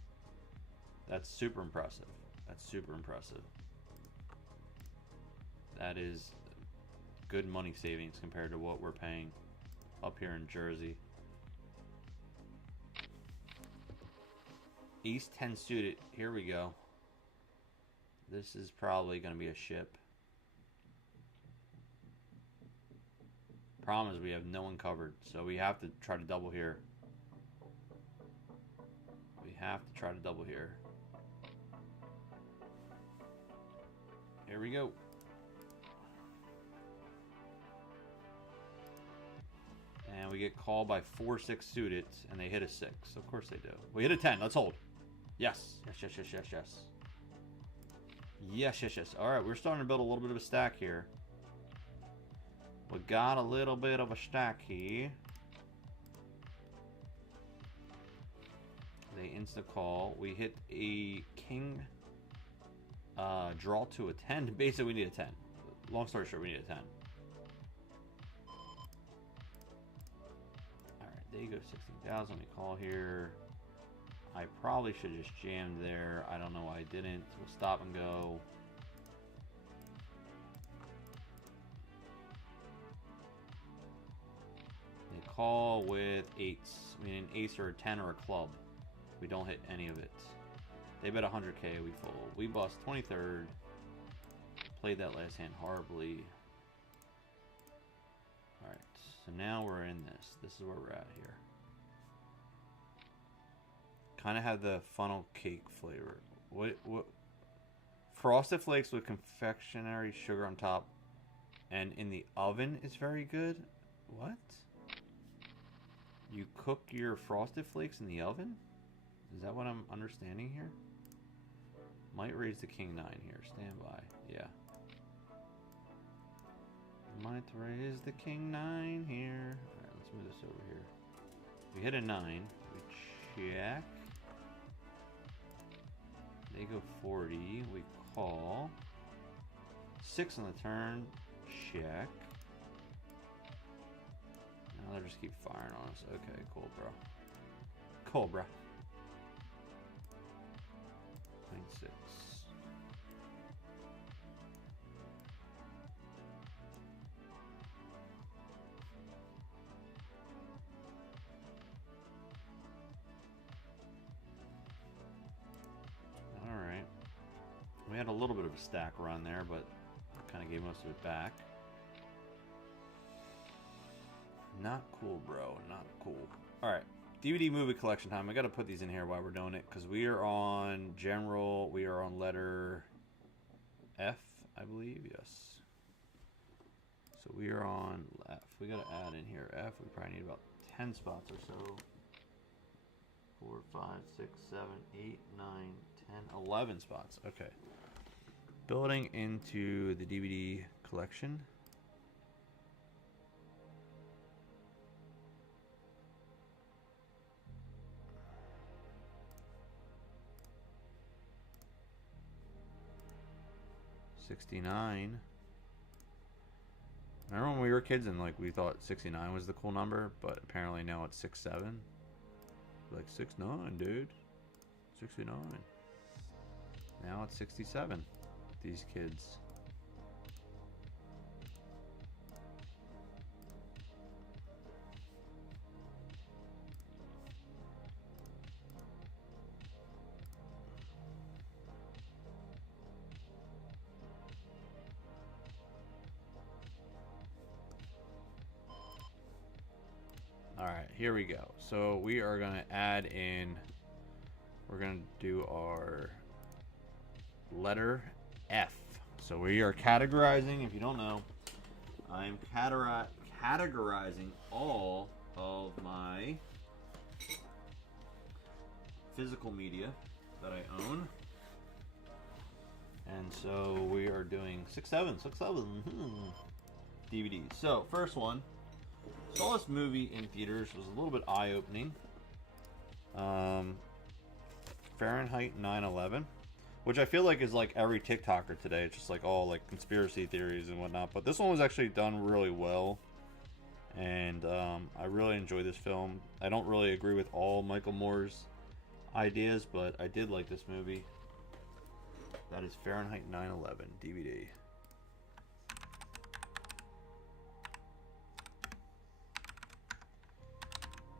that's super impressive. That's super impressive. That is good money savings compared to what we're paying up here in Jersey. East 10 suited. Here we go. This is probably going to be a ship. Problem is we have no one covered, so we have to try to double here. We have to try to double here. Here we go. And we get called by 4-6 suited, and they hit a 6. Of course they do. We hit a 10. Let's hold. Yes. Yes, yes, yes, yes, yes. Yes, yes, yes. All right, we're starting to build a little bit of a stack here. We got a little bit of a stack here. They insta-call. We hit a king. Draw to a 10. Basically, we need a 10. Long story short, we need a 10. Alright, there you go, 16,000. We call here. I probably should have just jammed there. I don't know why I didn't. We'll stop and go. They call with 8s. I mean, an ace or a 10 or a club. We don't hit any of it. They bet 100K, we fold. We bust 23rd. Played that last hand horribly. Alright, so now we're in this. This is where we're at here. Kind of have the funnel cake flavor. What? Frosted Flakes with confectionery sugar on top and in the oven is very good? What? You cook your Frosted Flakes in the oven? Is that what I'm understanding here? Might raise the king 9 here. Stand by. Yeah. Might raise the king 9 here. Alright, let's move this over here. We hit a 9. We check. They go 40. We call. 6 on the turn. Check. Now they'll just keep firing on us. Okay, cool, bro. Cool, bro. 6. Alright. We had a little bit of a stack run there, but kind of gave most of it back. Not cool, bro. Not cool. Alright. DVD movie collection time. I got to put these in here while we're doing it because we are on general. We are on letter F, I believe. Yes. So we are on F. We got to add in here F. We probably need about 10 spots or so. 4, 5, 6, 7, 8, 9, 10, 11 spots. Okay. Building into the DVD collection. $69. Remember when we were kids and like we thought 69 was the cool number, but apparently now it's 67. Like 69, dude. 69. Now it's 67. These kids. Alright, here we go. So we are going to add in, we're going to do our letter F. So we are categorizing, if you don't know, I'm categorizing all of my physical media that I own. And so we are doing 6-7 DVDs. So first one, saw this movie in theaters, was a little bit eye-opening. Fahrenheit 9/11, which I feel like is like every TikToker today. It's just like all like conspiracy theories and whatnot. But this one was actually done really well, and I really enjoyed this film. I don't really agree with all Michael Moore's ideas, but I did like this movie. That is Fahrenheit 9/11 DVD.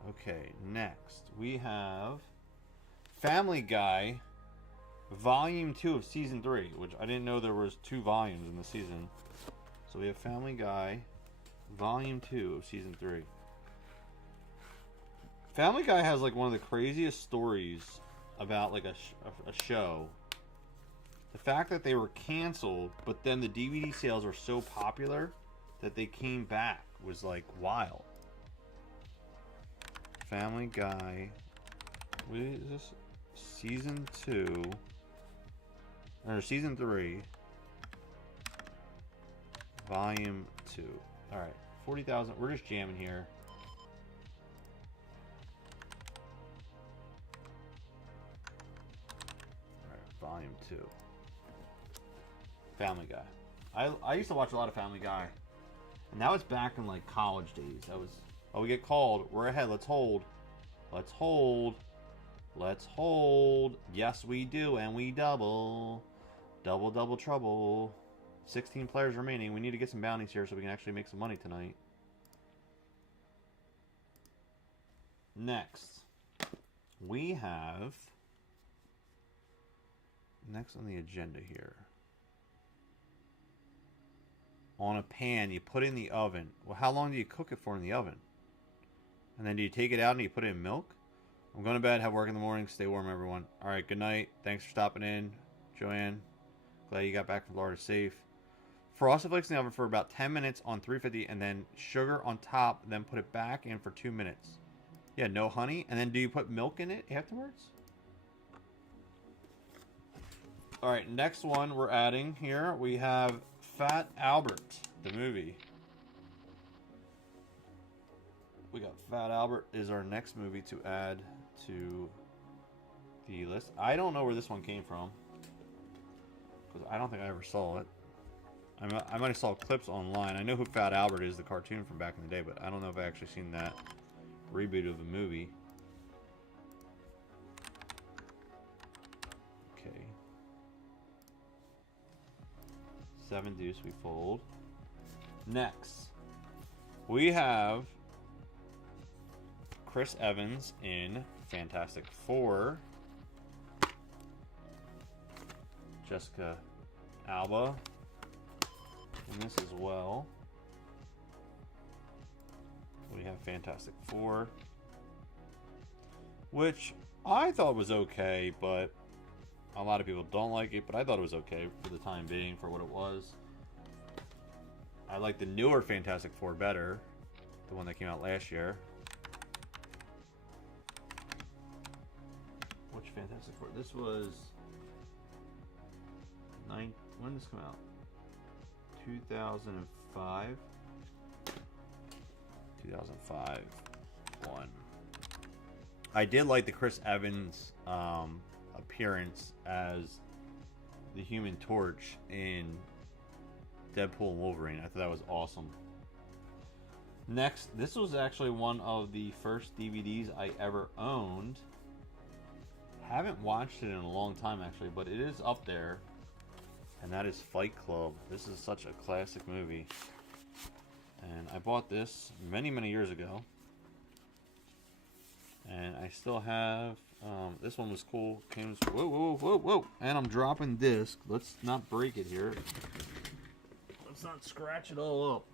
Okay, next we have Family Guy Volume 2 of Season 3, which I didn't know there was 2 volumes in the season. So we have Family Guy Volume 2 of Season 3. Family Guy has like one of the craziest stories about like a show. The fact that they were canceled, but then the DVD sales were so popular that they came back was like wild. Family Guy, what is this? Season 2, or Season 3, Volume 2. Alright, 40,000. We're just jamming here. Alright, Volume 2. Family Guy. I used to watch a lot of Family Guy. And that was back in like college days. That was, oh, we get called. We're ahead. Let's hold. Let's hold. Let's hold. Yes, we do. And we double. Double, double trouble. 16 players remaining. We need to get some bounties here so we can actually make some money tonight. Next, we have... Next on the agenda here. On a pan, you put it in the oven. Well, how long do you cook it for in the oven? And then do you take it out and you put it in milk? I'm going to bed, have work in the morning. Stay warm, everyone. Alright, good night. Thanks for stopping in, Joanne. Glad you got back from Florida safe. Frosted flakes in the oven for about 10 minutes on 350, and then sugar on top, then put it back in for 2 minutes. Yeah, no honey. And then do you put milk in it afterwards? Alright, next one we're adding here. We have Fat Albert, the movie. We got Fat Albert is our next movie to add to the list. I don't know where this one came from, because I don't think I ever saw it. I might have saw clips online. I know who Fat Albert is, the cartoon from back in the day, but I don't know if I actually seen that reboot of the movie. Okay. 7 deuce, we fold. Next, we have Chris Evans in Fantastic Four. Jessica Alba in this as well. We have Fantastic Four, which I thought was okay, but a lot of people don't like it, but I thought it was okay for the time being, for what it was. I like the newer Fantastic Four better, the one that came out last year. Which Fantastic Four? This was when did this come out? 2005. 2005 one. I did like the Chris Evans appearance as the Human Torch in Deadpool and Wolverine. I thought that was awesome. Next, this was actually one of the first DVDs I ever owned. Haven't watched it in a long time actually, but it is up there. And that is Fight Club. This is such a classic movie. And I bought this many, many years ago. And I still have, this one was cool. Came, whoa, whoa, whoa, whoa. And I'm dropping disc. Let's not break it here. Let's not scratch it all up.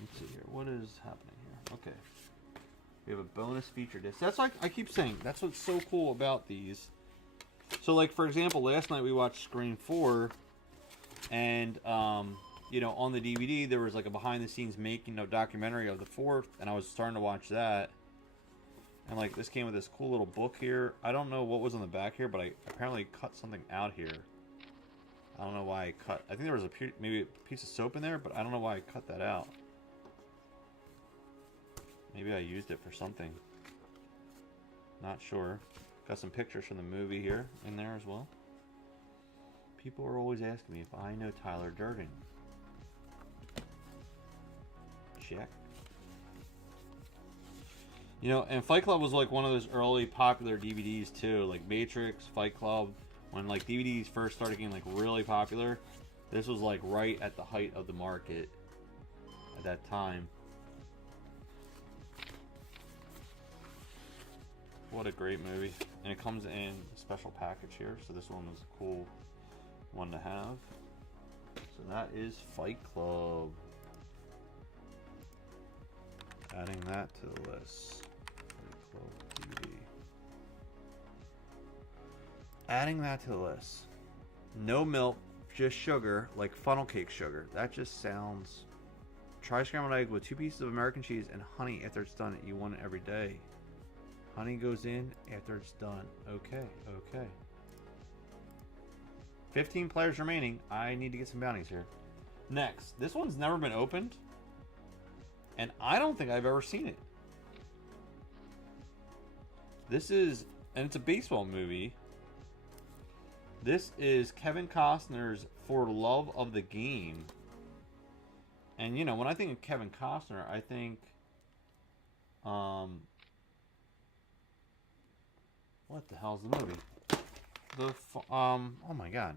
Let's see here. What is happening here? Okay. We have a bonus feature disc. That's like I keep saying. That's what's so cool about these. So, like, for example, last night we watched Scream 4, and, you know, on the DVD, there was, like, a behind-the-scenes making of documentary of the fourth, and I was starting to watch that. And, like, this came with this cool little book here. I don't know what was on the back here, but I apparently cut something out here. I don't know why I cut... I think there was maybe a piece of soap in there, but I don't know why I cut that out. Maybe I used it for something. Not sure. Got some pictures from the movie here in there as well. People are always asking me if I know Tyler Durden. Check. You know, and Fight Club was like one of those early popular DVDs too, like Matrix, Fight Club. When like DVDs first started getting like really popular, this was like right at the height of the market at that time. What a great movie. And it comes in a special package here, so this one was a cool one to have. So that is Fight Club. Adding that to the list. Fight Club TV. Adding that to the list. No milk, just sugar, like funnel cake sugar. That just sounds... Try scrambled egg with 2 pieces of American cheese and honey after it's done. You want it every day. Honey goes in after it's done. Okay, okay. 15 players remaining. I need to get some bounties here. Next. This one's never been opened. And I don't think I've ever seen it. This is... And it's a baseball movie. This is Kevin Costner's For Love of the Game. And, you know, when I think of Kevin Costner, I think... What the hell's the movie? Oh my god.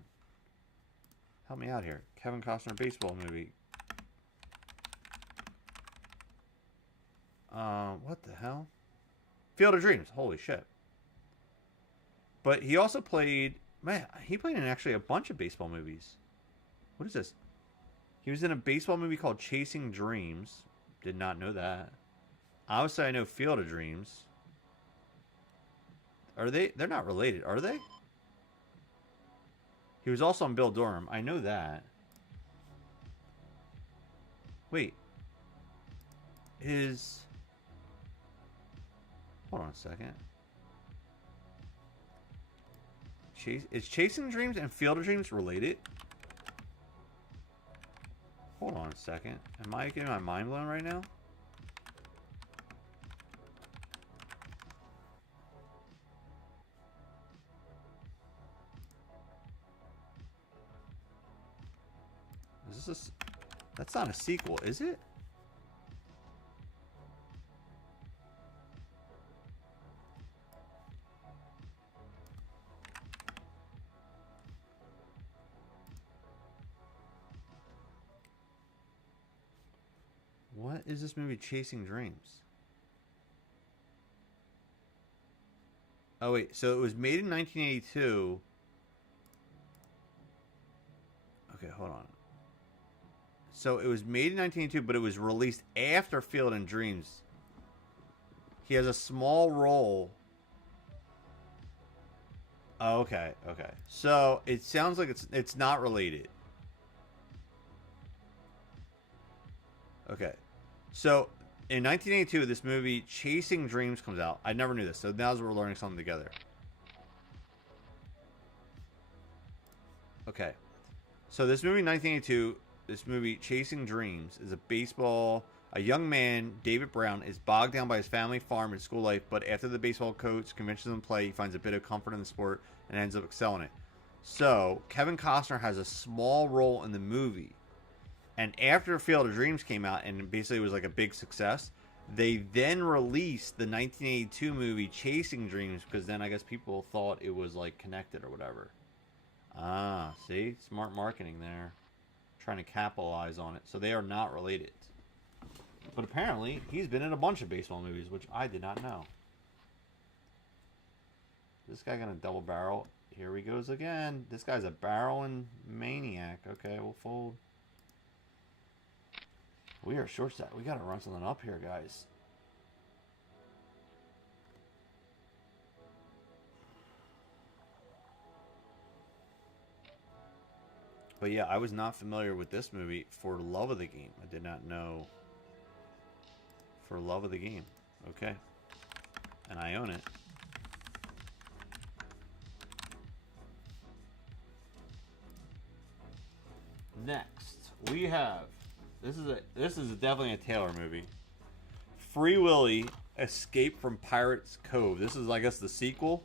Help me out here. Kevin Costner baseball movie. What the hell? Field of Dreams. Holy shit. But he also played... Man, he played in actually a bunch of baseball movies. What is this? He was in a baseball movie called Chasing Dreams. Did not know that. Obviously, I know Field of Dreams. Are they? They're not related, are they? He was also on Bill Durham. I know that. Wait. Hold on a second. Is Chasing Dreams and Field of Dreams related? Hold on a second. Am I getting my mind blown right now? Is this that's not a sequel, is it? What is this movie Chasing Dreams? Oh wait, so it was made in 1982. Okay, hold on. So it was made in 1982, but it was released after Field and Dreams. He has a small role. Oh, okay, okay. So it sounds like it's not related. Okay. So in 1982, this movie Chasing Dreams comes out. I never knew this, so now we're learning something together. Okay. So this movie 1982, this movie Chasing Dreams is a young man, David Brown, is bogged down by his family farm and school life, but after the baseball coach convinces him to play, he finds a bit of comfort in the sport and ends up excelling it. So Kevin Costner has a small role in the movie. And after Field of Dreams came out and basically was like a big success, they then released the 1982 movie Chasing Dreams because then I guess people thought it was like connected or whatever. Ah, see? Smart marketing there. Trying to capitalize on it. So they are not related. But apparently, he's been in a bunch of baseball movies, which I did not know. This guy gonna double barrel? Here he goes again. This guy's a barreling maniac. Okay, we'll fold. We are short set. We gotta run something up here, guys. But yeah, I was not familiar with this movie for love of the game. I did not know for love of the game. Okay. And I own it. Next, we have this is definitely a Taylor movie. Free Willy Escape from Pirates Cove. This is, I guess, the sequel.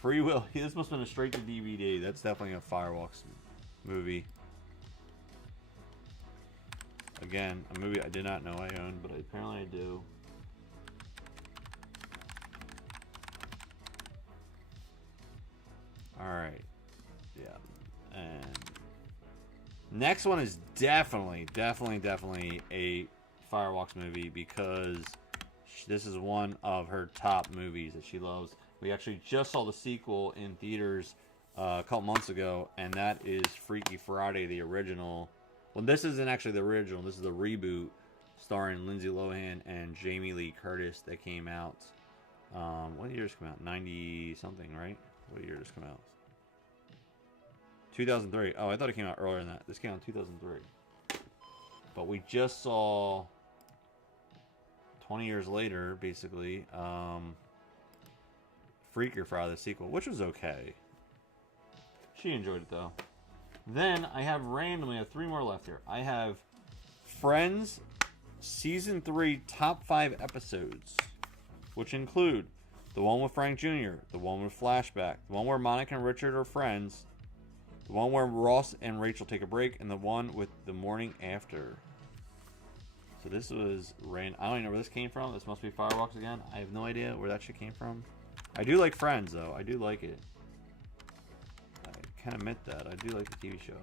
Free Willy. This must have been a straight to DVD. That's definitely a Fireworks movie. Again, a movie I did not know I owned, but apparently I do. Alright. Yeah. And next one is definitely a Fireworks movie because this is one of her top movies that she loves. We actually just saw the sequel in theaters a couple months ago, and that is Freaky Friday, the original. Well, this isn't actually the original. This is the reboot starring Lindsay Lohan and Jamie Lee Curtis that came out. What year just come out? 90-something, right? What year just come out? 2003. Oh, I thought it came out earlier than that. This came out in 2003. But we just saw 20 years later, basically, Freaker Friday, the sequel, which was okay. She enjoyed it, though. Then I have randomly, I have 3 more left here. I have Friends Season 3 Top 5 Episodes, which include the one with Frank Jr., the one with Flashback, the one where Monica and Richard are friends, the one where Ross and Rachel take a break, and the one with The Morning After. So this was random. I don't even know where this came from. This must be Fireworks again. I have no idea where that shit came from. I do like Friends, though. I do like it. I can admit that. I do like the TV show.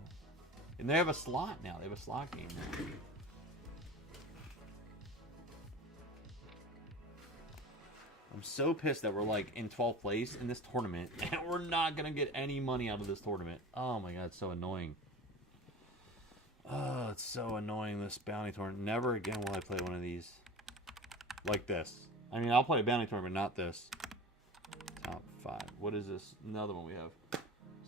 And they have a slot now. They have a slot game now. I'm so pissed that we're like in 12th place in this tournament and we're not going to get any money out of this tournament. Oh my god, it's so annoying. Oh, it's so annoying, this bounty tournament. Never again will I play one of these like this. I mean, I'll play a bounty tournament, not this. Top 5. What is this? Another one we have.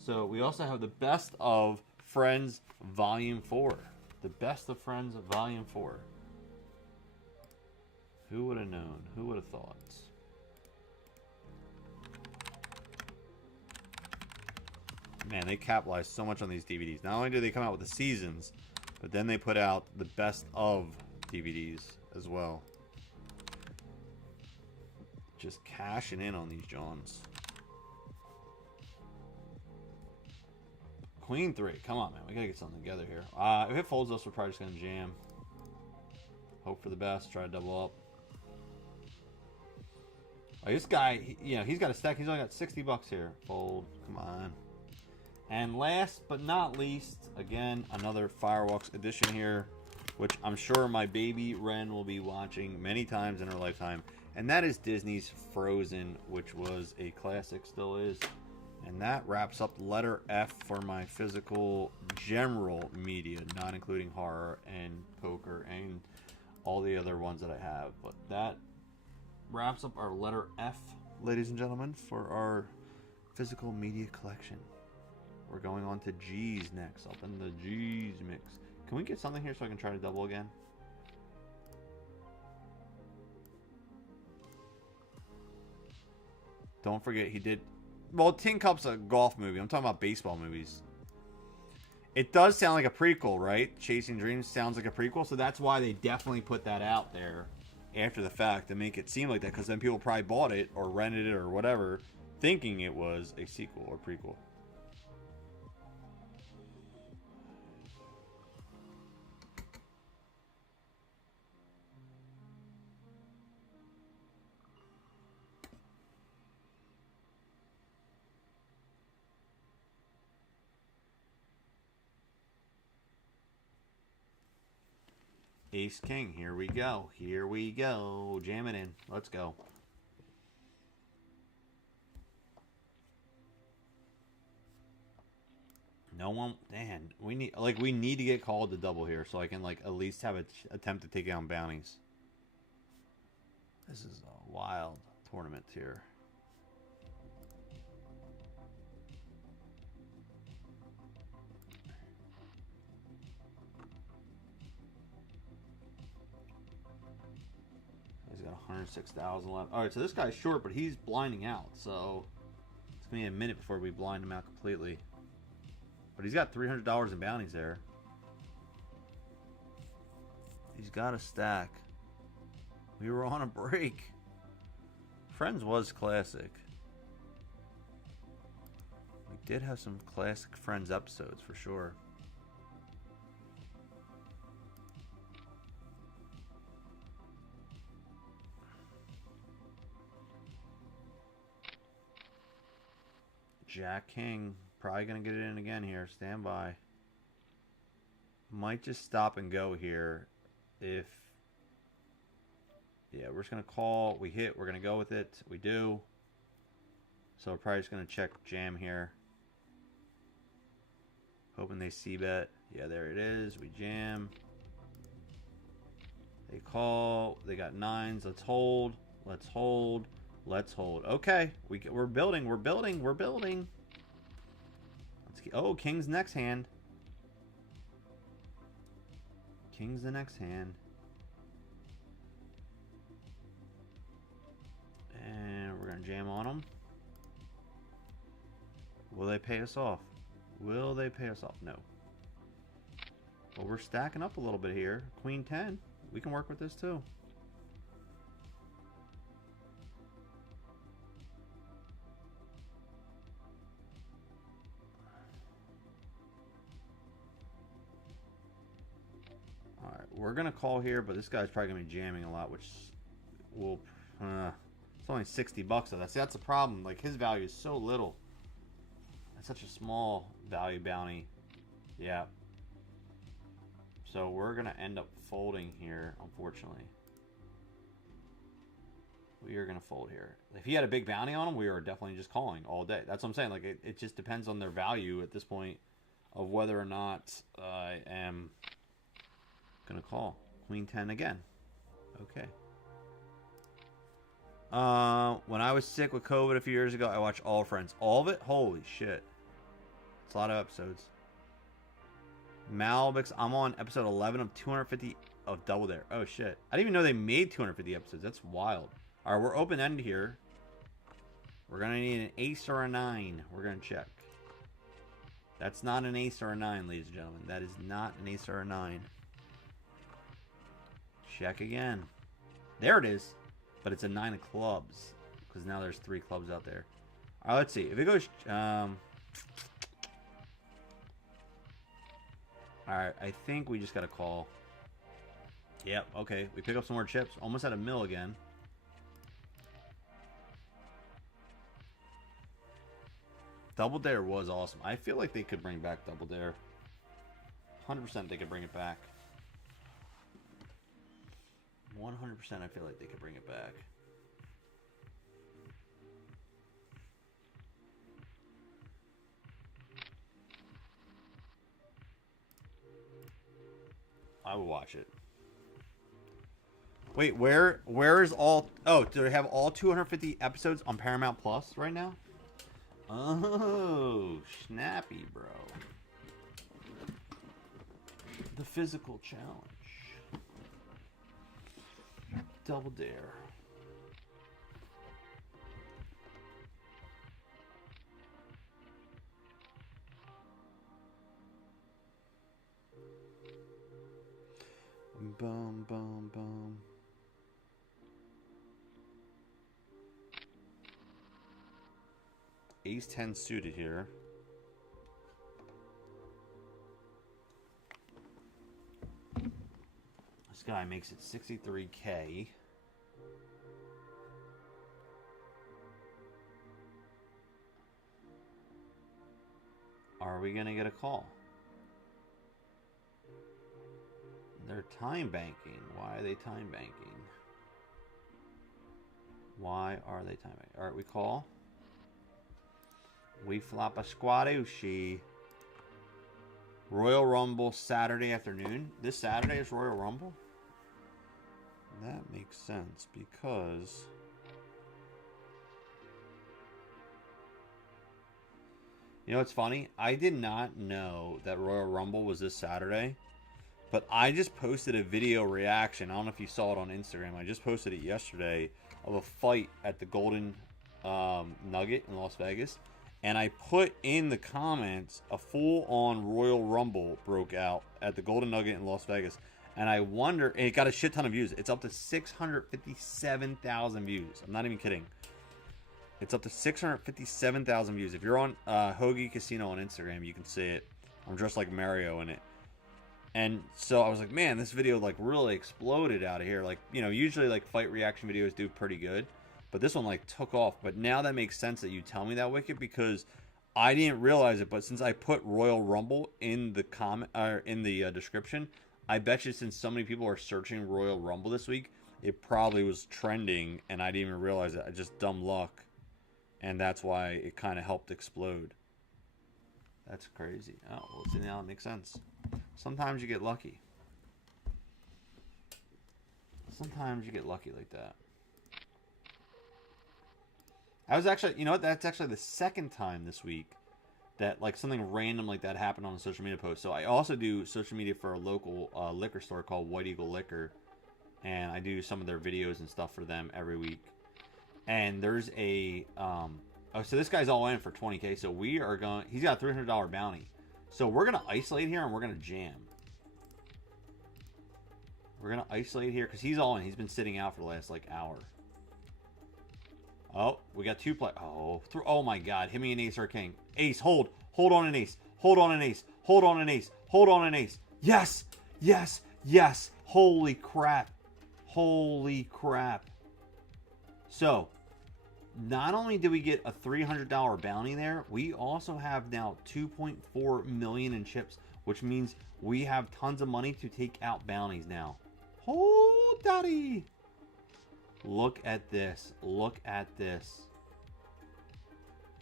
So we also have the Best of Friends Volume 4. The Best of Friends Volume 4. Who would have known? Who would have thought? Man, they capitalized so much on these DVDs. Not only do they come out with the seasons, but then they put out the best of DVDs as well. Just cashing in on these Johns. Queen 3. Come on, man. We gotta get something together here. If it folds us, we're probably just gonna jam. Hope for the best. Try to double up. Oh, this guy, he's got a stack. He's only got $60 here. Fold. Come on. And last but not least, again, another Fireworks edition here, which I'm sure my baby Ren will be watching many times in her lifetime. And that is Disney's Frozen, which was a classic, still is. And that wraps up letter F for my physical general media, not including horror and poker and all the other ones that I have. But that wraps up our letter F, ladies and gentlemen, for our physical media collection. We're going on to G's next, up in the G's mix. Can we get something here so I can try to double again? Don't forget, he did... Well, Tin Cup's a golf movie. I'm talking about baseball movies. It does sound like a prequel, right? Chasing Dreams sounds like a prequel, so that's why they definitely put that out there after the fact to make it seem like that, because then people probably bought it or rented it or whatever, thinking it was a sequel or prequel. Ace King, here we go. Here we go. Jam it in. Let's go. No one, man, we need to get called to double here so I can at least have an attempt to take down bounties. This is a wild tournament here. 306,000 left. All right, so this guy's short, but he's blinding out. So it's gonna be a minute before we blind him out completely. But he's got $300 in bounties there. He's got a stack. We were on a break. Friends was classic. We did have some classic Friends episodes for sure. Jack King. Probably going to get it in again here. Stand by. Might just stop and go here. If... Yeah, we're just going to call. We hit. We're going to go with it. We do. So we're probably just going to check jam here. Hoping they c-bet. Yeah, there it is. We jam. They call. They got nines. Let's hold. Let's hold. Let's hold. Okay. We're building. We're building. We're building. Let's get, oh, King's next hand. King's the next hand. And we're going to jam on them. Will they pay us off? Will they pay us off? No. Well, we're stacking up a little bit here. Queen 10. We can work with this too. Alright, we're going to call here, but this guy's probably going to be jamming a lot, which will... it's only 60 bucks though. That's the problem. Like, his value is so little. That's such a small value bounty. Yeah. So we're going to end up folding here, unfortunately. We are going to fold here. If he had a big bounty on him, we are definitely just calling all day. That's what I'm saying. Like, it just depends on their value at this point of whether or not I am going to call. Queen 10 again. Okay. When I was sick with COVID a few years ago, I watched all Friends. All of it? Holy shit. It's a lot of episodes. Malbix, I'm on episode 11 of 250 of Double Dare. Oh shit. I didn't even know they made 250 episodes. That's wild. Alright, we're open end here. We're gonna need an ace or a 9. We're gonna check. That's not an ace or a 9, ladies and gentlemen. That is not an ace or a 9. Check again. There it is. But it's a 9 of clubs. Because now there's 3 clubs out there. Alright, let's see. If it goes... Alright, I think we just got to call. Yep, okay. We pick up some more chips. Almost at a mil again. Double Dare was awesome. I feel like they could bring back Double Dare. 100% they could bring it back. 100% I feel like they could bring it back. I will watch it. Wait, where is all... Oh, do they have all 250 episodes on Paramount Plus right now? Oh, snappy, bro. The physical challenge. Double Dare. Boom, boom, boom. Ace 10 suited here. This guy makes it 63K. Are we going to get a call? They're time banking. Why are they time banking? Why are they time banking? Alright, we call. We flop a squadushi. Royal Rumble Saturday afternoon. This Saturday is Royal Rumble? That makes sense because... You know what's funny? I did not know that Royal Rumble was this Saturday. But I just posted a video reaction. I don't know if you saw it on Instagram. I just posted it yesterday of a fight at the Golden Nugget in Las Vegas. And I put in the comments a full-on Royal Rumble broke out at the Golden Nugget in Las Vegas. And I wonder, and it got a shit ton of views. It's up to 657,000 views. I'm not even kidding. It's up to 657,000 views. If you're on Hoagie Casino on Instagram, you can see it. I'm dressed like Mario in it. And so I was like, man, this video like really exploded out of here. Like, you know, usually like fight reaction videos do pretty good. But this one like took off. But now that makes sense that you tell me that, Wicked, because I didn't realize it. But since I put Royal Rumble in the comment or in the description, I bet you since so many people are searching Royal Rumble this week, it probably was trending and I didn't even realize it. I just dumb luck. And that's why it kind of helped explode. That's crazy. Oh, well, see, now it makes sense. Sometimes you get lucky. Sometimes you get lucky like that. I was actually, you know what? That's actually the second time this week that like something random like that happened on a social media post. So I also do social media for a local liquor store called White Eagle Liquor. And I do some of their videos and stuff for them every week. And there's a, oh, so this guy's all in for 20K. So we are going, he's got a $300 bounty. So we're going to isolate here and we're going to jam. We're going to isolate here because he's all in. He's been sitting out for the last like hour. Oh, we got two play. Oh, oh my God. Hit me an ace or a king. Ace, hold. Hold on an ace. Hold on an ace. Hold on an ace. Hold on an ace. Yes. Yes. Yes. Holy crap. Holy crap. So, not only did we get a $300 bounty there, we also have now 2.4 million in chips, which means we have tons of money to take out bounties now. Oh, daddy. Look at this. Look at this.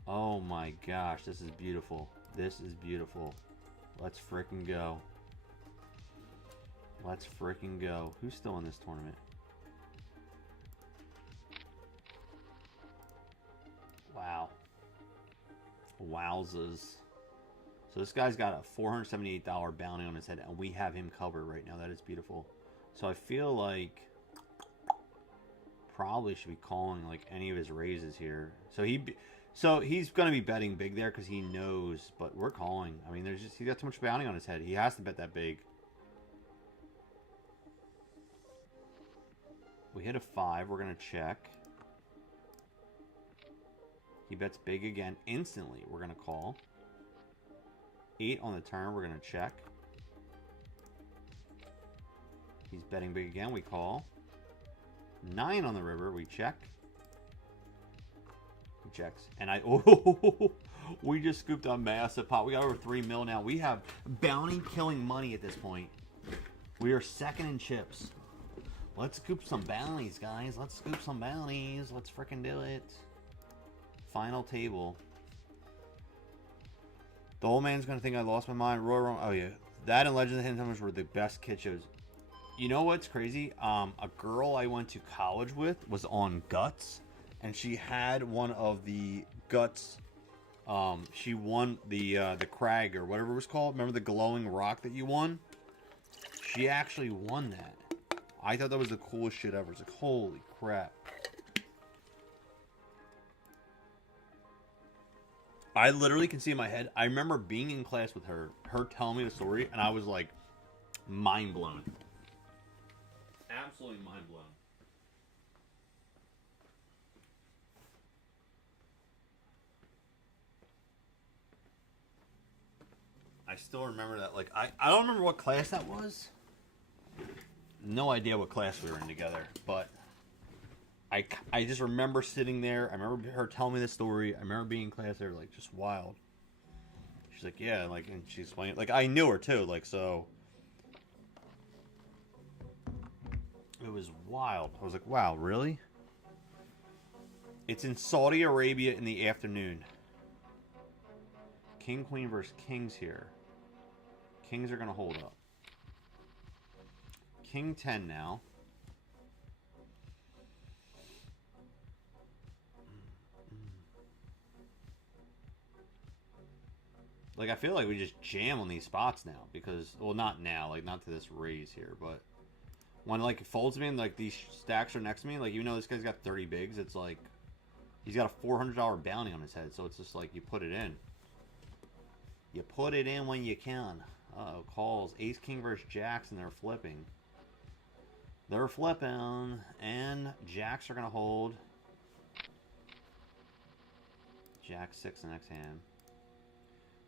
Oh my gosh, this is beautiful. This is beautiful. Let's frickin' go. Let's frickin' go. Who's still in this tournament? Wow. Wowzers. So this guy's got a $478 bounty on his head, and we have him covered right now. That is beautiful. So I feel like probably should be calling like any of his raises here. So he's going to be betting big there because he knows, but we're calling. I mean, there's just, he's got too much bounty on his head. He has to bet that big. We hit a 5. We're going to check. He bets big again instantly. We're going to call. 8 on the turn. We're going to check. He's betting big again. We call. 9 on the river. We check. He checks. And we just scooped a massive pot. We got over 3 mil now. We have bounty killing money at this point. We are second in chips. Let's scoop some bounties, guys. Let's scoop some bounties. Let's freaking do it. Final table. The old man's going to think I lost my mind. Royal Rumble. Oh, yeah. That and Legends of Hidden Temples were the best kid shows. You know what's crazy? A girl I went to college with was on Guts. And she had one of the Guts. She won the Crag or whatever it was called. Remember the glowing rock that you won? She actually won that. I thought that was the coolest shit ever. It's like, holy crap. I literally can see in my head. I remember being in class with her telling me the story, and I was like, mind blown. Absolutely mind blown. I still remember that. Like, I don't remember what class that was. No idea what class we were in together, but I just remember sitting there. I remember her telling me the story. I remember being in class there, like, just wild. She's like, yeah, like, and she explained, like, I knew her too, like, so it was wild. I was like, wow, really? It's in Saudi Arabia in the afternoon. King, Queen versus Kings here. Kings are gonna hold up. King 10 now. Like, I feel like we just jam on these spots now because, well, not now, like, not to this raise here, but when, like, it folds me and, like, these stacks are next to me, like, even though this guy's got 30 bigs, it's like, he's got a $400 bounty on his head, so it's just like, you put it in. You put it in when you can. Uh-oh, calls. Ace, king versus jacks, and they're flipping. They're flipping, and jacks are going to hold. Jack 6 the next hand.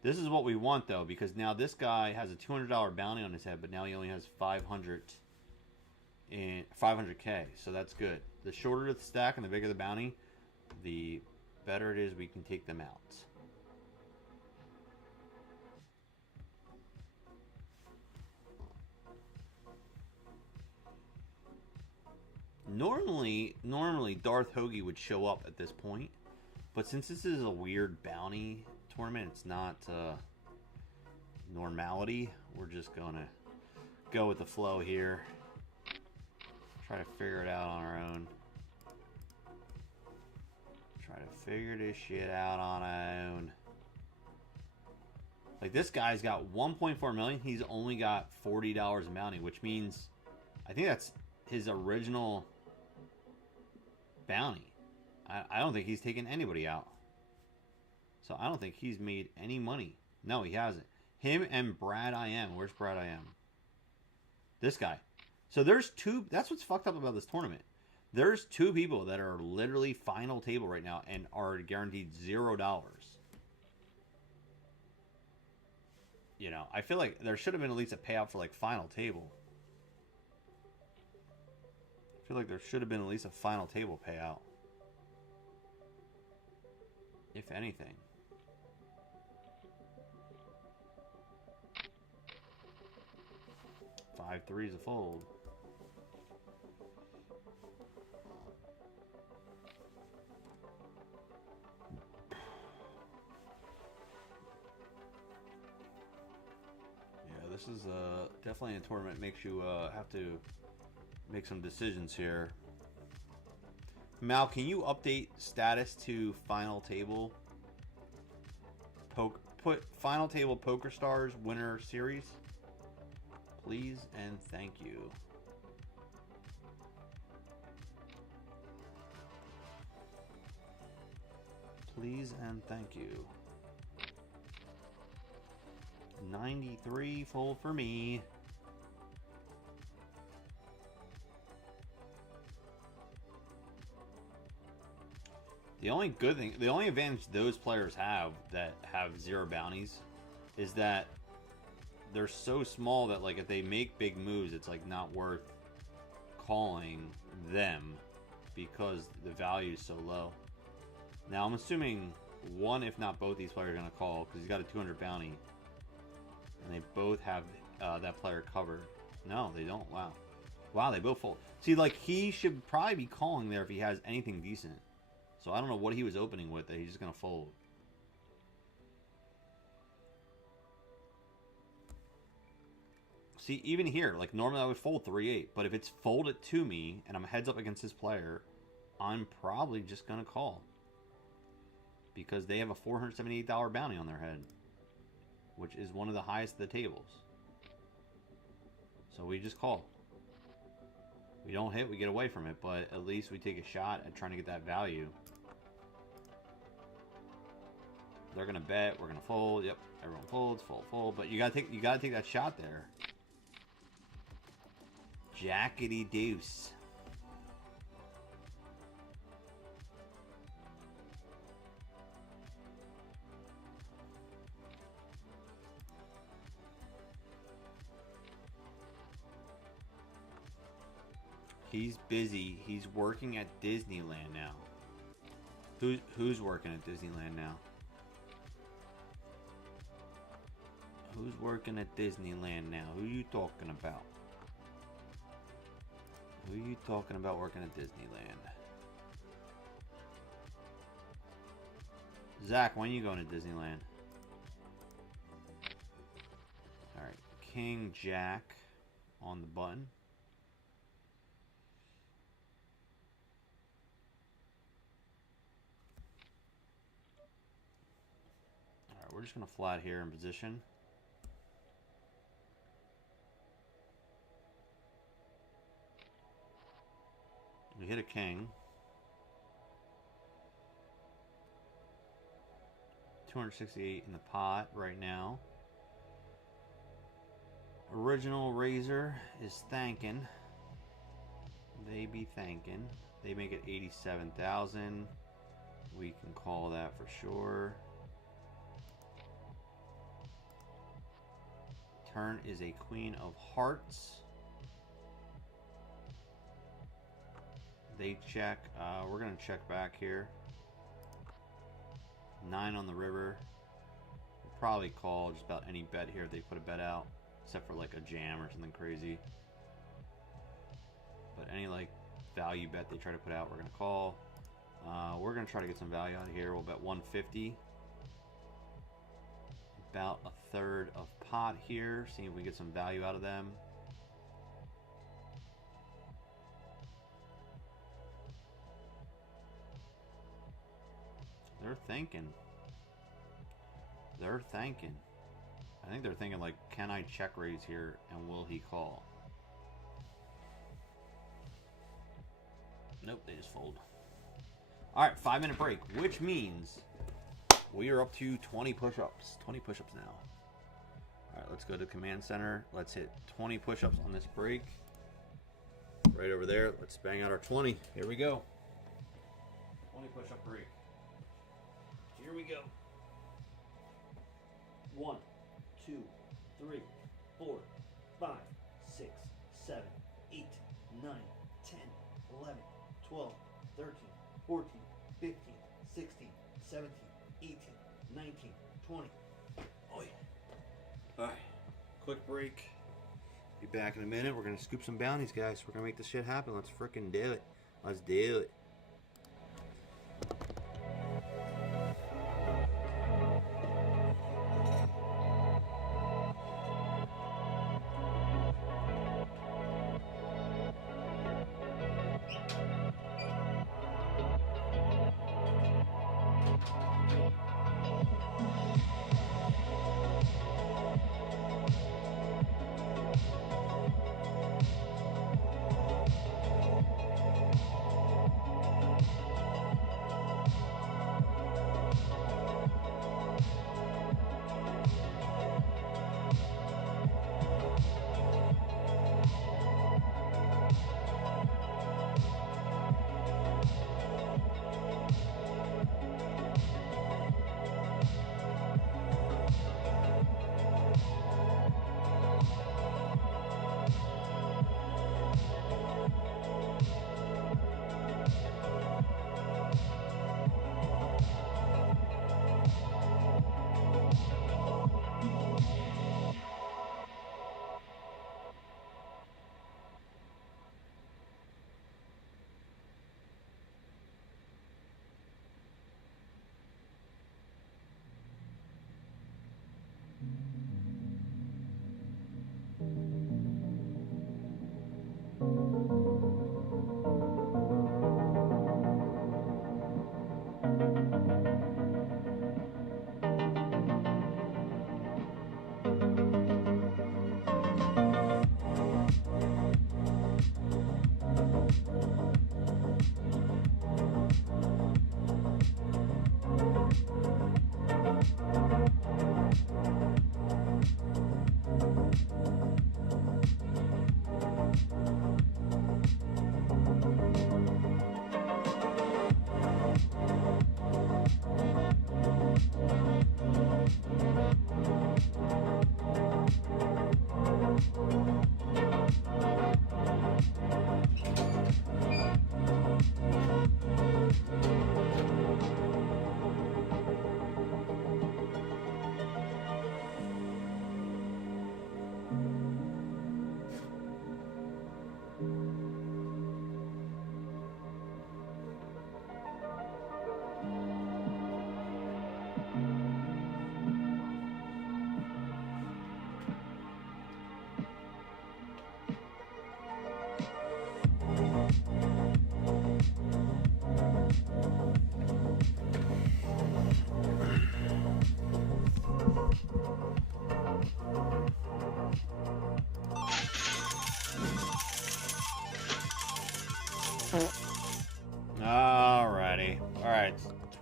This is what we want, though, because now this guy has a $200 bounty on his head, but now he only has 500K, so that's good. The shorter the stack and the bigger the bounty, the better it is we can take them out. Normally Darth Hoagie would show up at this point, but since this is a weird bounty tournament, it's not normality. We're just gonna go with the flow here. Try to figure it out on our own. Try to figure this shit out on our own. Like, this guy's got 1.4 million. He's only got $40 in bounty, which means I think that's his original bounty. I don't think he's taken anybody out. So I don't think he's made any money. No, he hasn't. Him and Brad I Am. Where's Brad I Am? This guy. So there's two. That's what's fucked up about this tournament. There's two people that are literally final table right now and are guaranteed $0. You know, I feel like there should have been at least a payout for, like, final table. I feel like there should have been at least a final table payout. If anything. Five threes a fold. Yeah, this is definitely a tournament makes you have to make some decisions here. Mal, can you update status to final table? Put final table Poker Stars winner series, please and thank you. Please and thank you. 93 full for me. The only good thing, the only advantage those players have that have 0 bounties is that they're so small that, like, if they make big moves, it's, like, not worth calling them because the value is so low. Now, I'm assuming one, if not both, these players are going to call because he's got a 200 bounty. And they both have that player covered. No, they don't. Wow. Wow, they both fold. See, like, he should probably be calling there if he has anything decent. So I don't know what he was opening with that he's just going to fold. See, even here, like, normally I would fold 3-8. But if it's folded to me and I'm heads up against this player, I'm probably just going to call. Because they have a $478 bounty on their head. Which is one of the highest of the tables. So we just call. We don't hit, we get away from it. But at least we take a shot at trying to get that value. They're gonna bet. We're gonna fold. Yep, everyone folds. Fold, fold. But you gotta take that shot there. Jackety deuce. He's busy. He's working at Disneyland now. Who's working at Disneyland now? Who's working at Disneyland now? Who you talking about? Who you talking about working at Disneyland? Zach, when are you going to Disneyland? Alright, King Jack on the button. We're just going to flat here in position. We hit a king. 268 in the pot right now. Original Razor is thanking. They be thanking. They make it 87,000. We can call that for sure. Turn is a Queen of Hearts. They check. We're going to check back here. 9 on the river. We'll probably call just about any bet here if they put a bet out, except for like a jam or something crazy. But any like value bet they try to put out, we're going to call. We're going to try to get some value out of here. We'll bet 150. About a third of pot here. See if we get some value out of them. They're thinking. They're thinking. I think they're thinking like, can I check raise here and will he call? Nope, they just fold. Alright, 5-minute break, which means we are up to 20 push-ups. 20 push-ups now. Alright, let's go to command center. Let's hit 20 push-ups on this break. Right over there. Let's bang out our 20. Here we go. 20 push-up break. Here we go. 1, 2, 3, 4, 5, 6, 7, 8, 9, 10, 11, 12, 13, 14, 15, 16, 17, 18, 19, 20. Oh yeah. Alright. Quick break. Be back in a minute. We're going to scoop some bounties, guys. We're going to make this shit happen. Let's freaking do it. Let's do it.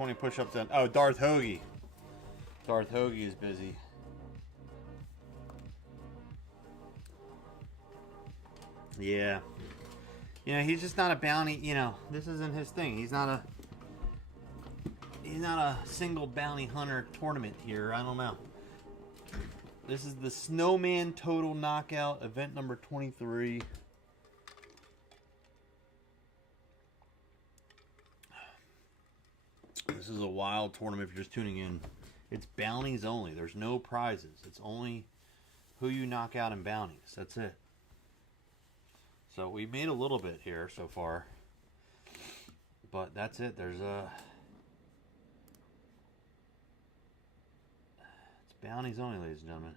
20 push-ups done. Oh, Darth Hoagie. Darth Hoagie is busy. Yeah. You know, he's just not a bounty, you know, this isn't his thing. He's not a single bounty hunter tournament here. I don't know. This is the Snowman Total Knockout, event number 23. This is a wild tournament if you're just tuning in. It's bounties only. There's no prizes. It's only who you knock out in bounties. That's it. So we made a little bit here so far. But that's it. There's a... It's bounties only, ladies and gentlemen.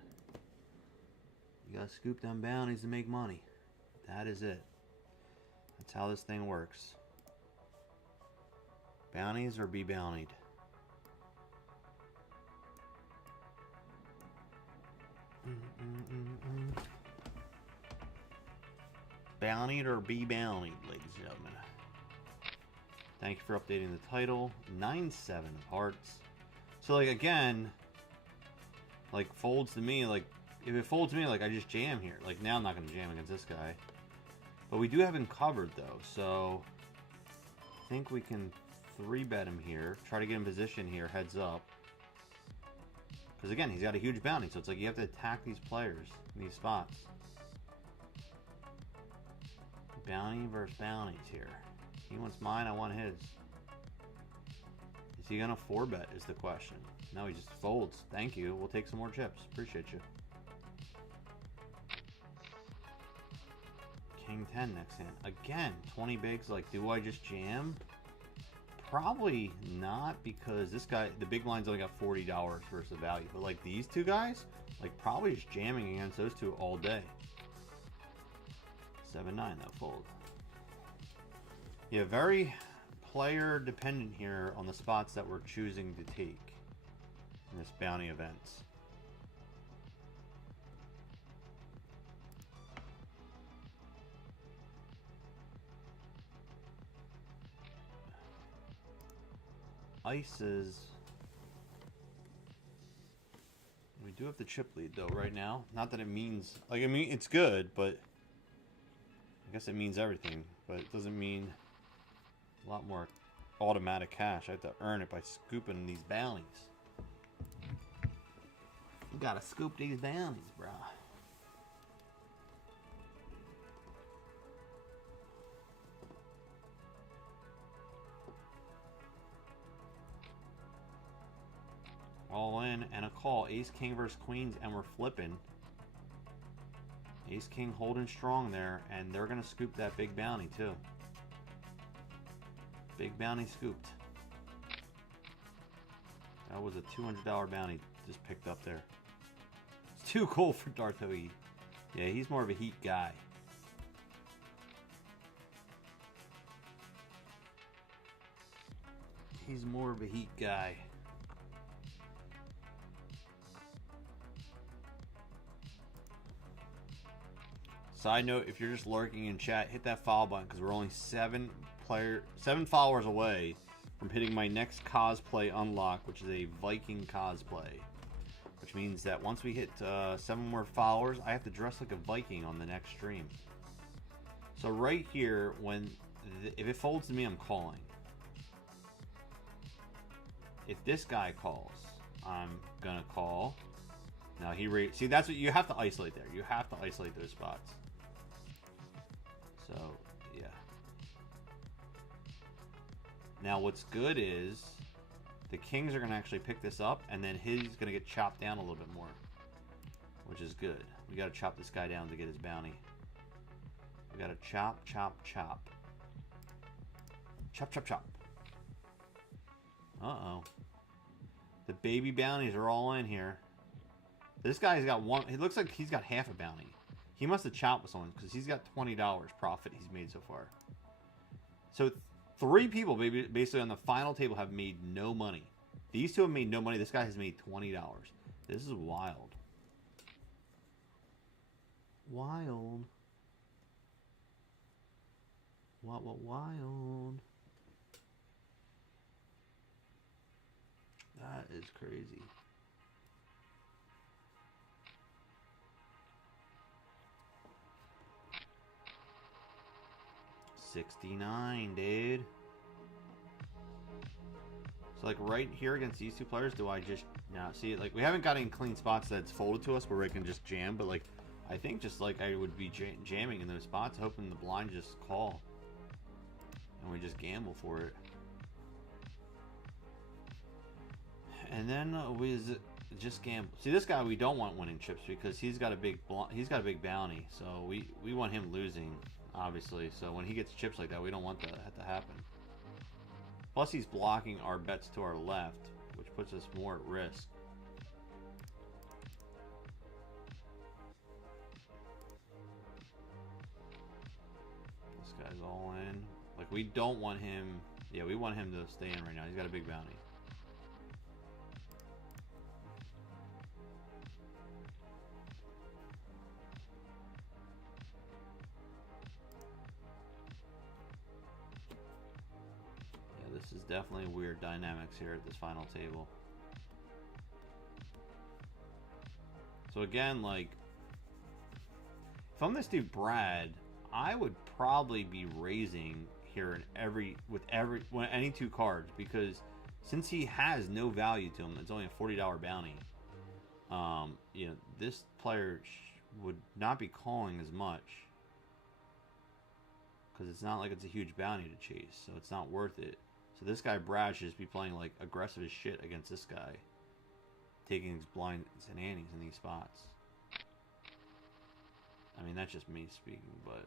You gotta scoop them bounties to make money. That is it. That's how this thing works. Bounties or be bountied. Bountied or be bountied, ladies and gentlemen. Thank you for updating the title. 9-7 of hearts. So, like, again, like, folds to me, like, if it folds to me, like, I just jam here. Like, now I'm not going to jam against this guy. But we do have him covered, though, so I think we can 3-bet him here. Try to get in position here, heads up. Because, again, he's got a huge bounty, so it's like you have to attack these players in these spots. Bounty versus bounties here. He wants mine, I want his. Is he going to 4-bet is the question. No, he just folds. Thank you. We'll take some more chips. Appreciate you. King 10 next hand. Again, 20 bigs. Like, do I just jam? Probably not, because this guy, the big blind's only got $40 versus the value. But, like, these two guys, like, probably just jamming against those two all day. 7-9, that fold. Yeah, very player dependent here on the spots that we're choosing to take in this bounty events. Ices. We do have the chip lead though right now. Not that it means, like, I mean, it's good, but I guess it means everything, but it doesn't mean a lot more automatic cash. I have to earn it by scooping these bounties. You gotta scoop these bounties, bro. All in and a call. Ace King versus Queens, and we're flipping. Ace King holding strong there, and they're gonna scoop that big bounty too. Big bounty scooped. That was a $200 bounty just picked up there. It's too cool for Darth Hoagie. Yeah, he's more of a heat guy. He's more of a heat guy. Side note, if you're just lurking in chat, hit that follow button because we're only 7 followers away from hitting my next cosplay unlock, which is a Viking cosplay. Which means that once we hit 7 more followers, I have to dress like a Viking on the next stream. So right here, if it folds to me, I'm calling. If this guy calls, I'm gonna call. Now see, that's what you have to isolate there. You have to isolate those spots. So, yeah. Now, what's good is the kings are going to actually pick this up, and then he's going to get chopped down a little bit more, which is good. We got to chop this guy down to get his bounty. We got to chop, chop, chop. Chop, chop, chop. Uh-oh. The baby bounties are all in here. This guy's got one. It looks like he's got half a bounty. He must have chopped with someone because he's got $20 profit he's made so far. So 3 people basically on the final table have made no money. These 2 have made no money. This guy has made $20. This is wild. Wild. What wild. That is crazy. $69, dude. So like right here against these two players, do I just now see it? Like we haven't got any clean spots that's folded to us where we can just jam, but like I think just like I would be jamming in those spots, hoping the blind just call, and we just gamble for it. And then we just gamble. See, this guy we don't want winning chips because he's got a big bounty, so we want him losing, obviously. So when he gets chips like that, we don't want that to happen. Plus, he's blocking our bets to our left, which puts us more at risk. This guy's all in. Like, we don't want him... Yeah, we want him to stay in right now. He's got a big bounty. This is definitely weird dynamics here at this final table. So again, like, if I'm this dude Brad, I would probably be raising here in any two cards, because since he has no value to him, it's only a $40 bounty. You know, this player would not be calling as much because it's not like it's a huge bounty to chase, so it's not worth it. So this guy Brad should just be playing like aggressive as shit against this guy, taking his blinds and antes in these spots. I mean, that's just me speaking, but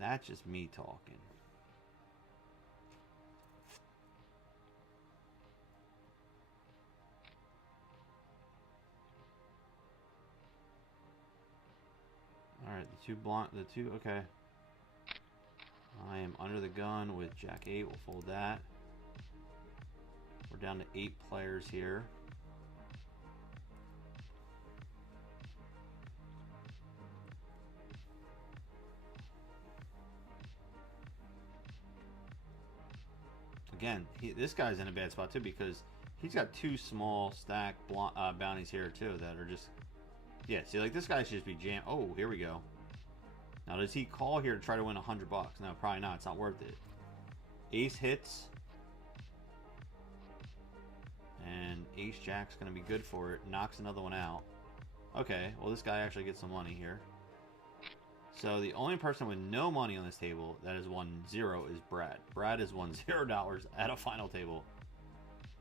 that's just me talking. All right, okay. I am under the gun with Jack 8. We'll fold that. We're down to 8 players here. Again, this guy's in a bad spot too, because he's got 2 small stack bounties here too that are just... Yeah, see, like this guy should just be jammed. Oh, here we go. Now, does he call here to try to win $100? No, probably not. It's not worth it. Ace hits. And Ace Jack's going to be good for it. Knocks another one out. Okay, well, this guy actually gets some money here. So, the only person with no money on this table that has won 0 is Brad. Brad has won $0 at a final table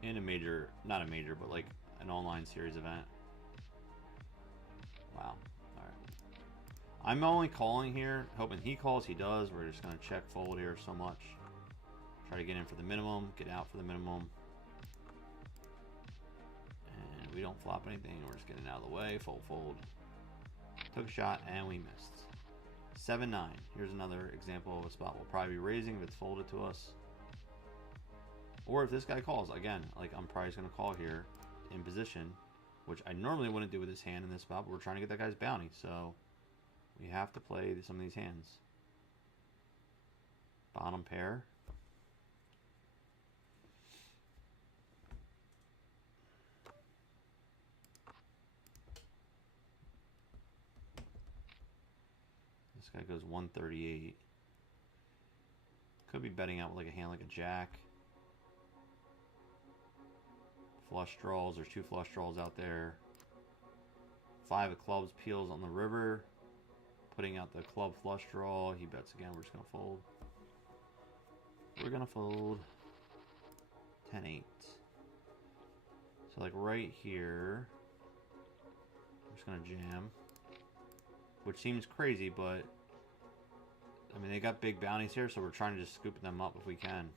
in a major, not a major, but like an online series event. Wow. I'm only calling here, hoping he calls. He does. We're just going to check fold here so much. Try to get in for the minimum, get out for the minimum. And we don't flop anything. We're just getting out of the way. Fold, fold. Took a shot, and we missed. 7-9. Here's another example of a spot we'll probably be raising if it's folded to us. Or if this guy calls. Again, like I'm probably just going to call here in position, which I normally wouldn't do with this hand in this spot, but we're trying to get that guy's bounty, so... We have to play some of these hands. Bottom pair. This guy goes 138. Could be betting out with like a hand like a jack. Flush draws. There's 2 flush draws out there. 5 of clubs peels on the river. Putting out the club flush draw. He bets again. We're just going to fold. We're going to fold 10-8. So like right here, I'm just going to jam. Which seems crazy, but I mean, they got big bounties here, so we're trying to just scoop them up if we can.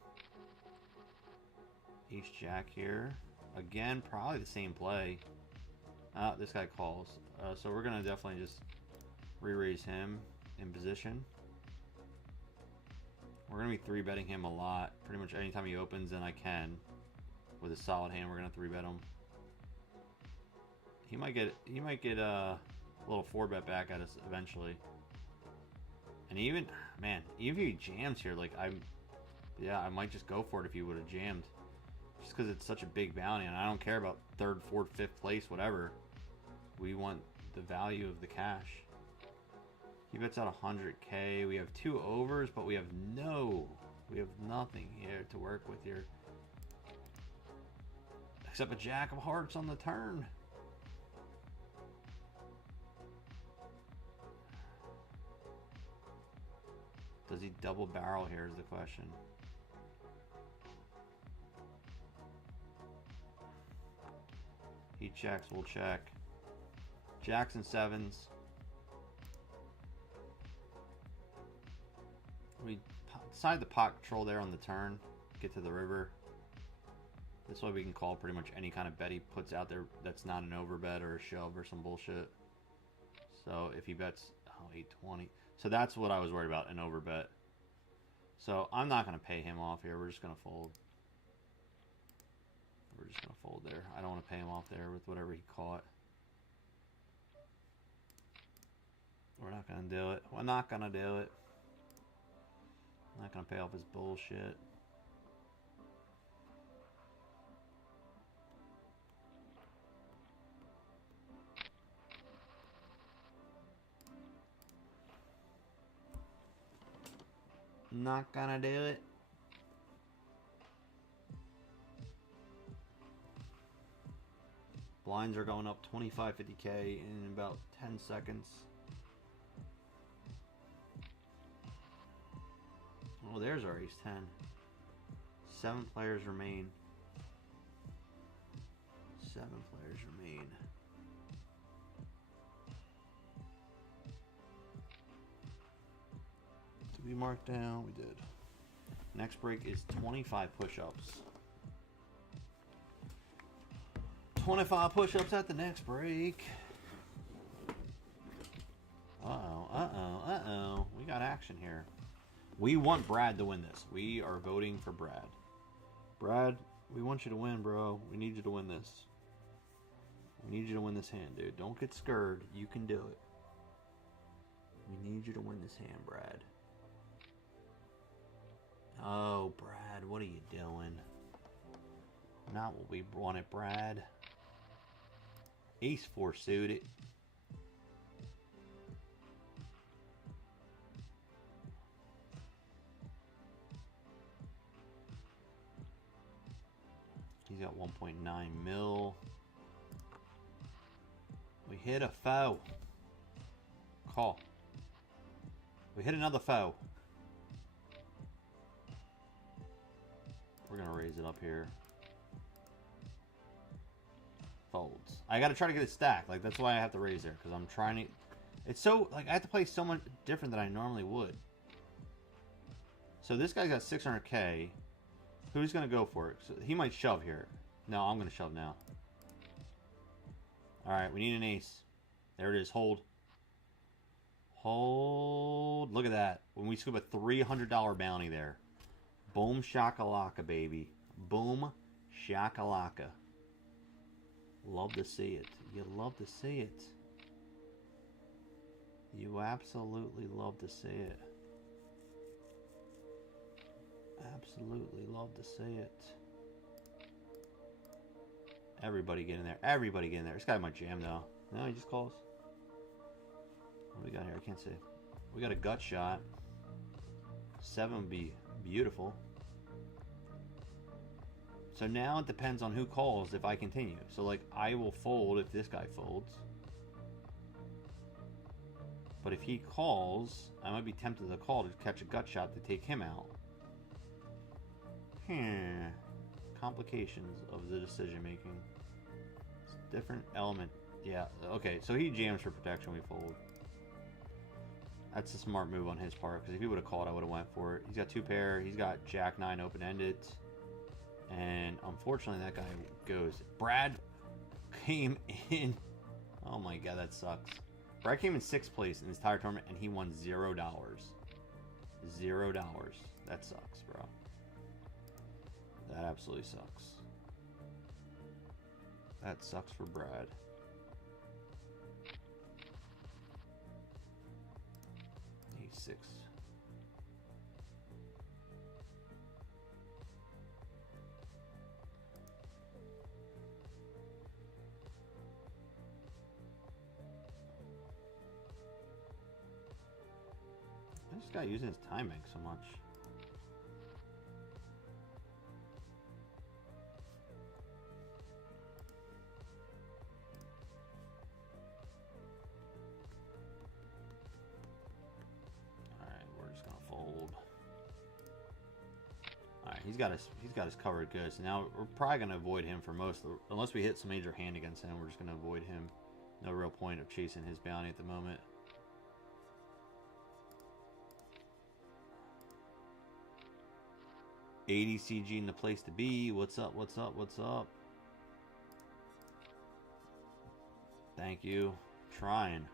Ace Jack here. Again, probably the same play. This guy calls. So we're going to definitely just re-raise him in position. We're going to be 3-betting him a lot. Pretty much anytime he opens, and I can. With a solid hand, we're going to 3-bet him. He might get a little 4-bet back at us eventually. And even, man, even if he jams here, like I might just go for it if he would have jammed. Just because it's such a big bounty, and I don't care about third, fourth, fifth place, whatever. We want the value of the cash. He bets out 100K. We have 2 overs, but we have nothing here to work with here. Except a jack of hearts on the turn. Does he double barrel here is the question. He checks, we'll check. Jacks and 7s. We decide the pot control there on the turn. Get to the river. This way we can call pretty much any kind of bet he puts out there that's not an overbet or a shove or some bullshit. So if he bets, oh, 820. So that's what I was worried about, an overbet. So I'm not going to pay him off here. We're just going to fold. We're just going to fold there. I don't want to pay him off there with whatever he caught. We're not going to do it. We're not going to do it. I'm not going to pay off his bullshit. Not gonna do it. Blinds are going up 25, 50K in about 10 seconds. Oh, there's our ace 10. 7 players remain. 7 players remain. Did we mark down? We did. Next break is 25 push-ups. 25 push-ups at the next break. Uh-oh, uh-oh, uh-oh. We got action here. We want Brad to win this. We are voting for Brad. Brad, we want you to win, bro. We need you to win this. We need you to win this hand, dude. Don't get scared. You can do it. We need you to win this hand, Brad. Oh, Brad, what are you doing? Not what we wanted, Brad. Ace 4 suited. He's got 1.9 mil. We hit a foe. Call. We hit another foe. We're going to raise it up here. Folds. I got to try to get it stacked. Like, that's why I have to raise there. Because I'm trying to... It's so... Like, I have to play so much different than I normally would. So this guy's got 600K. Who's going to go for it? So he might shove here. No, I'm going to shove now. Alright, we need an ace. There it is. Hold. Hold. Look at that. When we scoop a $300 bounty there. Boom shakalaka, baby. Boom shakalaka. Love to see it. You love to see it. You absolutely love to see it. Absolutely love to see it. Everybody get in there. Everybody get in there. This guy might jam though. No, he just calls. What do we got here? I can't see. We got a gut shot. 7 would be beautiful. So now it depends on who calls if I continue. So like I will fold if this guy folds. But if he calls, I might be tempted to call to catch a gut shot to take him out. Complications of the decision making. It's a different element. Yeah, okay, so he jams for protection, we fold. That's a smart move on his part, because if he would have called, I would have went for it. He's got 2 pair, he's got Jack 9 open-ended. And unfortunately that guy goes. Brad came in. Oh my god, that sucks. Brad came in 6th place in this entire tournament and he won $0. $0. That sucks, bro. That absolutely sucks. That sucks for Brad. He's 6. guy using his timing so much? Alright, we're just gonna fold. Alright, he's got us covered good. So now we're probably gonna avoid him for most of the, unless we hit some major hand against him, we're just gonna avoid him. No real point of chasing his bounty at the moment. ADCG in the place to be. What's up? What's up? What's up? Thank you. Trying.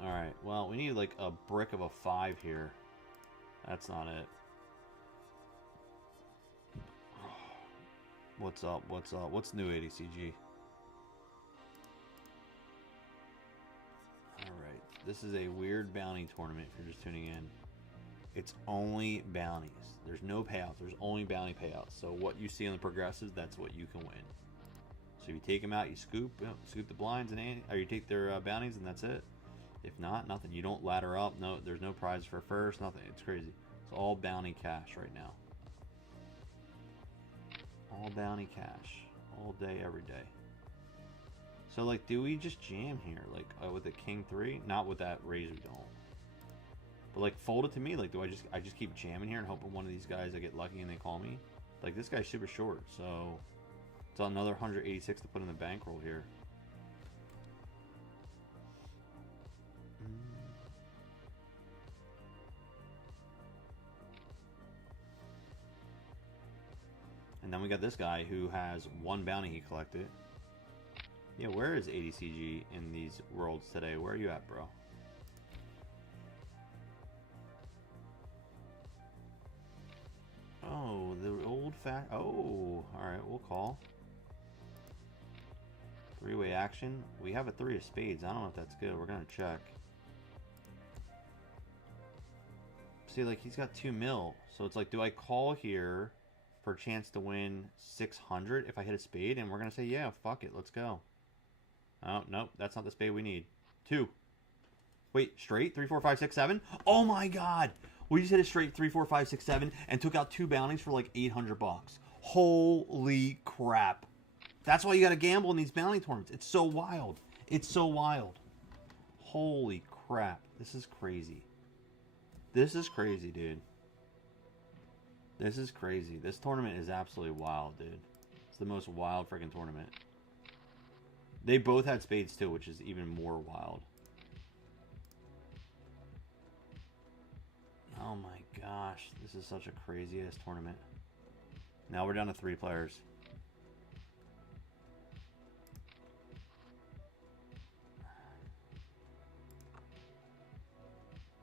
Alright, well, we need like a brick of a 5 here. That's not it. What's up? What's up? What's new, ADCG? Alright, this is a weird bounty tournament if you're just tuning in. It's only bounties. There's no payouts. There's only bounty payouts. So what you see on the progressives, that's what you can win. So if you take them out, you scoop the blinds, or you take their bounties, and that's it. If not, nothing. You don't ladder up. No, there's no prize for first. Nothing. It's crazy. It's all bounty cash right now. All bounty cash, all day, every day. So like, do we just jam here, like with the king 3? Not with that raise, we don't. But like, fold it to me. Like, do I just keep jamming here and hoping one of these guys I get lucky and they call me? Like, this guy's super short, so it's another 186 to put in the bankroll here. And then we got this guy who has 1 bounty he collected. Yeah, where is ADCG in these worlds today? Where are you at, bro? Oh, the old fact. Oh, alright, we'll call. 3-way action. We have a 3 of spades. I don't know if that's good. We're going to check. See, like, he's got 2 mil. So it's like, do I call here for a chance to win 600 if I hit a spade? And we're going to say, yeah, fuck it. Let's go. Oh, nope. That's not the spade we need. 2. Wait, straight? 3, 4, 5, 6, 7? Oh my god! We just hit a straight 3, 4, 5, 6, 7 and took out 2 bounties for like 800 bucks. Holy crap. That's why you gotta gamble in these bounty tournaments. It's so wild. It's so wild. Holy crap. This is crazy. This is crazy, dude. This is crazy. This tournament is absolutely wild, dude. It's the most wild freaking tournament. They both had spades too, which is even more wild. Oh my gosh, this is such a crazy ass tournament. Now we're down to 3 players.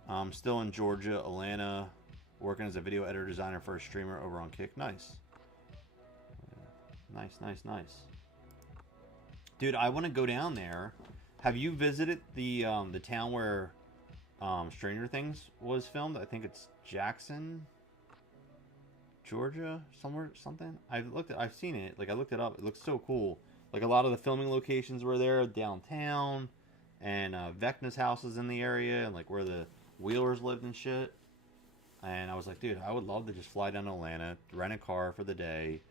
I'm still in Georgia, Atlanta, working as a video editor designer for a streamer over on Kick. Nice. Nice, nice, nice. Dude, I want to go down there. Have you visited the town where Stranger Things was filmed? I think it's Jackson, Georgia, somewhere, something. I've seen it. Like, I looked it up. It looks so cool. Like, a lot of the filming locations were there downtown, and Vecna's house is in the area, and like where the Wheelers lived and shit. And I was like, dude, I would love to just fly down to Atlanta, rent a car for the day,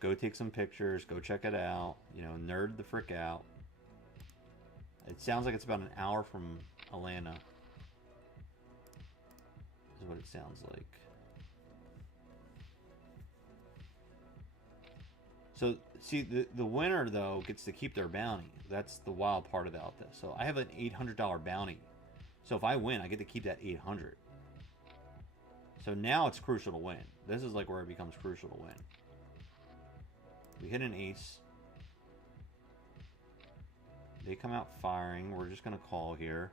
go take some pictures, go check it out, you know, nerd the frick out. It sounds like it's about an hour from Atlanta. Is what it sounds like. So, see, the winner, though, gets to keep their bounty. That's the wild part about this. So, I have an $800 bounty. So, if I win, I get to keep that $800. So, now it's crucial to win. This is like where it becomes crucial to win. We hit an ace. They come out firing. We're just going to call here.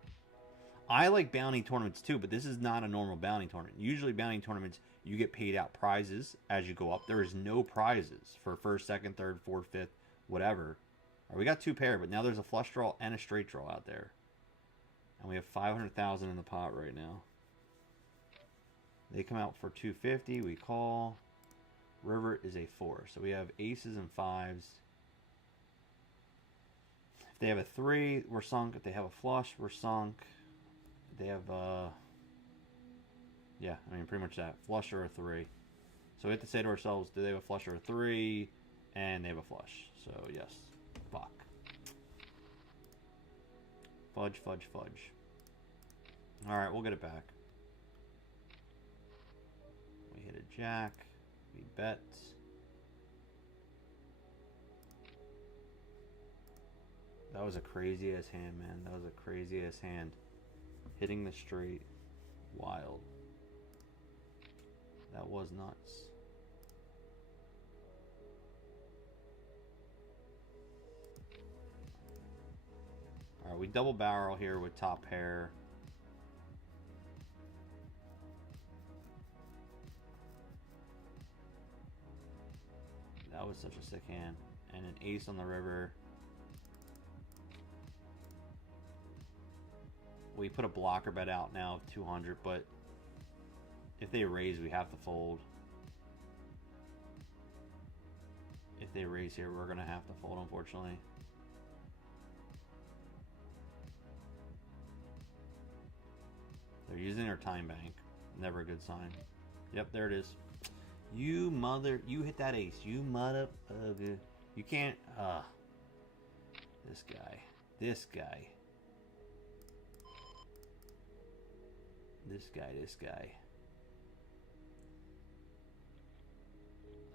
I like bounty tournaments too, but this is not a normal bounty tournament. Usually bounty tournaments, you get paid out prizes as you go up. There is no prizes for first, second, third, fourth, fifth, whatever. Right, we got 2 pair, but now there's a flush draw and a straight draw out there. And we have 500,000 in the pot right now. They come out for 250. We call. River is a 4. So we have aces and 5s. If they have a 3, we're sunk. If they have a flush, we're sunk. They have Yeah, I mean, pretty much that. Flush or a 3. So we have to say to ourselves, do they have a flush or a 3? And they have a flush. So, yes. Fuck. Fudge, fudge, fudge. Alright, we'll get it back. We hit a jack. We bet. That was a crazy ass hand, man. That was a crazy ass hand. Hitting the straight. Wild. That was nuts. Alright, we double barrel here with top pair. That was such a sick hand. And an ace on the river. We put a blocker bet out now of 200, but if they raise, we have to fold. If they raise here, we're going to have to fold, unfortunately. They're using their time bank. Never a good sign. Yep, there it is. You hit that ace. You mother, you can't, this guy. This guy.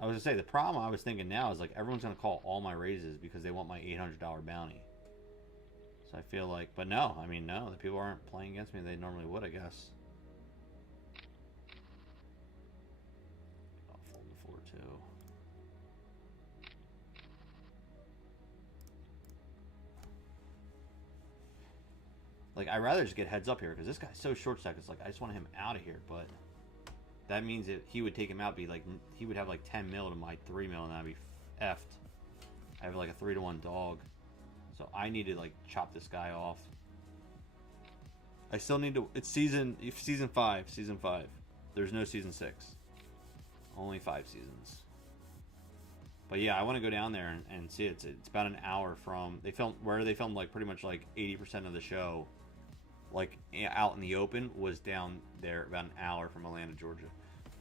I was gonna say, the problem I was thinking now is like everyone's gonna call all my raises because they want my $800 bounty. So I feel like, but no, I mean, no, the people aren't playing against me. They normally would, I guess. I'll fold the 4-2. Like, I'd rather just get heads up here because this guy's so short stack. It's like, I just want him out of here, but that means that he would take him out, be like, he would have like 10 mil to my 3 mil, and that'd be effed. I have like a 3-to-1 dog. So I need to like chop this guy off. I still need to, it's season 5. There's no season 6. Only 5 seasons. But yeah, I want to go down there and see it. It's about an hour from, they filmed like pretty much like 80% of the show, like out in the open, was down there about an hour from Atlanta, Georgia.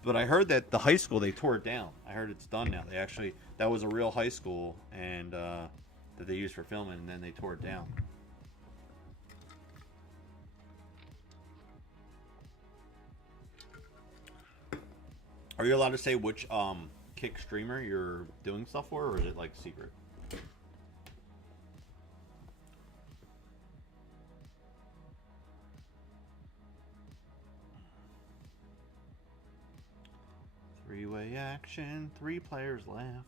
But I heard that the high school, they tore it down. I heard it's done now. They actually, that was a real high school, and that they used for filming, and then they tore it down. Are you allowed to say which kick streamer you're doing stuff for, or is it like secret? Three-way action, 3 players left.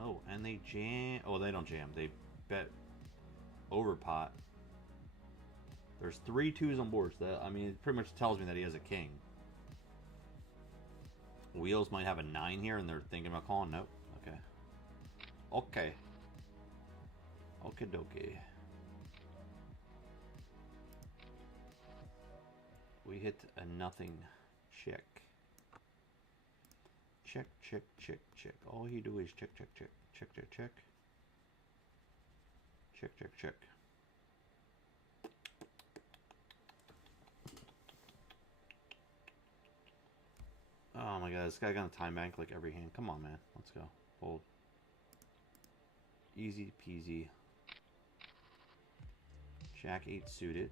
Oh, and they jam. Oh, they don't jam. They bet over pot. There's 3 2s on board. So that, I mean, it pretty much tells me that he has a king. Wheels might have a 9 here, and they're thinking about calling. Nope. Okay. Okay. Okie dokie. We hit a nothing check. Check, check, check, check. All you do is check, check, check, check, check, check. Check, check, check. Oh my god, this guy got a time bank like every hand. Come on, man. Let's go. Fold. Easy peasy. Jack 8 suited.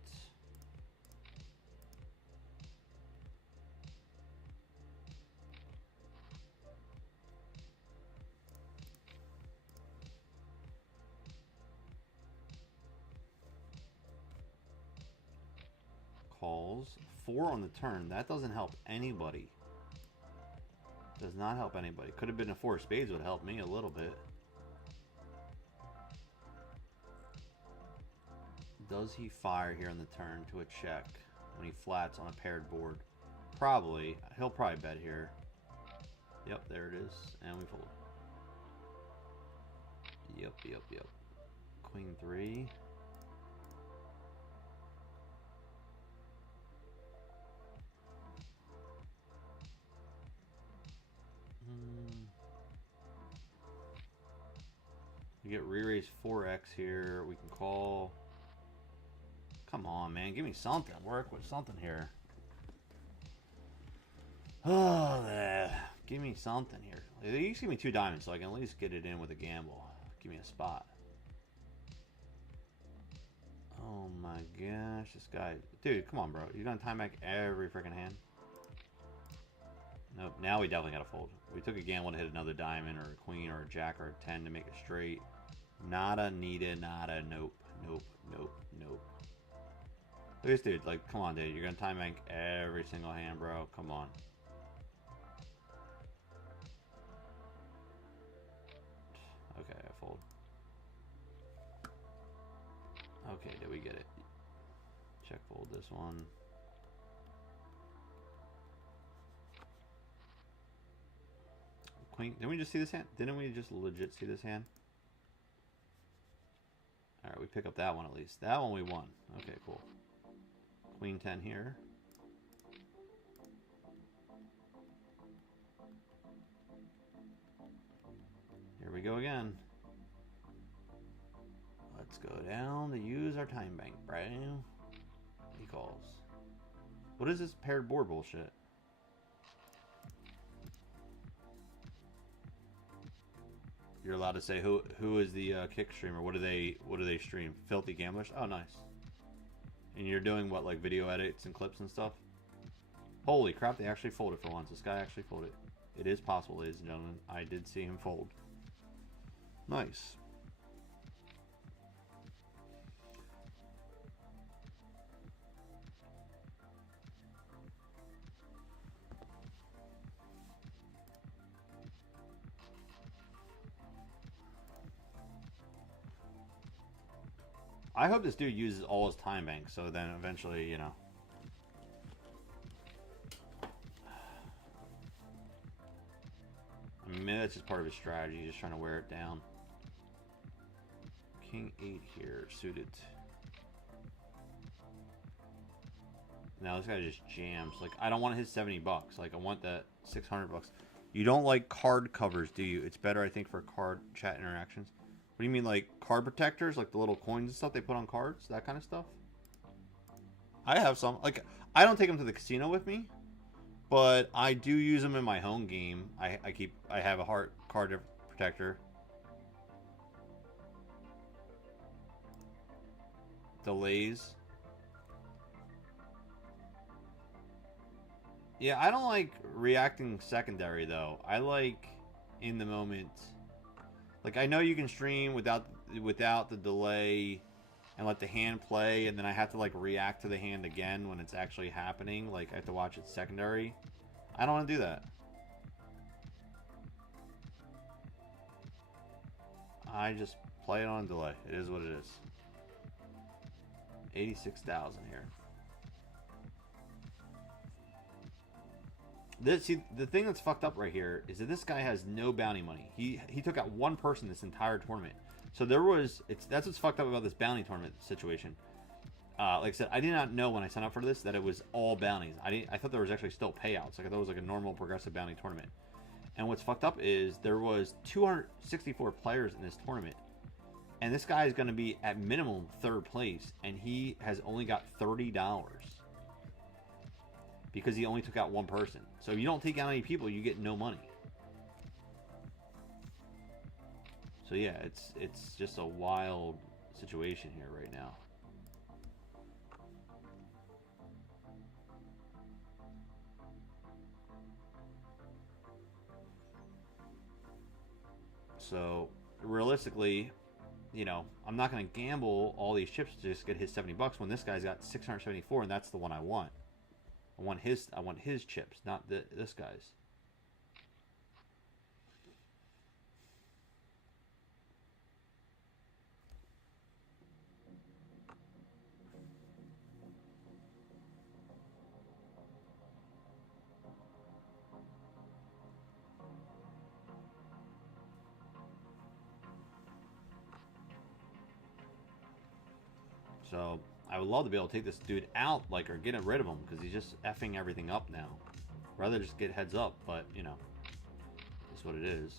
Calls. 4 on the turn. That doesn't help anybody. Does not help anybody. Could have been a 4 of spades, would help me a little bit. Does he fire here on the turn to a check when he flats on a paired board? Probably. He'll probably bet here. Yep, there it is. And we fold. Yep, yep, yep. Queen 3. We get re-raise 4x here. We can call. Come on, man. Give me something. Work with something here. Oh, give me something here. At least give me 2 diamonds so I can at least get it in with a gamble. Give me a spot. Oh my gosh, this guy. Dude, come on, bro. You're gonna time back every freaking hand? Nope, now we definitely gotta fold. We took a gamble to hit another diamond or a queen or a jack or a 10 to make it straight. Nada, needed, nada, nope, nope, nope, nope. Look at this dude, like, come on, dude. You're gonna time bank every single hand, bro. Come on. Okay, I fold. Okay, did we get it? Check fold this one. Queen, didn't we just see this hand? Didn't we just legit see this hand? Alright, we pick up that one at least. That one we won. Okay, cool. Queen 10 here. Here we go again. Let's go down to use our time bank, bro. He calls. What is this paired board bullshit? You're allowed to say who is the kick streamer? What do they stream? Filthy Gamblers? Oh, nice. And you're doing what, like video edits and clips and stuff? Holy crap! They actually folded for once. This guy actually folded. It is possible, ladies and gentlemen. I did see him fold. Nice. I hope this dude uses all his time banks, so then eventually, you know. I mean, maybe that's just part of his strategy, just trying to wear it down. King 8 here, suited. Now this guy just jams. Like, I don't want his 70 bucks. Like, I want that 600 bucks. You don't like card covers, do you? It's better, I think, for card chat interactions. What do you mean, like card protectors? Like the little coins and stuff they put on cards? That kind of stuff? I have some. Like, I don't take them to the casino with me, but I do use them in my home game. I have a card protector. Delays. Yeah, I don't like reacting secondary, though. I like in the moment. Like, I know you can stream without the delay and let the hand play, and then I have to, like, react to the hand again when it's actually happening. Like, I have to watch it secondary. I don't want to do that. I just play it on delay. It is what it is. 86,000 here. See, the thing that's fucked up right here is that this guy has no bounty money. He took out one person this entire tournament. So that's what's fucked up about this bounty tournament situation. Like I said, I did not know when I signed up for this that it was all bounties. I thought there was actually still payouts. Like I thought it was like a normal progressive bounty tournament. And what's fucked up is there was 264 players in this tournament. And this guy is going to be at minimum 3rd place, and he has only got $30. Because he only took out one person. So if you don't take out any people, you get no money. So yeah, it's just a wild situation here right now. So realistically, you know, I'm not going to gamble all these chips to just get his 70 bucks when this guy's got 674, and that's the one I want. I want his chips, not this guy's. So I would love to be able to take this dude out, like, or get rid of him, because he's just effing everything up now. Rather just get heads up, but, you know, it's what it is.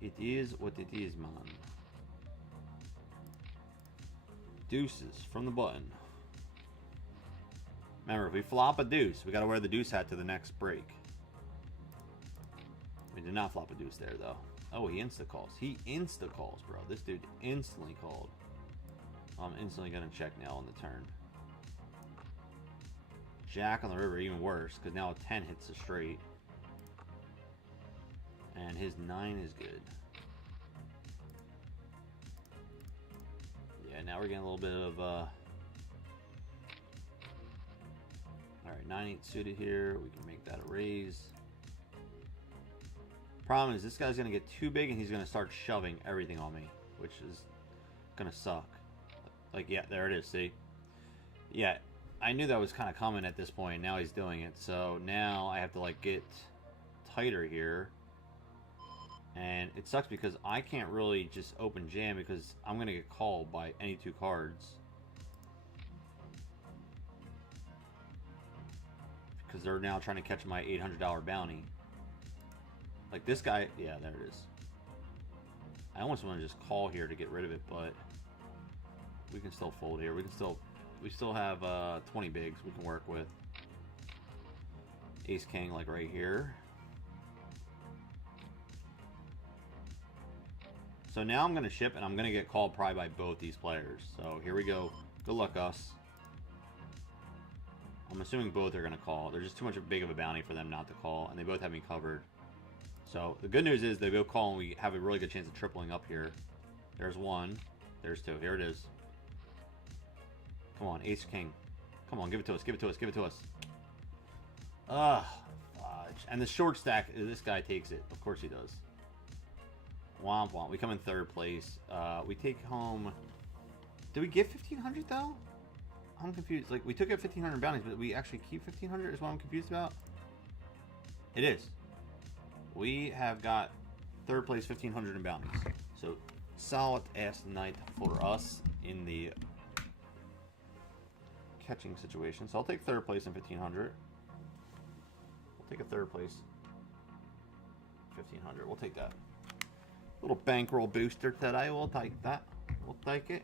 It is what it is, man. Deuces from the button. Remember, if we flop a deuce, we got to wear the deuce hat to the next break. We did not flop a deuce there, though. Oh, he insta-calls. He insta-calls, bro. This dude instantly called. I'm instantly going to check now on the turn. Jack on the river, even worse, because now a 10 hits a straight. And his 9 is good. Yeah, now we're getting a little bit of... Alright, 9-8 suited here. We can make that a raise. Problem is, this guy's going to get too big and he's going to start shoving everything on me, which is going to suck. Like, yeah, there it is, see? Yeah, I knew that was kind of coming at this point. Now he's doing it. So now I have to, like, get tighter here. And it sucks because I can't really just open jam because I'm going to get called by any 2 cards. Because they're now trying to catch my $800 bounty. Like this guy, yeah, there it is. I almost want to just call here to get rid of it, but we can still fold here. We still have 20 bigs we can work with. Ace King, like right here. So now I'm going to ship, and I'm going to get called probably by both these players. So here we go. Good luck, us. I'm assuming both are going to call. There's just too much big of a bounty for them not to call, and they both have me covered. So the good news is they go call, and we have a really good chance of tripling up here. There's 1. There's 2. Here it is. Come on, Ace King. Come on, give it to us. Give it to us. Give it to us. Ugh, fudge. And the short stack, this guy takes it. Of course he does. Womp womp. We come in 3rd place. We take home... Did we get 1,500 though? I'm confused. Like, we took out 1,500 bounties, but we actually keep 1,500 is what I'm confused about? It is. We have got 3rd place, 1,500 in bounties. So, solid ass night for us in the catching situation. So, I'll take 3rd place in 1,500. We'll take a 3rd place. 1,500. We'll take that. Little bankroll booster today. We'll take that. We'll take it.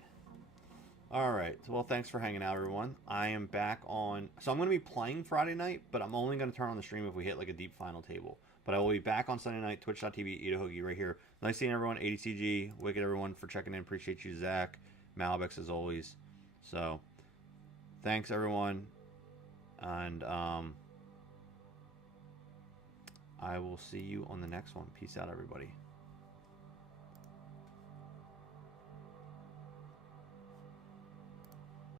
Alright. Well, thanks for hanging out, everyone. I am back on... So, I'm going to be playing Friday night, but I'm only going to turn on the stream if we hit, like, a deep final table. But I will be back on Sunday night, twitch.tv, Eat a Hoagie right here. Nice seeing everyone. ADCG, Wicked, everyone, for checking in. Appreciate you, Zach. Malbex, as always. So, thanks, everyone. And, I will see you on the next one. Peace out, everybody.